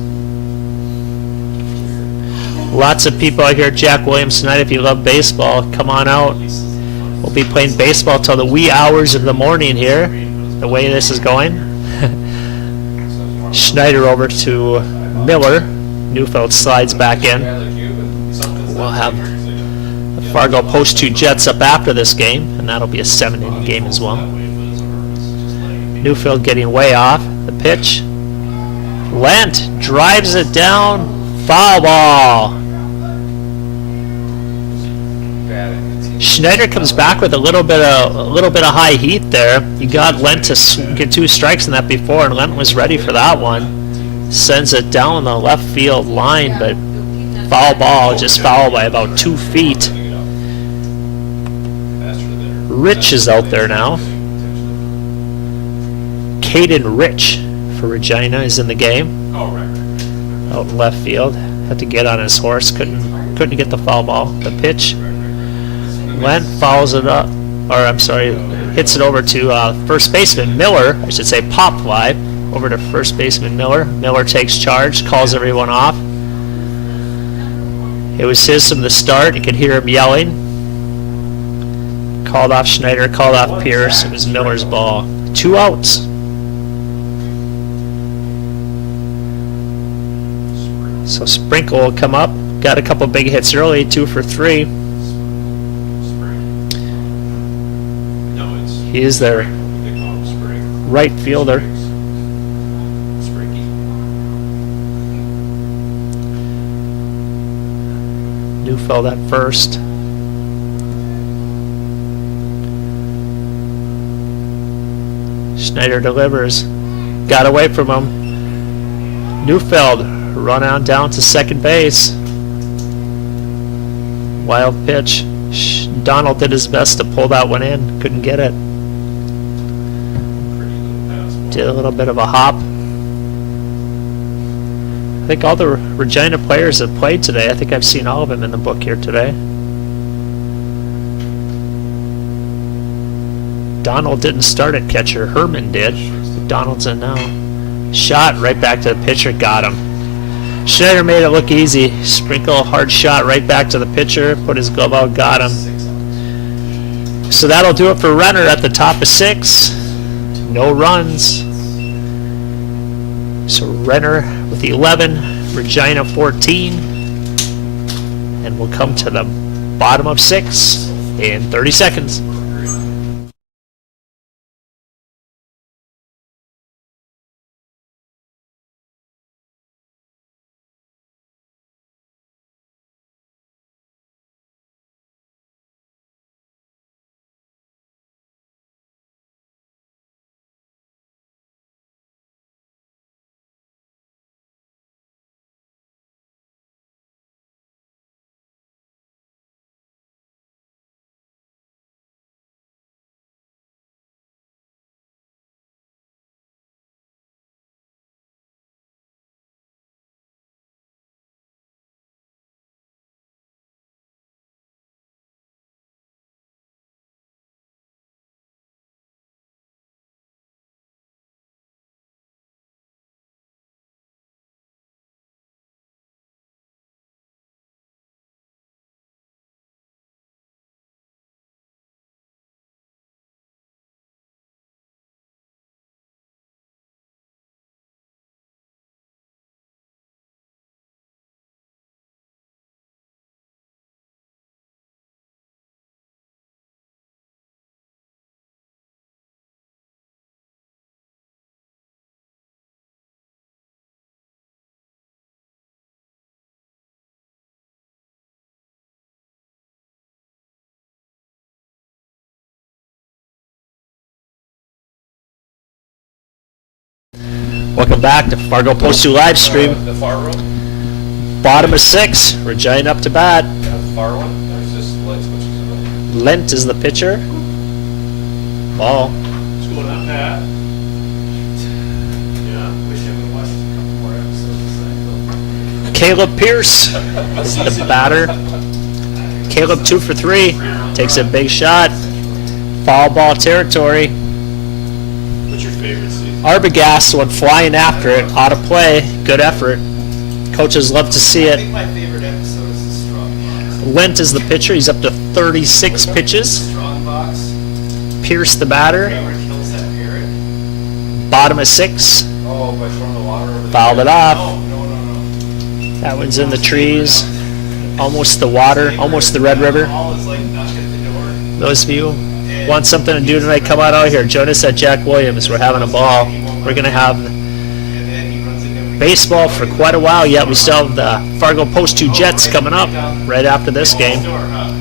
Lots of people out here, Jack Williams tonight. If you love baseball, come on out. We'll be playing baseball till the wee hours of the morning here, the way this is going. Schneider over to Miller. Neufeld slides back in. We'll have the Fargo Post 2 Jets up after this game, and that'll be a 7-inning game as well. Neufeld getting way off. The pitch. Lent drives it down. Foul ball. Schneider comes back with a little bit of high heat there. You got Lent to get 2 strikes in that before, and Lent was ready for that one. Sends it down the left field line, but foul ball, just fouled by about 2 feet. Rich is out there now. Caden Rich for Regina is in the game. Oh, right. Out in left field. Had to get on his horse. Couldn't get the foul ball. The pitch. Lent fouls it up, or I'm sorry, hits it over to first baseman Miller. I should say pop fly over to first baseman Miller. Miller takes charge, calls everyone off. It was his from the start. You could hear him yelling. Called off Schneider, called off Pierce. It was Miller's ball. 2 outs. So Sprinkle will come up. Got a couple big hits early, 2 for 3. No, it's. He is their They call him Spring. right fielder. Springy. Neufeld at first. Schneider delivers. Got away from him. Neufeld run on down to second base. Wild pitch. Donald did his best to pull that one in. Couldn't get it. Pretty little pass ball. Did a little bit of a hop. I think all the Regina players have played today. I think I've seen all of them in the book here today. Donald didn't start at catcher. Herman did. Donald's in now. Shot right back to the pitcher. Got him. Schneider made it look easy. Sprinkle a hard shot right back to the pitcher. Put his glove out. Got him. So that'll do it for Renner at the top of 6. No runs. So Renner with 11. Regina 14. And we'll come to the bottom of 6 in 30 seconds. Welcome back to Fargo Post 2 live stream. The far room? Bottom of 6. Regina up to bat. Yeah, the far one? There's just light switches. Lent is the pitcher. Ball. What's going on, Pat? Yeah, wish I would've watched a couple more episodes of Seinfeld. Caleb Pierce is the batter. Caleb 2 for 3. Takes a big shot. Foul ball territory. What's your favorite season? Arbogast went flying after it. Out of play. Good effort. Coaches love to see I it. think my favorite episode is the Strong Box. Lent is the pitcher. He's up to 36 pitches. Strong Box. Pierce the batter. Kramer kills that parrot. Bottom of 6. Oh, by throwing the water over the Fouled it off. No. That one's in the trees. Almost the water. Almost the Red River. All is like knocking at the door. Those of you want something to do tonight, come on out here. Join us at Jack Williams. We're having a ball. We're going to have And then he runs into baseball for quite a while yet. We still have the Fargo Post 2 Jets coming up right after this game.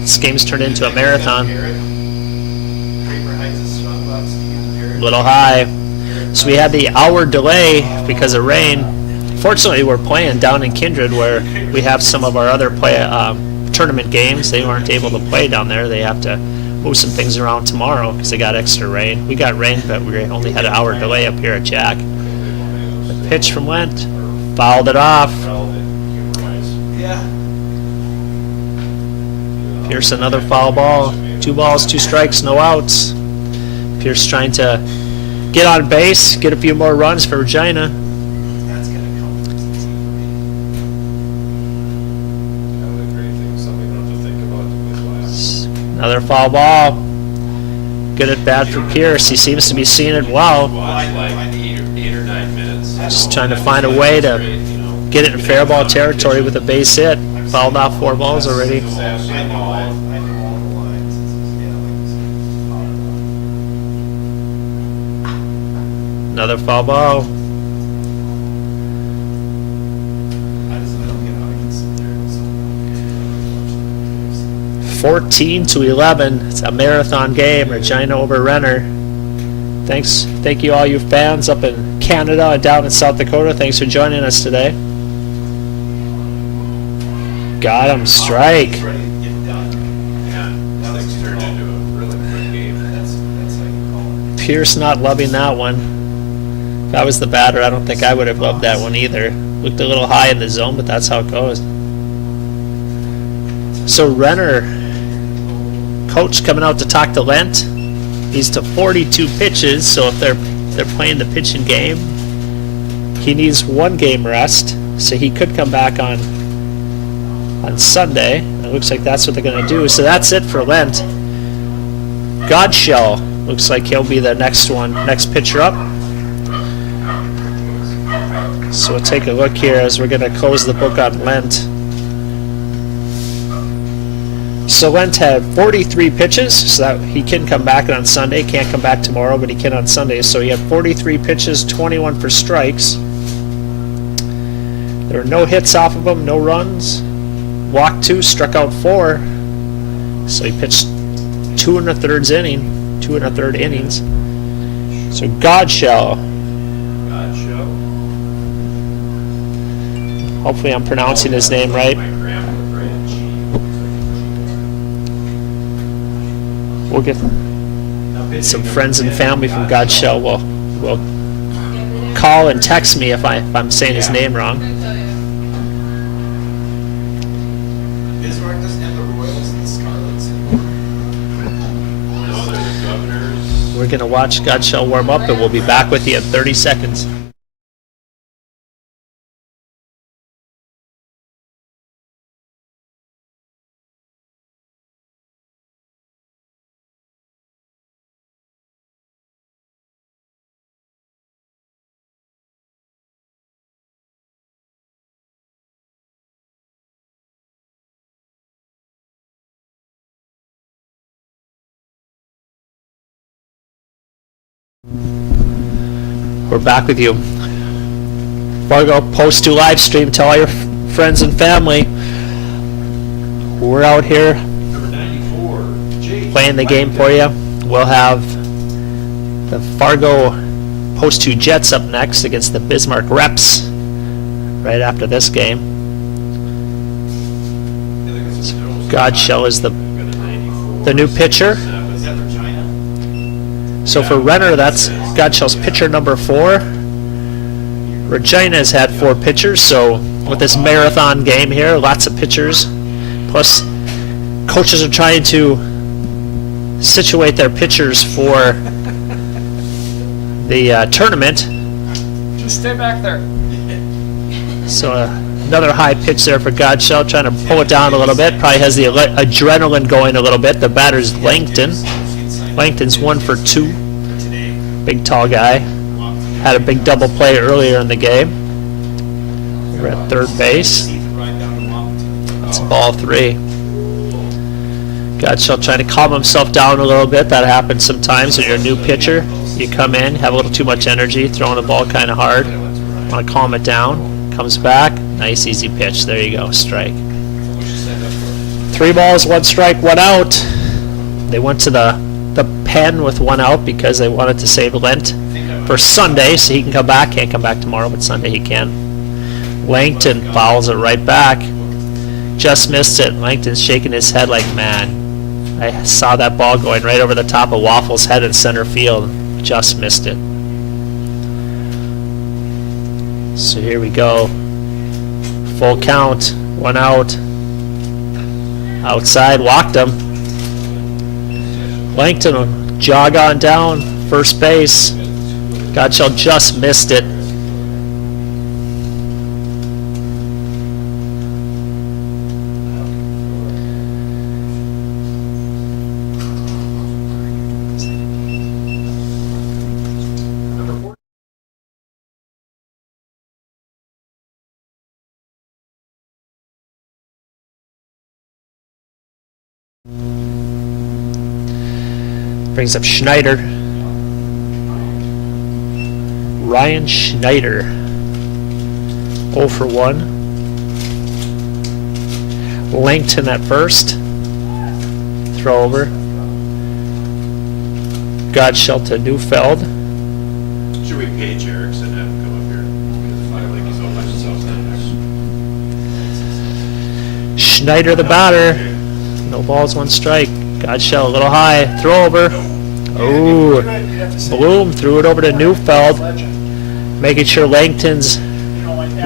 This game's turned into a marathon. Kramer hides his Strong Box. He gets the parrot. Little high. So we had the hour delay because of rain. Fortunately, we're playing down in Kindred where we have some of our other tournament games. They weren't able to play down there. They have to move some things around tomorrow because they got extra rain. We got rain, but we only had an hour delay up here at Jack. The pitch from Lent. Fouled it off. Yeah. Pierce another foul ball. 2 balls, 2 strikes, no outs. Pierce trying to get on base, get a few more runs for Regina. That's going to come. That was a great thing, something you don't have to think about with last. Another foul ball. Good at bat for Pierce. He seems to be seeing it well. Watch like 8 or 9 minutes. Just trying to find a way to get it in fair ball territory with a base hit. Fouled off 4 balls already. I know all the lines. Another foul ball. I don't get how I can sit there and 14 to 11. It's a marathon game. Regina over Renner. Thank you all you fans up in Canada and down in South Dakota. Thanks for joining us today. Got him. Strike. He's ready to get done. Yeah, things turned into a really quick game. That's how you call it. Pierce not loving that one. If I was the batter, I don't think I would have loved that one either. Looked a little high in the zone, but that's how it goes. So Renner, coach coming out to talk to Lent. He's to 42 pitches, so if they're playing the pitching game, he needs 1 game rest, so he could come back on Sunday. It looks like that's what they're going to do. So that's it for Lent. Godshell looks like he'll be the next pitcher up. So we'll take a look here as we're going to close the book on Lent. So Lent had 43 pitches, so that he can come back on Sunday. Can't come back tomorrow, but he can on Sunday. So he had 43 pitches, 21 for strikes. There were no hits off of him, no runs. Walked 2, struck out 4. So he pitched 2 1/3 innings. So Godshell. God show. Hopefully I'm pronouncing his name right. My grandma, Branch. We'll get some friends and family from Godshell will call and text me if I'm saying his name wrong. Bismarck doesn't have the Royals and the Scarlets anymore. No, they're the Governors. We're going to watch Godshell warm up, and we'll be back with you in 30 seconds. We're back with you. Fargo Post 2 live stream. Tell all your friends and family we're out here Number 94, Jay. playing the game for you. We'll have the Fargo Post 2 Jets up next against the Bismarck Reps right after this game. Godshell is the new pitcher. Is that Regina? So for Renner, that's Godshell's pitcher number 4. Regina has had 4 pitchers, so with this marathon game here, lots of pitchers. Plus, coaches are trying to situate their pitchers for the tournament. Just stay back there. So another high pitch there for Godshell, trying to pull it down a little bit. Probably has the adrenaline going a little bit. The batter's Langton. Langton's 1 for 2. Big tall guy. Had a big double play earlier in the game. We're at third base. It's ball 3. Godshell trying to calm himself down a little bit. That happens sometimes when you're a new pitcher. You come in, have a little too much energy, throwing the ball kind of hard. Want to calm it down. Comes back. Nice easy pitch. There you go. Strike. 3 balls, 1 strike, 1 out. They went to the pen with 1 out because they wanted to save Lent for Sunday, so he can come back. Can't come back tomorrow, but Sunday he can. Langton fouls it right back. Just missed it. Langton's shaking his head like, man, I saw that ball going right over the top of Waffle's head in center field. Just missed it. So here we go. Full count. 1 out. Outside. Walked him. Langton will jog on down. First base. Godshell just missed it. Brings up Schneider. Ryan Schneider. 0 for 1. Langton at first. Throw over. Godshell to Neufeld. Should we page Erickson and have him come up here? Because I feel like he's all by himself down there. Schneider the batter. No balls, 1 strike. Godshell a little high. Throw over. Ooh. Bloom threw it over to Neufeld. Making sure Langton's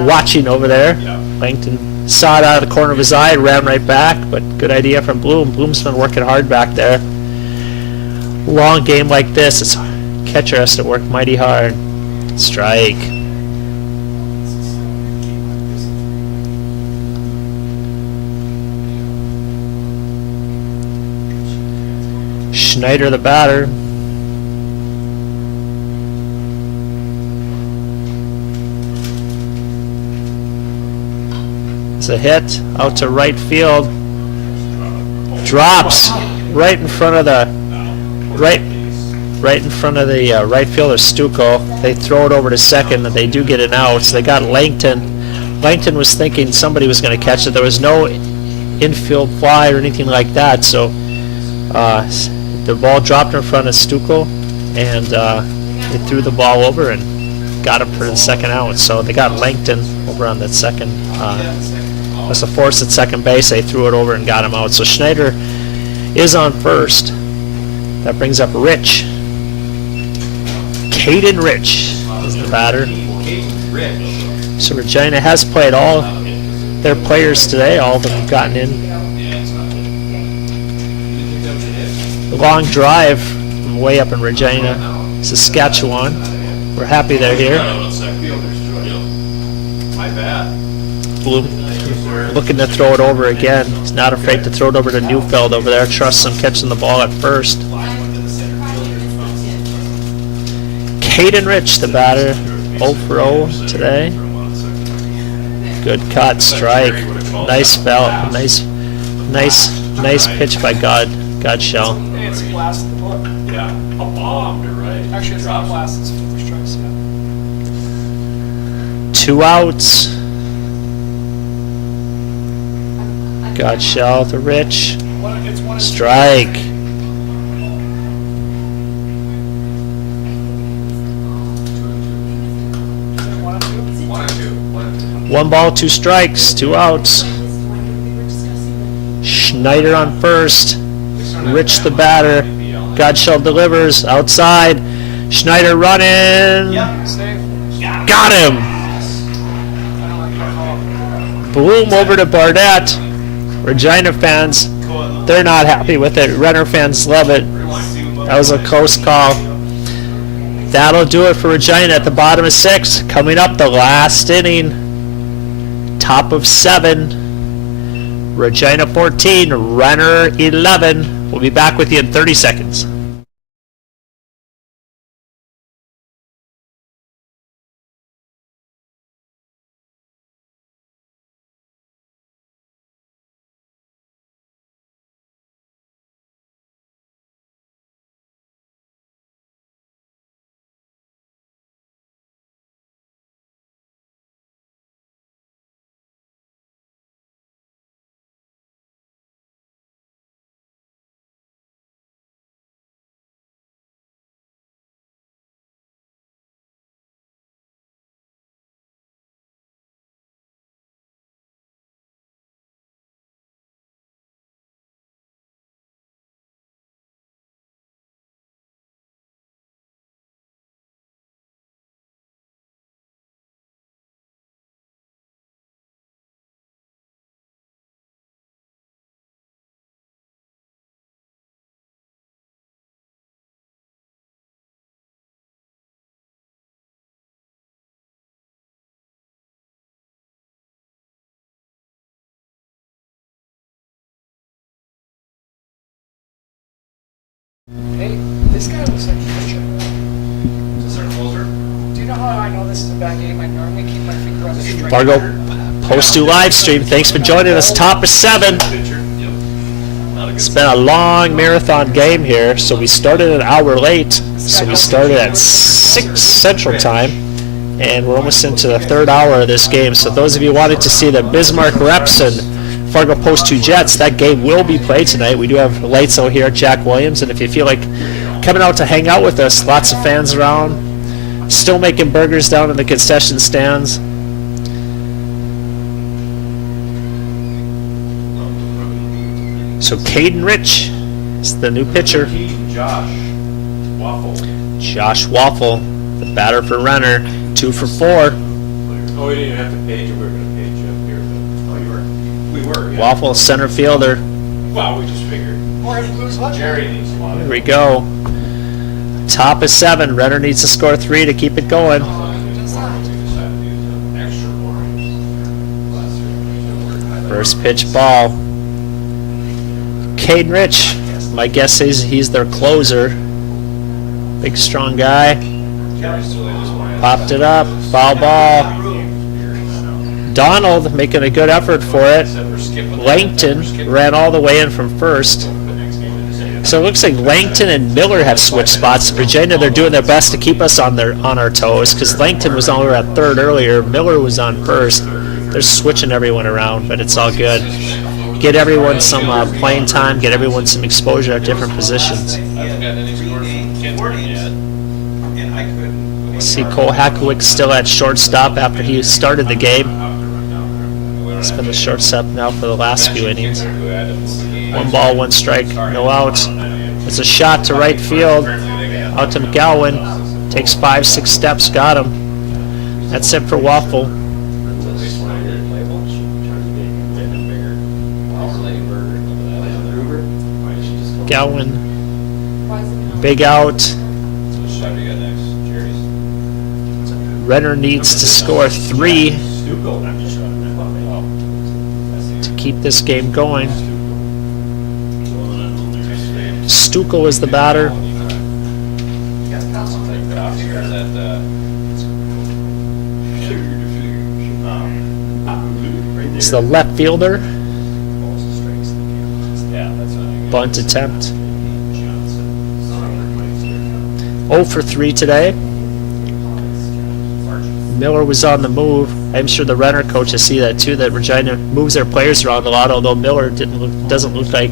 watching over there. Langton saw it out of the corner of his eye, ran right back, but good idea from Bloom. Bloom's been working hard back there. long game like this, it's catcher has to work mighty hard. Strike. Schneider the batter. It's a hit out to right field. Drops right in front of the right in front of the right fielder Stucco. They throw it over to second and they do get an out. So they got Langton. Langton was thinking somebody was going to catch it. There was no infield fly or anything like that. So the ball dropped in front of Stucco and they threw the ball over and got him for the second out. So they got Langton over on that second. Was a force at second base. They threw it over and got him out. So Schneider is on first. That brings up Rich. Caden Rich is the batter. So Regina has played all their players today. All of them have gotten in. The long drive from way up in Regina, Saskatchewan. We're happy they're here. My bad. Bloom looking to throw it over again. He's not afraid to throw it over to Neufeld over there. Trusts him catching the ball at first. Caden Rich, the batter, 0 for 0 today. Good cut, strike. Nice belt, nice pitch by Godshell. Hey, it's a blast in the book. Yeah, a bomb, you're right. Actually, it's not a blast, it's for strikes, yeah. 2 outs. Godshell to Rich. It's one Strike. One ball, 2 strikes, 2 outs. Schneider on first. Rich the batter. Godshell delivers outside. Schneider running. Save. Got him. Bloom over to Barnett. Regina fans, they're not happy with it. Renner fans love it. That was a close call. That'll do it for Regina at the bottom of 6. Coming up, the last inning. Top of 7. Regina 14, Renner 11. We'll be back with you in 30 seconds. Hey, this guy looks like a pitcher. Is there a closer? Do you know how I know this is a bad game? I normally keep my finger on the strike. Fargo Post 2 live stream. Thanks for joining us. Top of 7. It's been a long marathon game here, so we started an hour late. So we started at 6 Central Time, and we're almost into the 3rd hour of this game. So those of you wanting to see the Bismarck Reps and Fargo Post 2 Jets, that game will be played tonight. We do have lights out here at Jack Williams, and if you feel like coming out to hang out with us, lots of fans around, still making burgers down in the concession stands. So Caden Rich is the new pitcher. Josh Waffle. Josh Waffle, the batter for Renner, 2 for 4. Oh, we didn't even have to page him. We were going to page him here. Oh, you were? We were, yeah. Waffle, center fielder. Well, we just figured. Or if Blues luck. Jerry needs a lot Here of we go. Top of 7. Renner needs to score 3 to keep it going. First pitch ball. Caden Rich, my guess is he's their closer. Big strong guy. Popped it up. Foul ball. Donald making a good effort for it. Langton ran all the way in from first. So it looks like Langton and Miller have switched spots. Regina, they're doing their best to keep us on our toes because Langton was over at third earlier. Miller was on first. They're switching everyone around, but it's all good. Get everyone some playing time. Get everyone some exposure at different positions. See Cole Hackwick still at shortstop after he started the game. He's been the shortstop now for the last few innings. 1 ball, 1 strike, no outs. It's a shot to right field. Out to McGowan. Takes 5-6 steps, got him. That's it for Waffle. McGowan. Big out. Renner needs to score 3 to keep this game going. Stucco is the batter. It's the left fielder. Bunt attempt. 0 for 3 today. Miller was on the move. I'm sure the Renner coaches see that too, that Regina moves their players around a lot, although Miller doesn't look like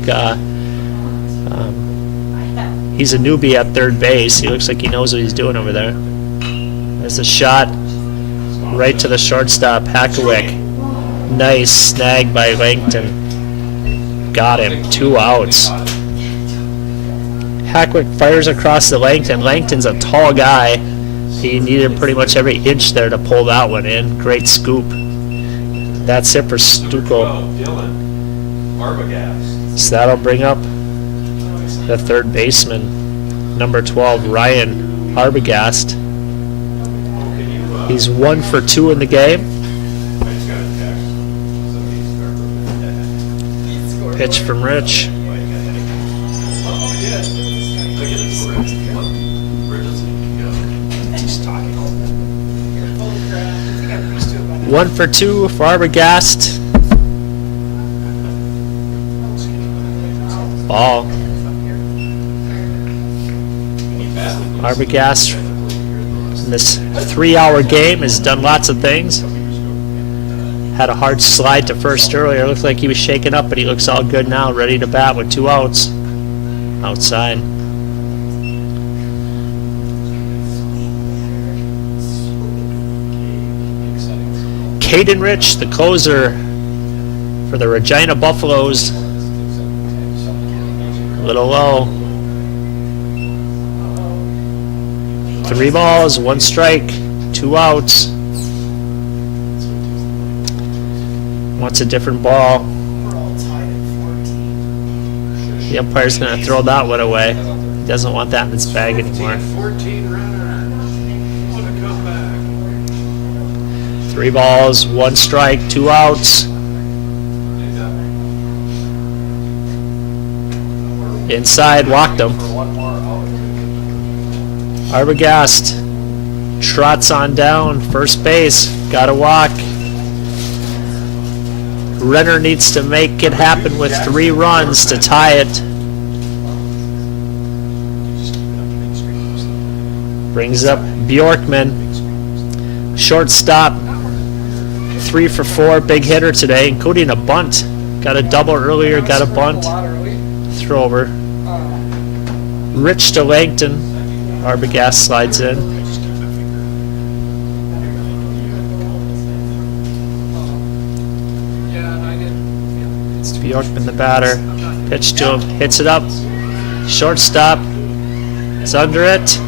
he's a newbie at third base. He looks like he knows what he's doing over there. There's a shot right to the shortstop, Hackwick. Nice snag by Langton. Got him. 2 outs. Hackwick fires across to Langton. Langton's a tall guy. He needed pretty much every inch there to pull that one in. Great scoop. That's it for Stucco. So that'll bring up the third baseman, number 12, Ryan Arbogast. He's 1 for 2 in the game. Pitch from Rich. One for 2 for Arbogast. Ball. Arbogast in this 3-hour game has done lots of things. Had a hard slide to first earlier. Looked like he was shaken up, but he looks all good now, ready to bat with 2 outs. Outside. Caden Rich, the closer for the Regina Buffaloes. A little low. 3 balls, 1 strike, 2 outs. Wants a different ball. The umpire's going to throw that one away. He doesn't want that in his bag anymore. 3 balls, 1 strike, 2 outs. Inside, walked him. Arbogast trots on down, first base, got a walk. Renner needs to make it happen with 3 runs to tie it. Brings up Bjorkman. Shortstop, 3 for 4, big hitter today, including a bunt. Got a double earlier, got a bunt. Throw over. Rich to Langton. Arbogast slides in. Bjorkman the batter. Pitch to him. Hits it up. Shortstop. It's under it.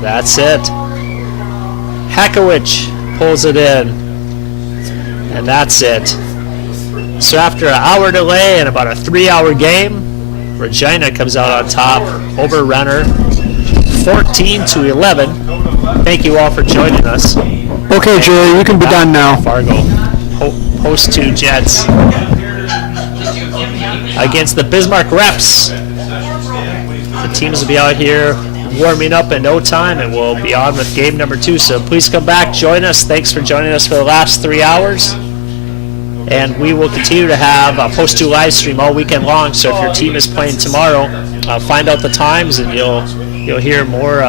That's it. Hackowicz pulls it in. And that's it. So after an hour delay and about a 3-hour game, Regina comes out on top over Renner, 14-11. Thank you all for joining us. Okay, Jerry, you can be done now. Fargo, host to Jets against the Bismarck Reps. The teams will be out here warming up in no time, and we'll be on with game number 2. So please come back, join us. Thanks for joining us for the last 3 hours. And we will continue to have a Post 2 live stream all weekend long. So if your team is playing tomorrow, find out the times, and you'll hear more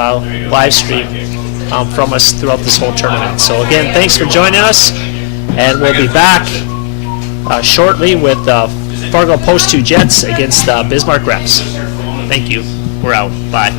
live stream from us throughout this whole tournament. So again, thanks for joining us, and we'll be back shortly with Fargo Post 2 Jets against Bismarck Reps. Thank you. We're out. Bye.